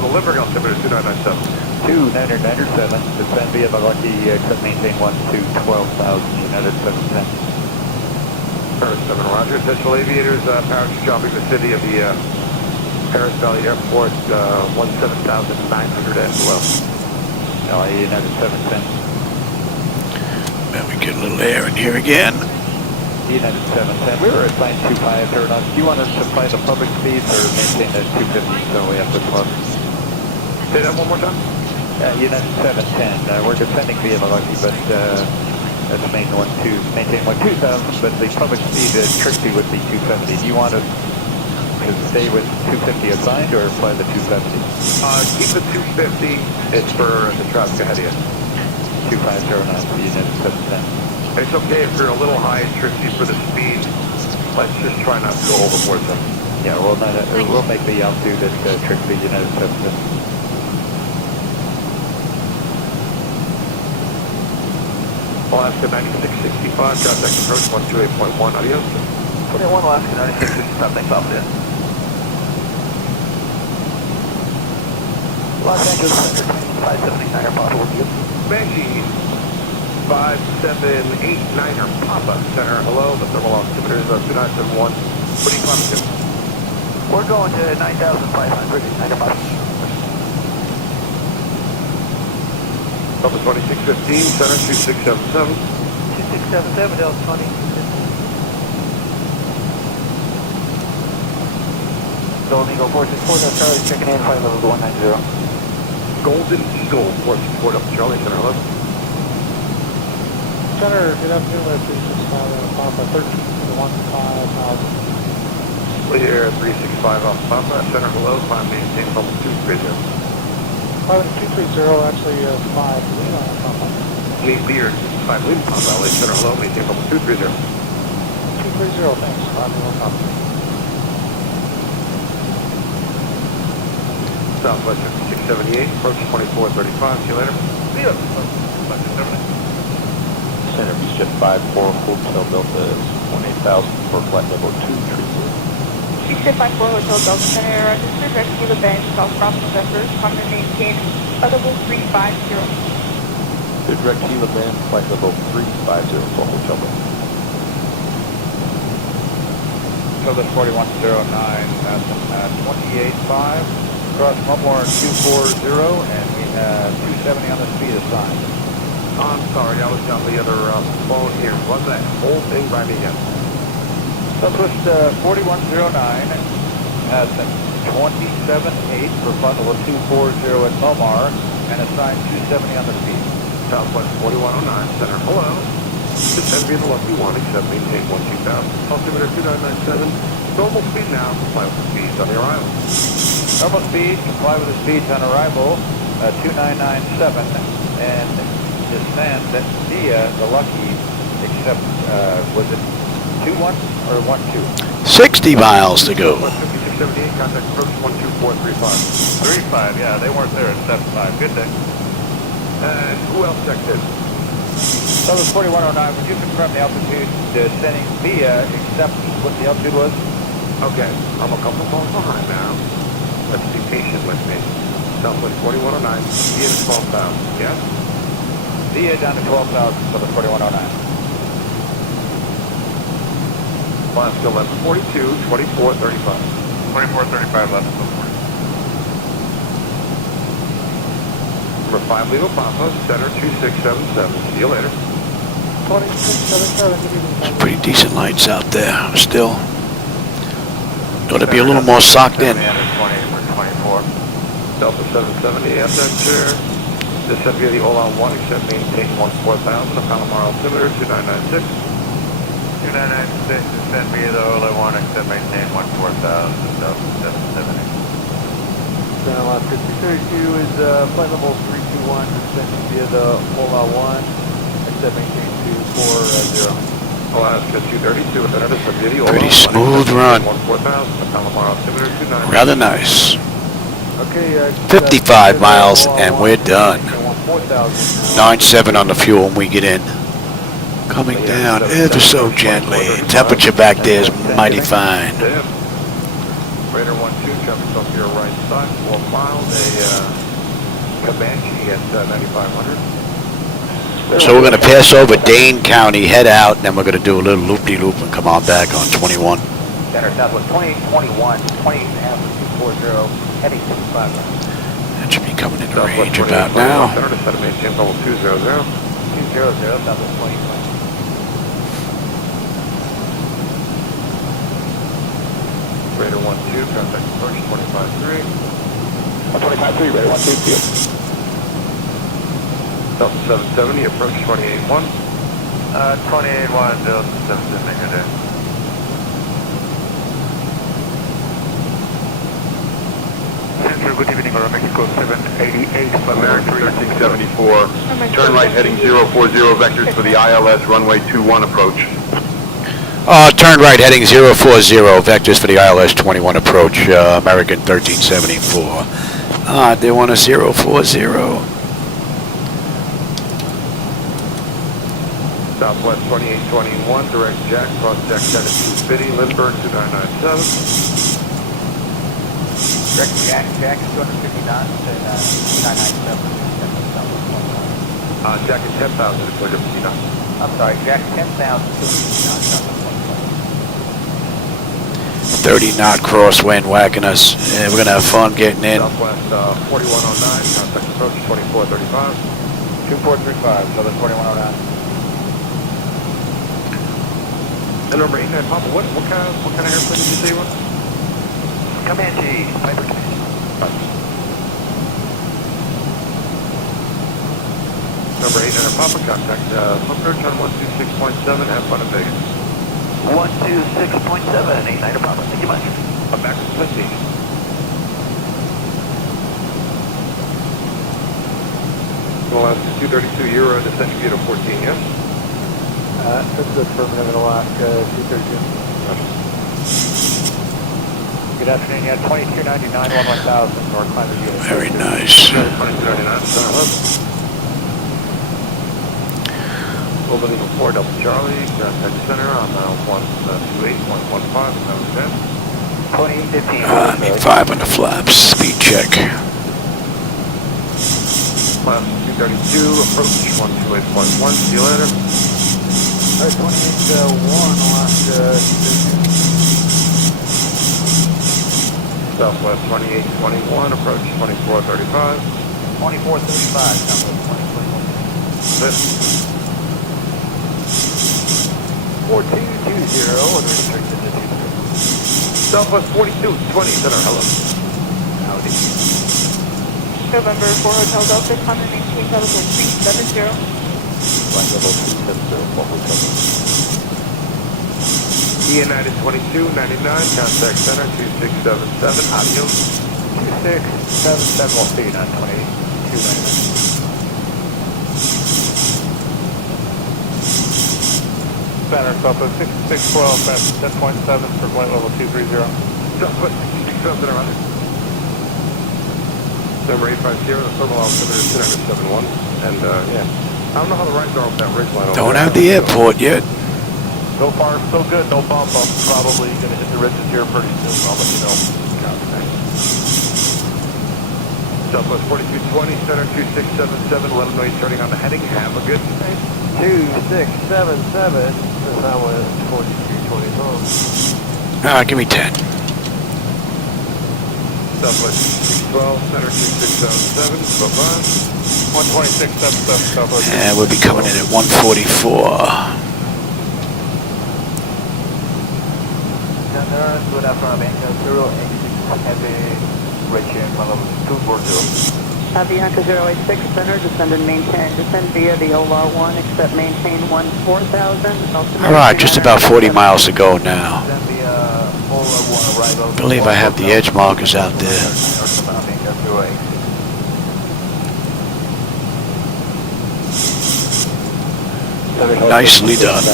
the Limerick altimeter is 2997. 2997, descend via Lucky, except maintain 1 to 12,000, United 710. Paris 7, roger. Central Aviators, parachute dropping the city of the Paris Valley Airport, 17,900 and below. LA United 710. Let me get a little air in here again. United 710. We were assigned 25 aeronauts. Do you want us to fly the public speeds or maintain at 250 so we have to club? Say that one more time? United 710. We're descending via Lucky, but that's maintain 12000, but the public speed at Trixie would be 270. Do you want us to stay with 250 assigned or fly the 270? Keep the 250. It's for the traffic ahead of you. 250 knots, United 710. It's okay if you're a little high in Trixie for the speed. Let's just try not to go overboard them. Yeah, we'll make the altitude at Trixie, United 710. Alaska 9665, contact approach 128.1, adios. 21 Alaska 9665, thanks, Alpha. Los Angeles Center 579 possible view. Banshee 5789er Papa Center, hello, the thermal altimeter is 2971. What are you coming to? We're going to 9,500, Niner Papa. Papa 2615, center 2677. 2677, Delta 20. Golden Eagle 464, that's Charlie, checking in, flight level 190. Golden Eagle 464 up Charlie, center, hello. Center, good afternoon, 365 Papa 13 to the 15,000. Clear 365 off Papa, center, hello, climb maintain level 230. 230, actually 5 Lima Papa. Clear 5 Lima Papa, LA center, hello, maintain level 230. 230, thanks, 5 Lima Papa. Southwest 678, approach 2435, see you later. See you. Center Beachjet 54, Hotel Delta is 18,000 for flight level 230. Beachjet 54, Hotel Delta Center, register direct to the bench, southbound November, come and maintain flight level 350. The direct Gila band, flight level 350 for Hotel Delta. Southwest 4109, at 28.5. Cross Mumwar 240, and we have 270 on the speed assigned. I'm sorry, I was on the other phone here. Run that whole thing by me again. Southwest 4109 has 27.8 for flight level 240 at Mumwar, and assigned 270 on the speed. Southwest 4109, center, hello. Descend via the Lucky 1, accept maintain 12,000. Altimeter 2997. Normal speed now, comply with the speeds on the arrival. Normal speed, comply with the speeds on arrival, 2997, and descend via the Lucky, except, was it 21 or 12? 60 miles to go. 5678, contact approach 12435. 35, yeah, they weren't there at 75. Good day. And who else checked in? Southwest 4109, would you confirm the altitude descending via, except what the altitude was? Okay, I'm a couple miles behind now. Let's be patient with me. Southwest 4109, via 12,000, yes? VA down to 12,000 for the 4109. Alaska 1142, 2435. 2435 left of 40. Number 5, Leo Papa, center 2677. See you later. 2677. Pretty decent lights out there still. Ought to be a little more socked in. 20 for 24. Delta 770, SN chair. Descend via the Ola 1, except maintain 14,000. The Palomar altimeter 2996. 2996, descend via the Ola 1, except maintain 14,000, Delta 770. Alaska 232 is flight level 321, descending via the Ola 1, except maintain 240. Alaska 232, descend via the Ola 1. Pretty smooth run. 14,000. The Palomar altimeter 2996. Rather nice. Okay, 55 miles and we're done. 9.7 on the fuel when we get in. Coming down ever so gently. Temperature back there is mighty fine. Radar 12, traffic off your right side, 4 miles, a Comanche at 9,500. So we're going to pass over Dane County, head out, and then we're going to do a little loop-de-loop and come on back on 21. Center Southwest 2821, 28.5 for 240, heading 65. That should be coming into range about now. Center to maintain level 200. 200, Southwest 2020. Radar 12, contact approach 25-3. 125.3, Radar 12, see you. Delta 770, approach 28-1. 28-1, Delta 770, good day. Central, good evening, Mexico 788. American 1374. Turn right heading 040, vectors for the ILS runway 21 approach. Turn right heading 040, vectors for the ILS 21 approach, American 1374. They want a 040. Southwest 2821, direct jack, cross deck 7250, Lindbergh 2997. Direct Jack is 250 knots and 997. Jack is 10,000 at 250 knots. I'm sorry, Jack 10,000, 250 knots. 30 knot crosswind whacking us. We're going to have fun getting in. Southwest 4109, contact approach 2435. 2435, Southern 4109. And number 89, Papa, what kind of airplane did you say you were? Comanche, Piper Comanche. Number 89, Papa, contact approach on 126.7, have fun in Vegas. 126.7, 89 Papa, thank you much. I'm back to the station. Alaska 232 Euro, descending via to 14, yes? That's the affirmative in Alaska 232. Good afternoon, you had 2299, 1000, North Climate US. Very nice. 2299, Opening 4 Delta Charlie, contact center on 128.15, 2815. Need 5 on the flaps, speed check. Class 232, approach 128.1, see you later. 28-1, Alaska 232. Southwest 2821, approach 2435. 2435, Southwest 2021. 4220, restricted to 20. Southwest 4220, center, hello. Howdy. November 4 Hotel Delta, Contact maintain level 370. Flight level 370, what was United 2299, contact center 2677, adios. 2677, we'll see you 928, 299. Center, Southwest 6612, fast 10.7 for flight level 230. Southwest 66, around it. Number 850, the thermal altimeter is 771, and yeah. I don't know how the rides are off that ridge line. Don't have the airport yet. So far, so good. No bump. I'm probably going to hit the ridges here pretty soon. I'll let you know. Southwest 4220, center 2677, let them know you're turning on the heading. Have a good night. 2677, Southwest 4220. Give me 10. Southwest 612, center 2677, bye-bye. 12677 Southwest. And we'll be coming in at 144. Good afternoon, Zero 86 heavy reaching level 240. Avianca 086 center, descend and maintain, descend via the OLA 1, except maintain 14,000. All right, just about 40 miles to go now. Then the OLA 1 arrival. I believe I have the edge markers out there. Nicely done.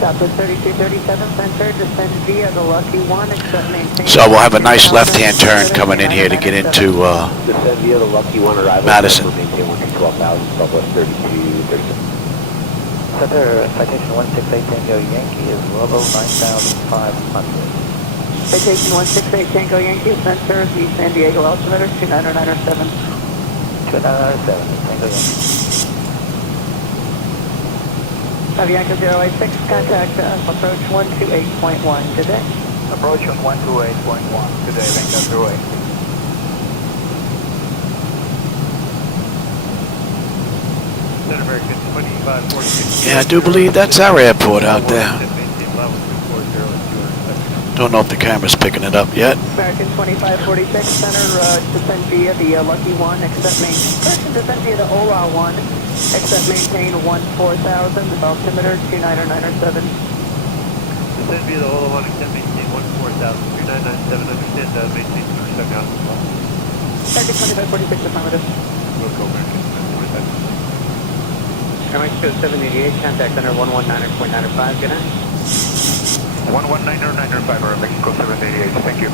Southwest 3237 center, descend via the Lucky 1, except maintain. So we'll have a nice left-hand turn coming in here to get into Descend via the Lucky 1 arrival. Madison. Maintain 12,000, Southwest 3237. Center, citation 168 Tango Yankee is level 9,500. Citation 168 Tango Yankee, center, the San Diego altimeter 29097. 29097, Tango Yankee. Avianca 086, contact approach 128.1 today. Approach on 128.1 today, Avianca 08. Center American 2546. Yeah, I do believe that's our airport out there. Don't know if the camera's picking it up yet. American 2546 center, descend via the Lucky 1, except maintain. Descend via the OLA 1, except maintain 14,000, altimeter 29097. Descend via the OLA 1, except maintain 14,000, 2997, understand, maintain 27 out. American 2546 affirmative. We'll go American 2546. Mexico 788, contact center 119.95, good night. 119.95, or Mexico 788, thank you.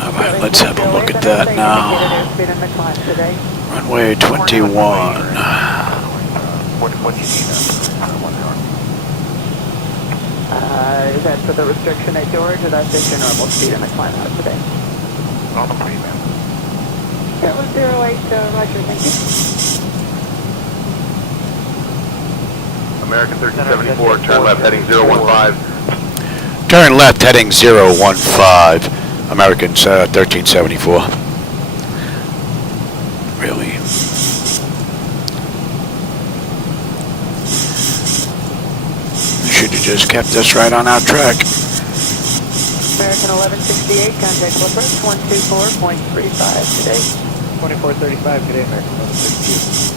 All right, let's have a look at that now. Runway 21. What do you need? Is that for the restriction at George, or that's just your normal speed in the climb out today? On the plane, man. That was 08, Roger, thank you. American 1374, turn left heading 015. Turn left heading 015. American 1374. Really? Should have just kept us right on our track. American 1168, contact approach 124.35 today. 2435 today, American 1168.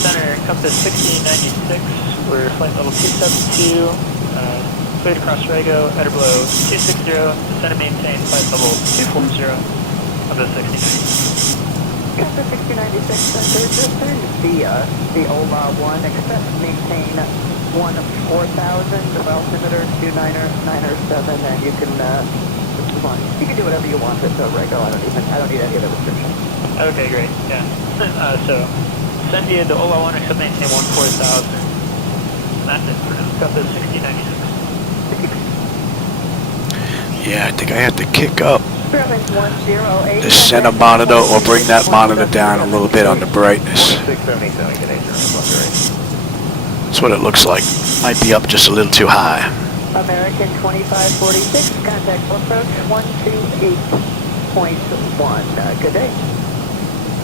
Center, compass 1696, we're flight level 272, straight across Rago, at or below 260, descend and maintain flight level 240 of the 1690. Compass 1696, center, descend via the OLA 1, except maintain 14,000, altimeter 29097, and you can, you can do whatever you want with the Rago. I don't need any of the restrictions. Okay, great, yeah. So, send via the OLA 1, except maintain 14,000. That's it for compass 1696. Yeah, I think I have to kick up Fairbanks 108. the center monitor or bring that monitor down a little bit on the brightness. 677 today, That's what it looks like. Might be up just a little too high. American 2546, contact approach 128.1. Good day.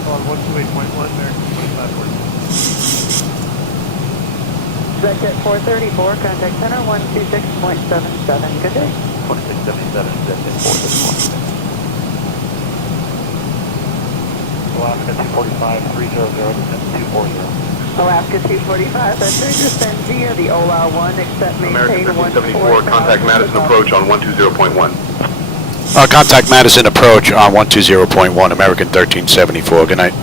On 128.1, American 2546. That's at 434, contact center 126.77. Good day. 2677, that's in 464. Alaska 245, 300, descend 240. Alaska 245, that's descend via the OLA 1, except maintain American 1374, contact Madison approach on 120.1. Contact Madison approach on 120.1, American 1374. Good night.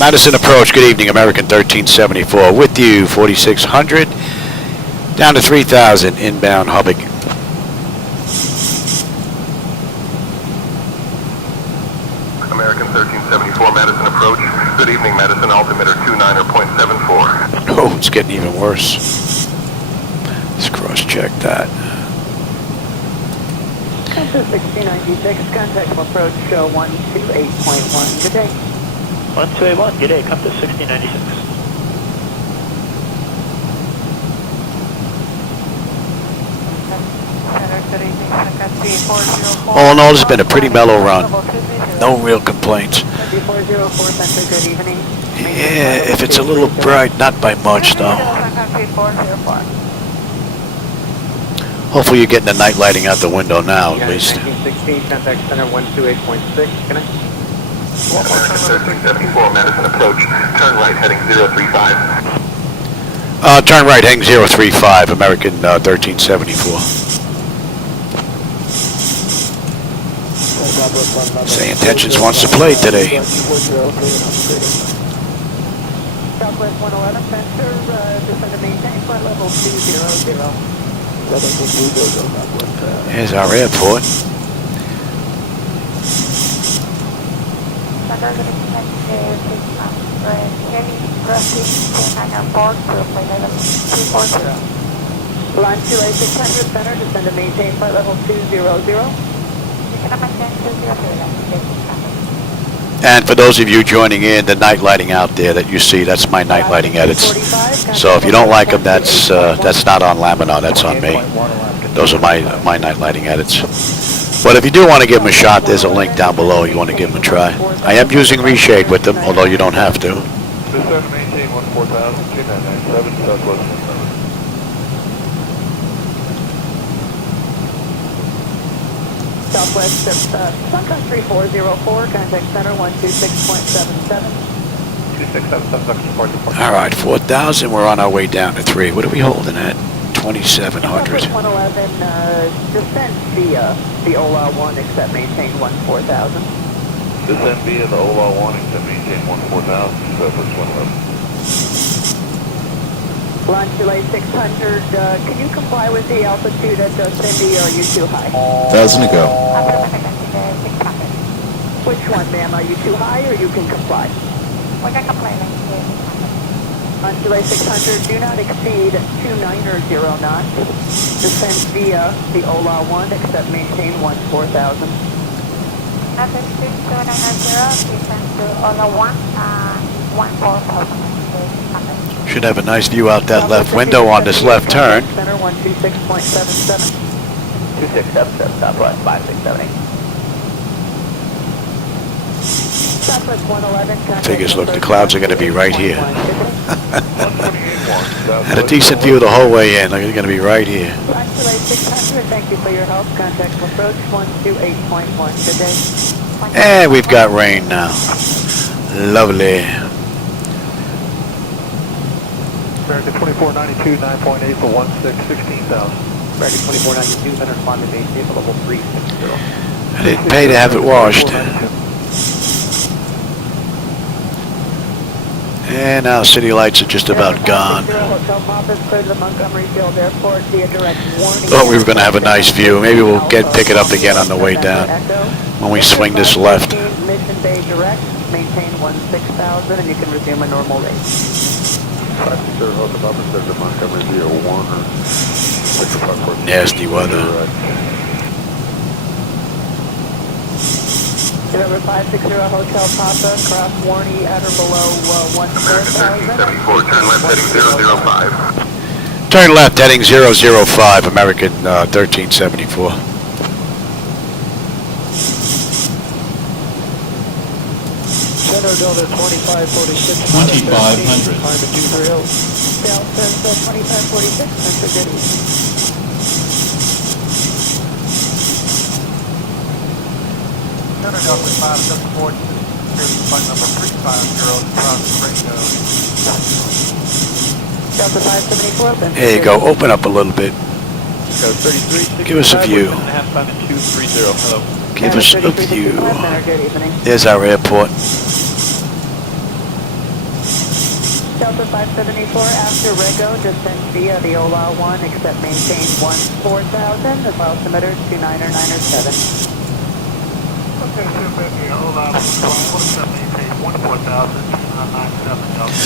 Madison approach, good evening, American 1374. With you, 4600, down to 3000, inbound Hubbock. Good evening, Medicine, altimeter 29.74. Oh, it's getting even worse. Let's cross-check that. Kansas 1696, contact approach 128.1. Good day. 1281, good day, come to 1696. All in all, it's been a pretty mellow run. No real complaints. 3404 Center, good evening. Yeah, if it's a little bright, not by much though. Hopefully you're getting the night lighting out the window now, at least. 1916, contact center 128.6. Can I? American 1374, Medicine approach. Turn right, heading 035. Turn right, heading 035, American 1374. SayIntentions wants to play today. Southwest 111, Center, descend to maintain flight level 200. Here's our airport. Line 2A600, Center, descend to maintain flight level 200. And for those of you joining in, the night lighting out there that you see, that's my night lighting edits. So if you don't like them, that's not on Laminar, that's on me. Those are my night lighting edits. But if you do want to give them a shot, there's a link down below. You want to give them a try. I am using reshade with them, although you don't have to. Descend, maintain 14,000, 2997, Southwest 17. Southwest, Sun Country 404, contact center 126.77. 267, All right, 4,000. We're on our way down to 3. What are we holding at? 2,700. Southwest 111, descend via the OLA 1, except maintain 14,000. Descend via the OLA 1, except maintain 14,000, Southwest 111. Launch delay 600, can you comply with the altitude at Cindy, or are you too high? 1,000 to go. Which one, ma'am? Are you too high, or you can comply? We can comply. Launch delay 600, do not exceed 290 knots. Descend via the OLA 1, except maintain 14,000. Not exceed 290, descend to OLA 1, 14,000. Should have a nice view out that left window on this left turn. Center 126.77. 2677, Southwest 5678. Southwest 111. Figures, look, the clouds are going to be right here. Had a decent view the whole way in. Look, it's going to be right here. Launch delay 600, thank you for your help. Contact approach 128.1. Good day. And we've got rain now. Lovely. American 2492, 9.8 for 16,000. American 2492, center respond to maintain level 360. I didn't pay to have it washed. And now city lights are just about gone. Thought we were going to have a nice view. Maybe we'll pick it up again on the way down when we swing this left. Mission Bay direct, maintain 16,000, and you can resume a normal rate. Nasty weather. November 560 Hotel Papa, cross Warney at or below 14,000. 1374, turn left heading 005. Turn left heading 005, American 1374. Center Delta 2546. 2,500. Time to 230. Delta 2546, Mr. Goody. Center Delta 574, flight number 350, cross Rango. Delta 574, open. There you go. Open up a little bit. Go 33. Give us a view. Time at 230. Hello. Give us a view. Good evening. There's our airport. Delta 574 after Rego, descend via the OLA 1, except maintain 14,000, the altimeter 29907. Okay, OLA 1, except maintain 14,000, 97 Delta.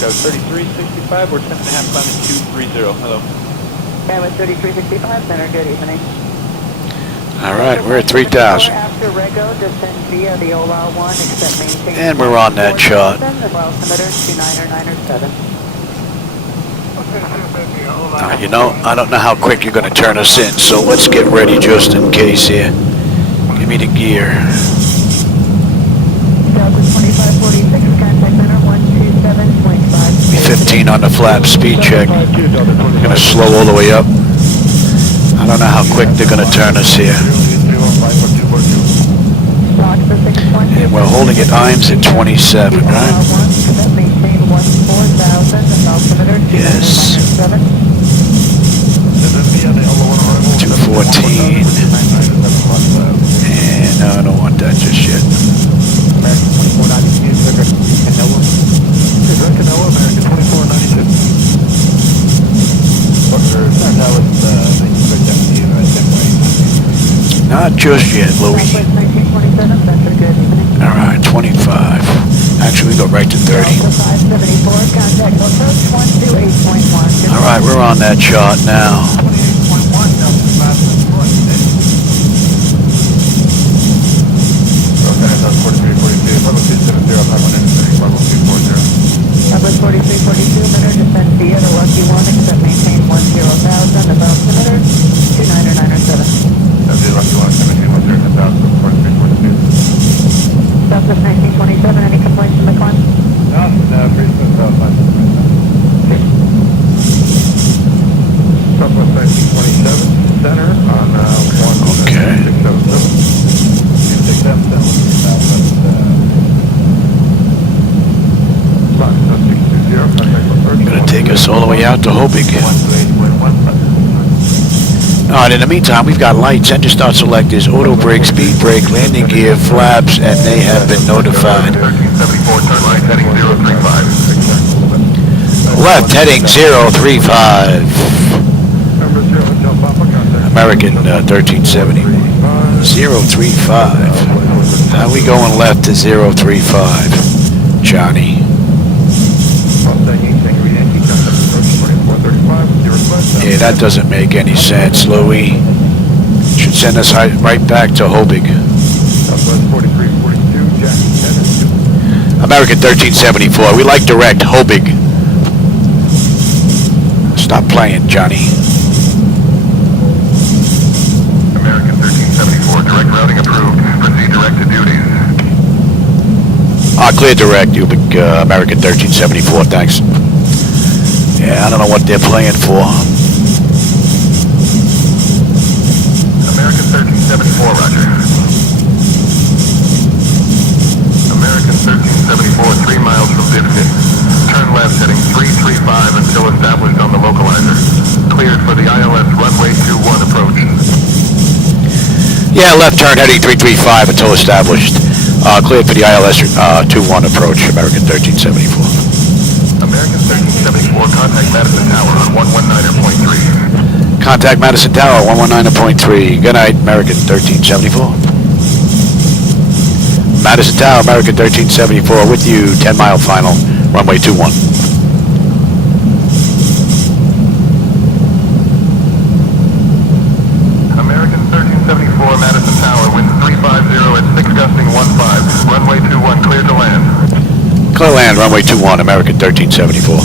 So 3365, we're 10.5 climbing 230. Hello. Bandwidth 3365, center, good evening. All right, we're at 3,000. After Rego, descend via the OLA 1, except maintain. And we're on that chart. The altimeter 29997. You know, I don't know how quick you're going to turn us in, so let's get ready just in case here. Give me the gear. Delta 2546, contact center 127.5. 15 on the flap, speed check. Going to slow all the way up. I don't know how quick they're going to turn us here. And we're holding at IMS at 27, right? Yes. 214. And no, I don't want that just yet. Not just yet, Louis. All right, 25. Actually, we go right to 30. All right, we're on that chart now. Number 4342, emitter, descend via the Lucky 1, except maintain 10,000, above altimeter 29997. Southwest 1927, any complaints from the climb? No, pretty smooth Southwest 1927, center on 1620. Gonna take us all the way out to Hobig. Alright, in the meantime, we've got lights, engine start selectors, auto brake, speed brake, landing gear, flaps, and they have been notified. Left, heading 035. American 1370. 035. How are we going left to 035, Johnny? Yeah, that doesn't make any sense, Louis. Should send us right back to Hobig. American 1374. We like direct Hobig. Stop playing, Johnny. American 1374, direct routing approved. Proceed direct to duties. Clear direct, American 1374, thanks. Yeah, I don't know what they're playing for. American 1374, roger. American 1374, 3 miles from Dipsy. Turn left heading 335 until established on the localizer. Cleared for the ILS runway 21 approach. Yeah, left turn heading 335 until established. Cleared for the ILS 21 approach, American 1374. American 1374, contact Madison Tower on 119.3. Contact Madison Tower, 119.3. Good night, American 1374. Madison Tower, American 1374, with you, 10-mile final, runway 21. American 1374, Madison Tower, wind 350 at 6 gusting 15, runway 21, clear to land. Clear land, runway 21, American 1374.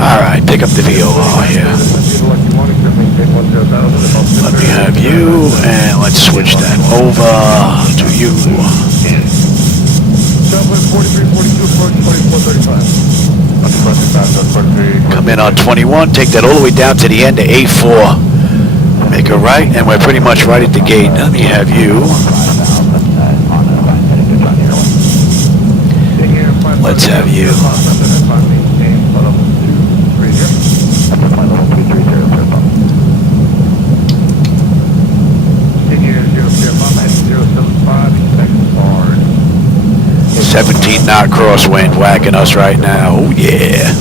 Alright, pick up the VOR here. Let me have you, and let's switch that over to you. Come in on 21, take that all the way down to the end of A4. Make a right, and we're pretty much right at the gate. Let me have you. Let's have you. Flightdeck 17 knot crosswind whacking us right now. Oh yeah.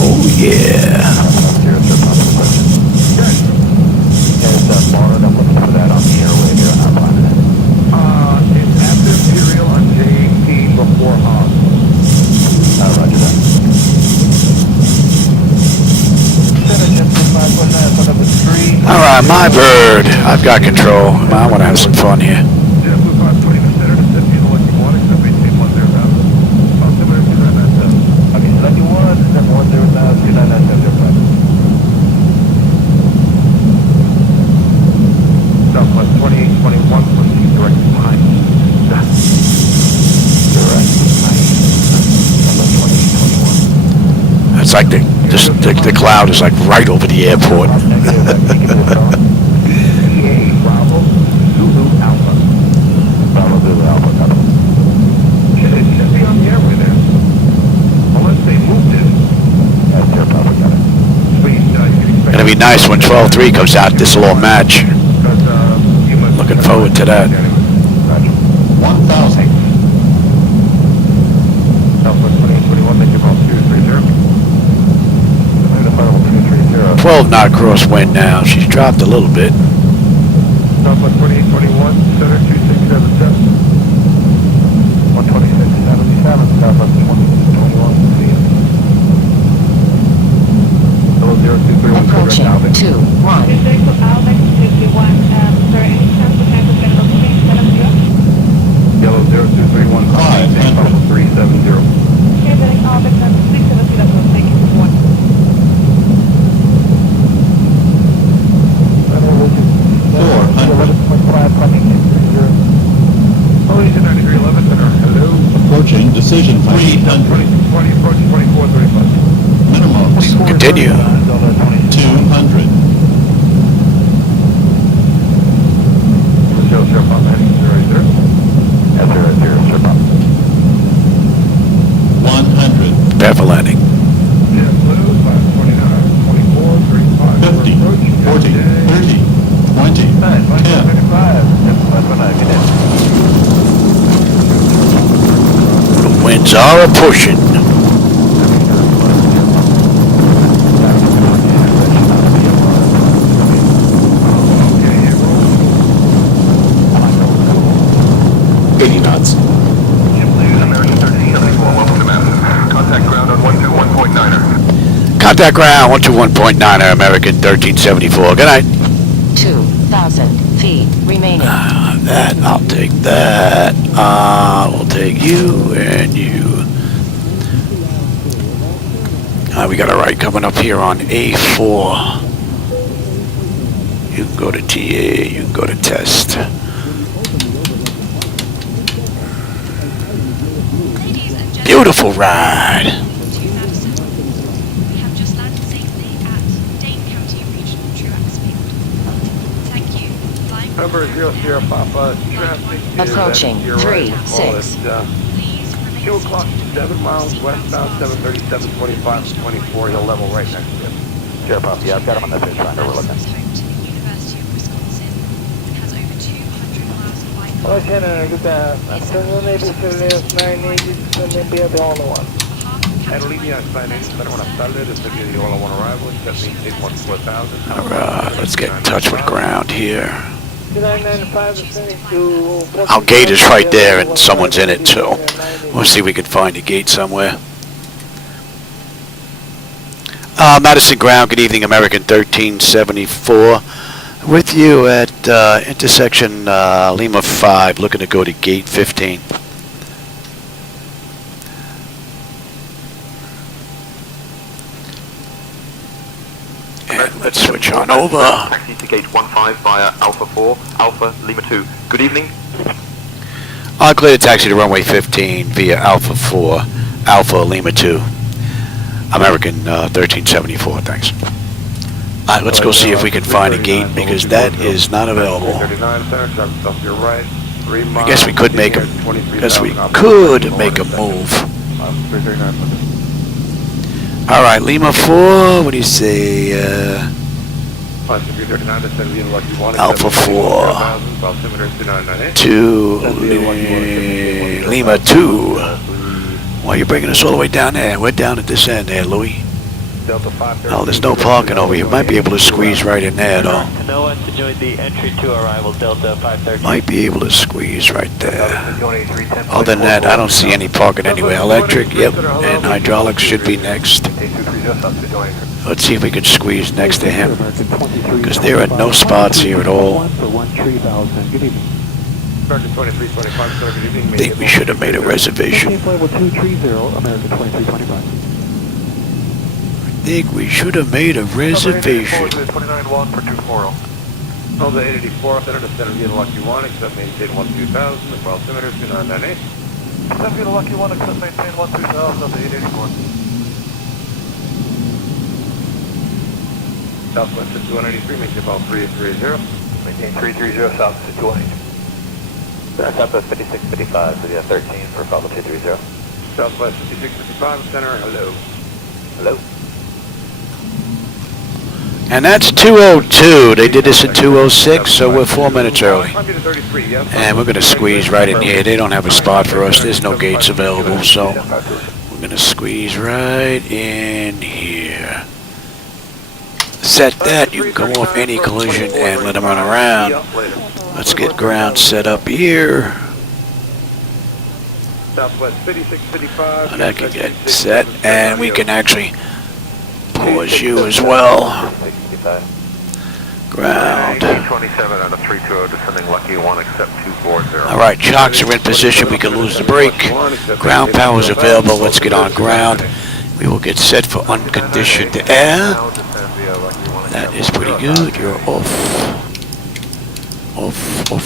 Oh Yeah. It's borrowed. I'm looking for that on the airway here on our planet. It's after Imperial on JP before Hog. Roger that. All right, my bird. I've got control. I want to have some fun here. Okay, 71, 710,2997. Southwest 2821, proceed direct behind. It's like the cloud is like right over the airport. Bravo, Zulu Alpha. Bravo, Zulu Alpha, It should be on the airway there. Unless they moved it. That's their Bravo, got it. Sweet, you can expect... Gonna be nice when 12-3 comes out. This will all match. Looking forward to that. 1,000. Southwest 2821, make your call 230. 12 knot crosswind now. She's dropped a little bit. Southwest 2821, center 2677. 126.77, Southwest 2621, see you. Hello, 0231, Approaching 2-1. Yellow 0231, 370. Approaching decision 300. Approaching 2435. Minimums. Continue. 200. Show sharp on heading 00. That's 00, sure, Bob. 100. Prepare for landing. Yeah, blue, 529, 24, 35. 50, 40, 30, 20, 10. 35. The winds are a-pushing. American 1374, welcome to Madison. Contact ground on 121.9er. Contact ground 121.9er, American 1374. Good night. 2,000 feet remaining. That, I'll take that. We'll take you and you. We got a ride coming up here on A4. You can go to TA, you can go to test. Beautiful ride. We have just landed safely at Dane County Regional Truax Field. Thank you. Flying Number 00 Papa, traffic is Approaching at your right. 36. 2 o'clock, 7 miles westbound, 737, 25, 24, he'll level right next to it. Sure, Bob, yeah, I've got him on the fish finder, we're looking. Home to the University of Wisconsin. It has over 200 miles of bike Well, Shannon, good buenas tardes, este es the all-on-one arrival, set maintain 14,000. Alright, let's get in touch with ground here. Our gate is right there and someone's in it, so we'll see if we can find a gate somewhere. Madison ground, good evening, American 1374. With you at intersection Lima 5, looking to go to gate 15. And let's switch on over. Taxi to gate 15 via Alpha 4, Alpha Lima 2. Good evening. I'll clear the taxi to runway 15 via Alpha 4, Alpha Lima 2. American 1374, thanks. Alright, let's go see if we can find a gate, because that is not available. I guess we could make a move. Alright, Lima 4, what do you say? Alpha 4 to Lima 2. Why are you bringing us all the way down there? We're down at this end there, Louis. Delta 530. Oh, there's no parking over here. Might be able to squeeze right in there, though. No one to join the entry to arrival Delta 530. Might be able to squeeze right there. Other than that, I don't see any parking anywhere. Electric, yep, and hydraulics should be next. Let's see if we can squeeze next to him, because there are no spots here at all. American 2325, sir, good evening. I think we should have made a reservation. Level 230, American 2325. I think we should have made a reservation. 29-1 for 240. Delta 884, center to center via the Lucky 1, except maintain 12000, the altimeter 2998. Except via the Lucky 1, except maintain 12000, Delta 884. Southwest at 293, maintain about 3830. Maintain 330, south at 293. Southwest 5655, so yeah, 13 for Bravo 230. Southwest 5655, center, hello. Hello. And that's 202. They did this in 206, so we're 4 minutes early. And we're going to squeeze right in here. They don't have a spot for us. There's no gates available, so we're going to squeeze right in here. Set that. You can go off any collision and let them run around. Let's get ground set up here. Southwest 5655. And that can get set, and we can actually pause you as well. Ground. 27 out of 320, descending Lucky 1, except 240. Alright, chocks are in position. We can lose the brake. Ground power is available. Let's get on ground. We will get set for unconditioned air. That is pretty good. You're off. Off.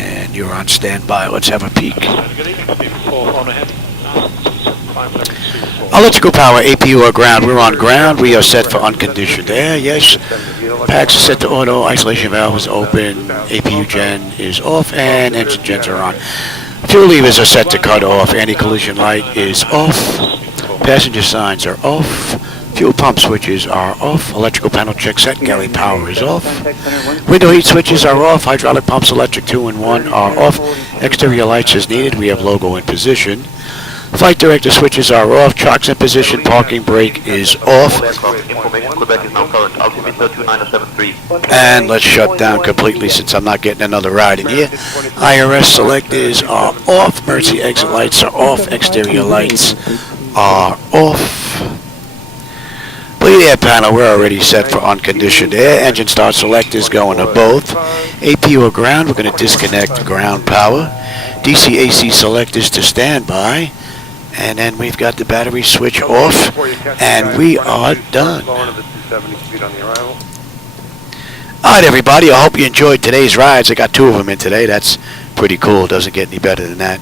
And you're on standby. Let's have a peek. Electrical power, APU or ground. We're on ground. We are set for unconditioned air. Yes. Packs are set to auto. Isolation valve is open. APU gen is off. And engine gens are on. Fuel levers are set to cut off. Anti-collision light is off. Passenger signs are off. Fuel pump switches are off. Electrical panel check set. Galley power is off. Window heat switches are off. Hydraulic pumps, electric 2 and 1 are off. Exterior lights as needed. We have logo in position. Flight director switches are off. Chocks in position. Parking brake is off. And let's shut down completely since I'm not getting another ride in here. IRS selectors are off. Emergency exit lights are off. Exterior lights are off. Bleed air panel, we're already set for unconditioned air. Engine start selectors going to both. APU or ground, we're going to disconnect ground power. DC AC selectors to standby. And then we've got the battery switch off. And we are done. Alright everybody, I hope you enjoyed today's rides. I got 2 of them in today. That's pretty cool. Doesn't get any better than that.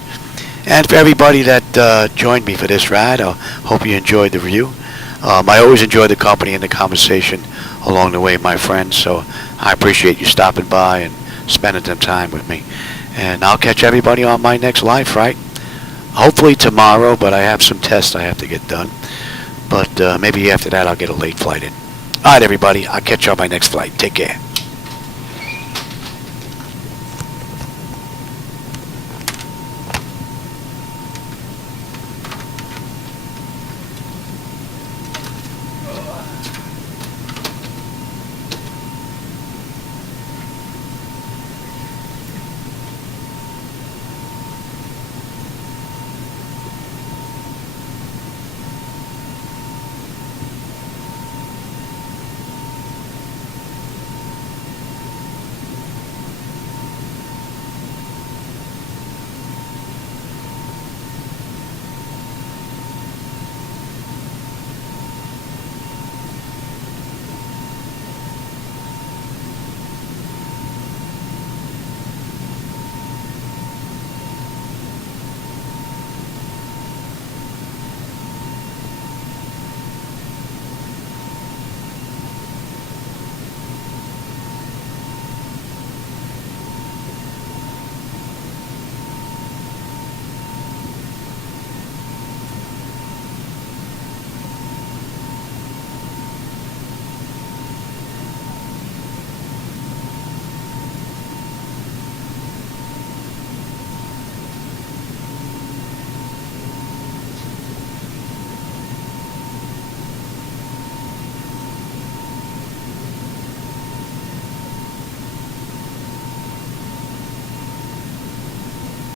And for everybody that joined me for this ride, I hope you enjoyed the review. I always enjoy the company and the conversation along the way, my friends, so I appreciate you stopping by and spending some time with me. And I'll catch everybody on my next live flight, hopefully tomorrow, but I have some tests I have to get done. But maybe after that I'll get a late flight in. All right, everybody, I'll catch you on my next flight. Take care.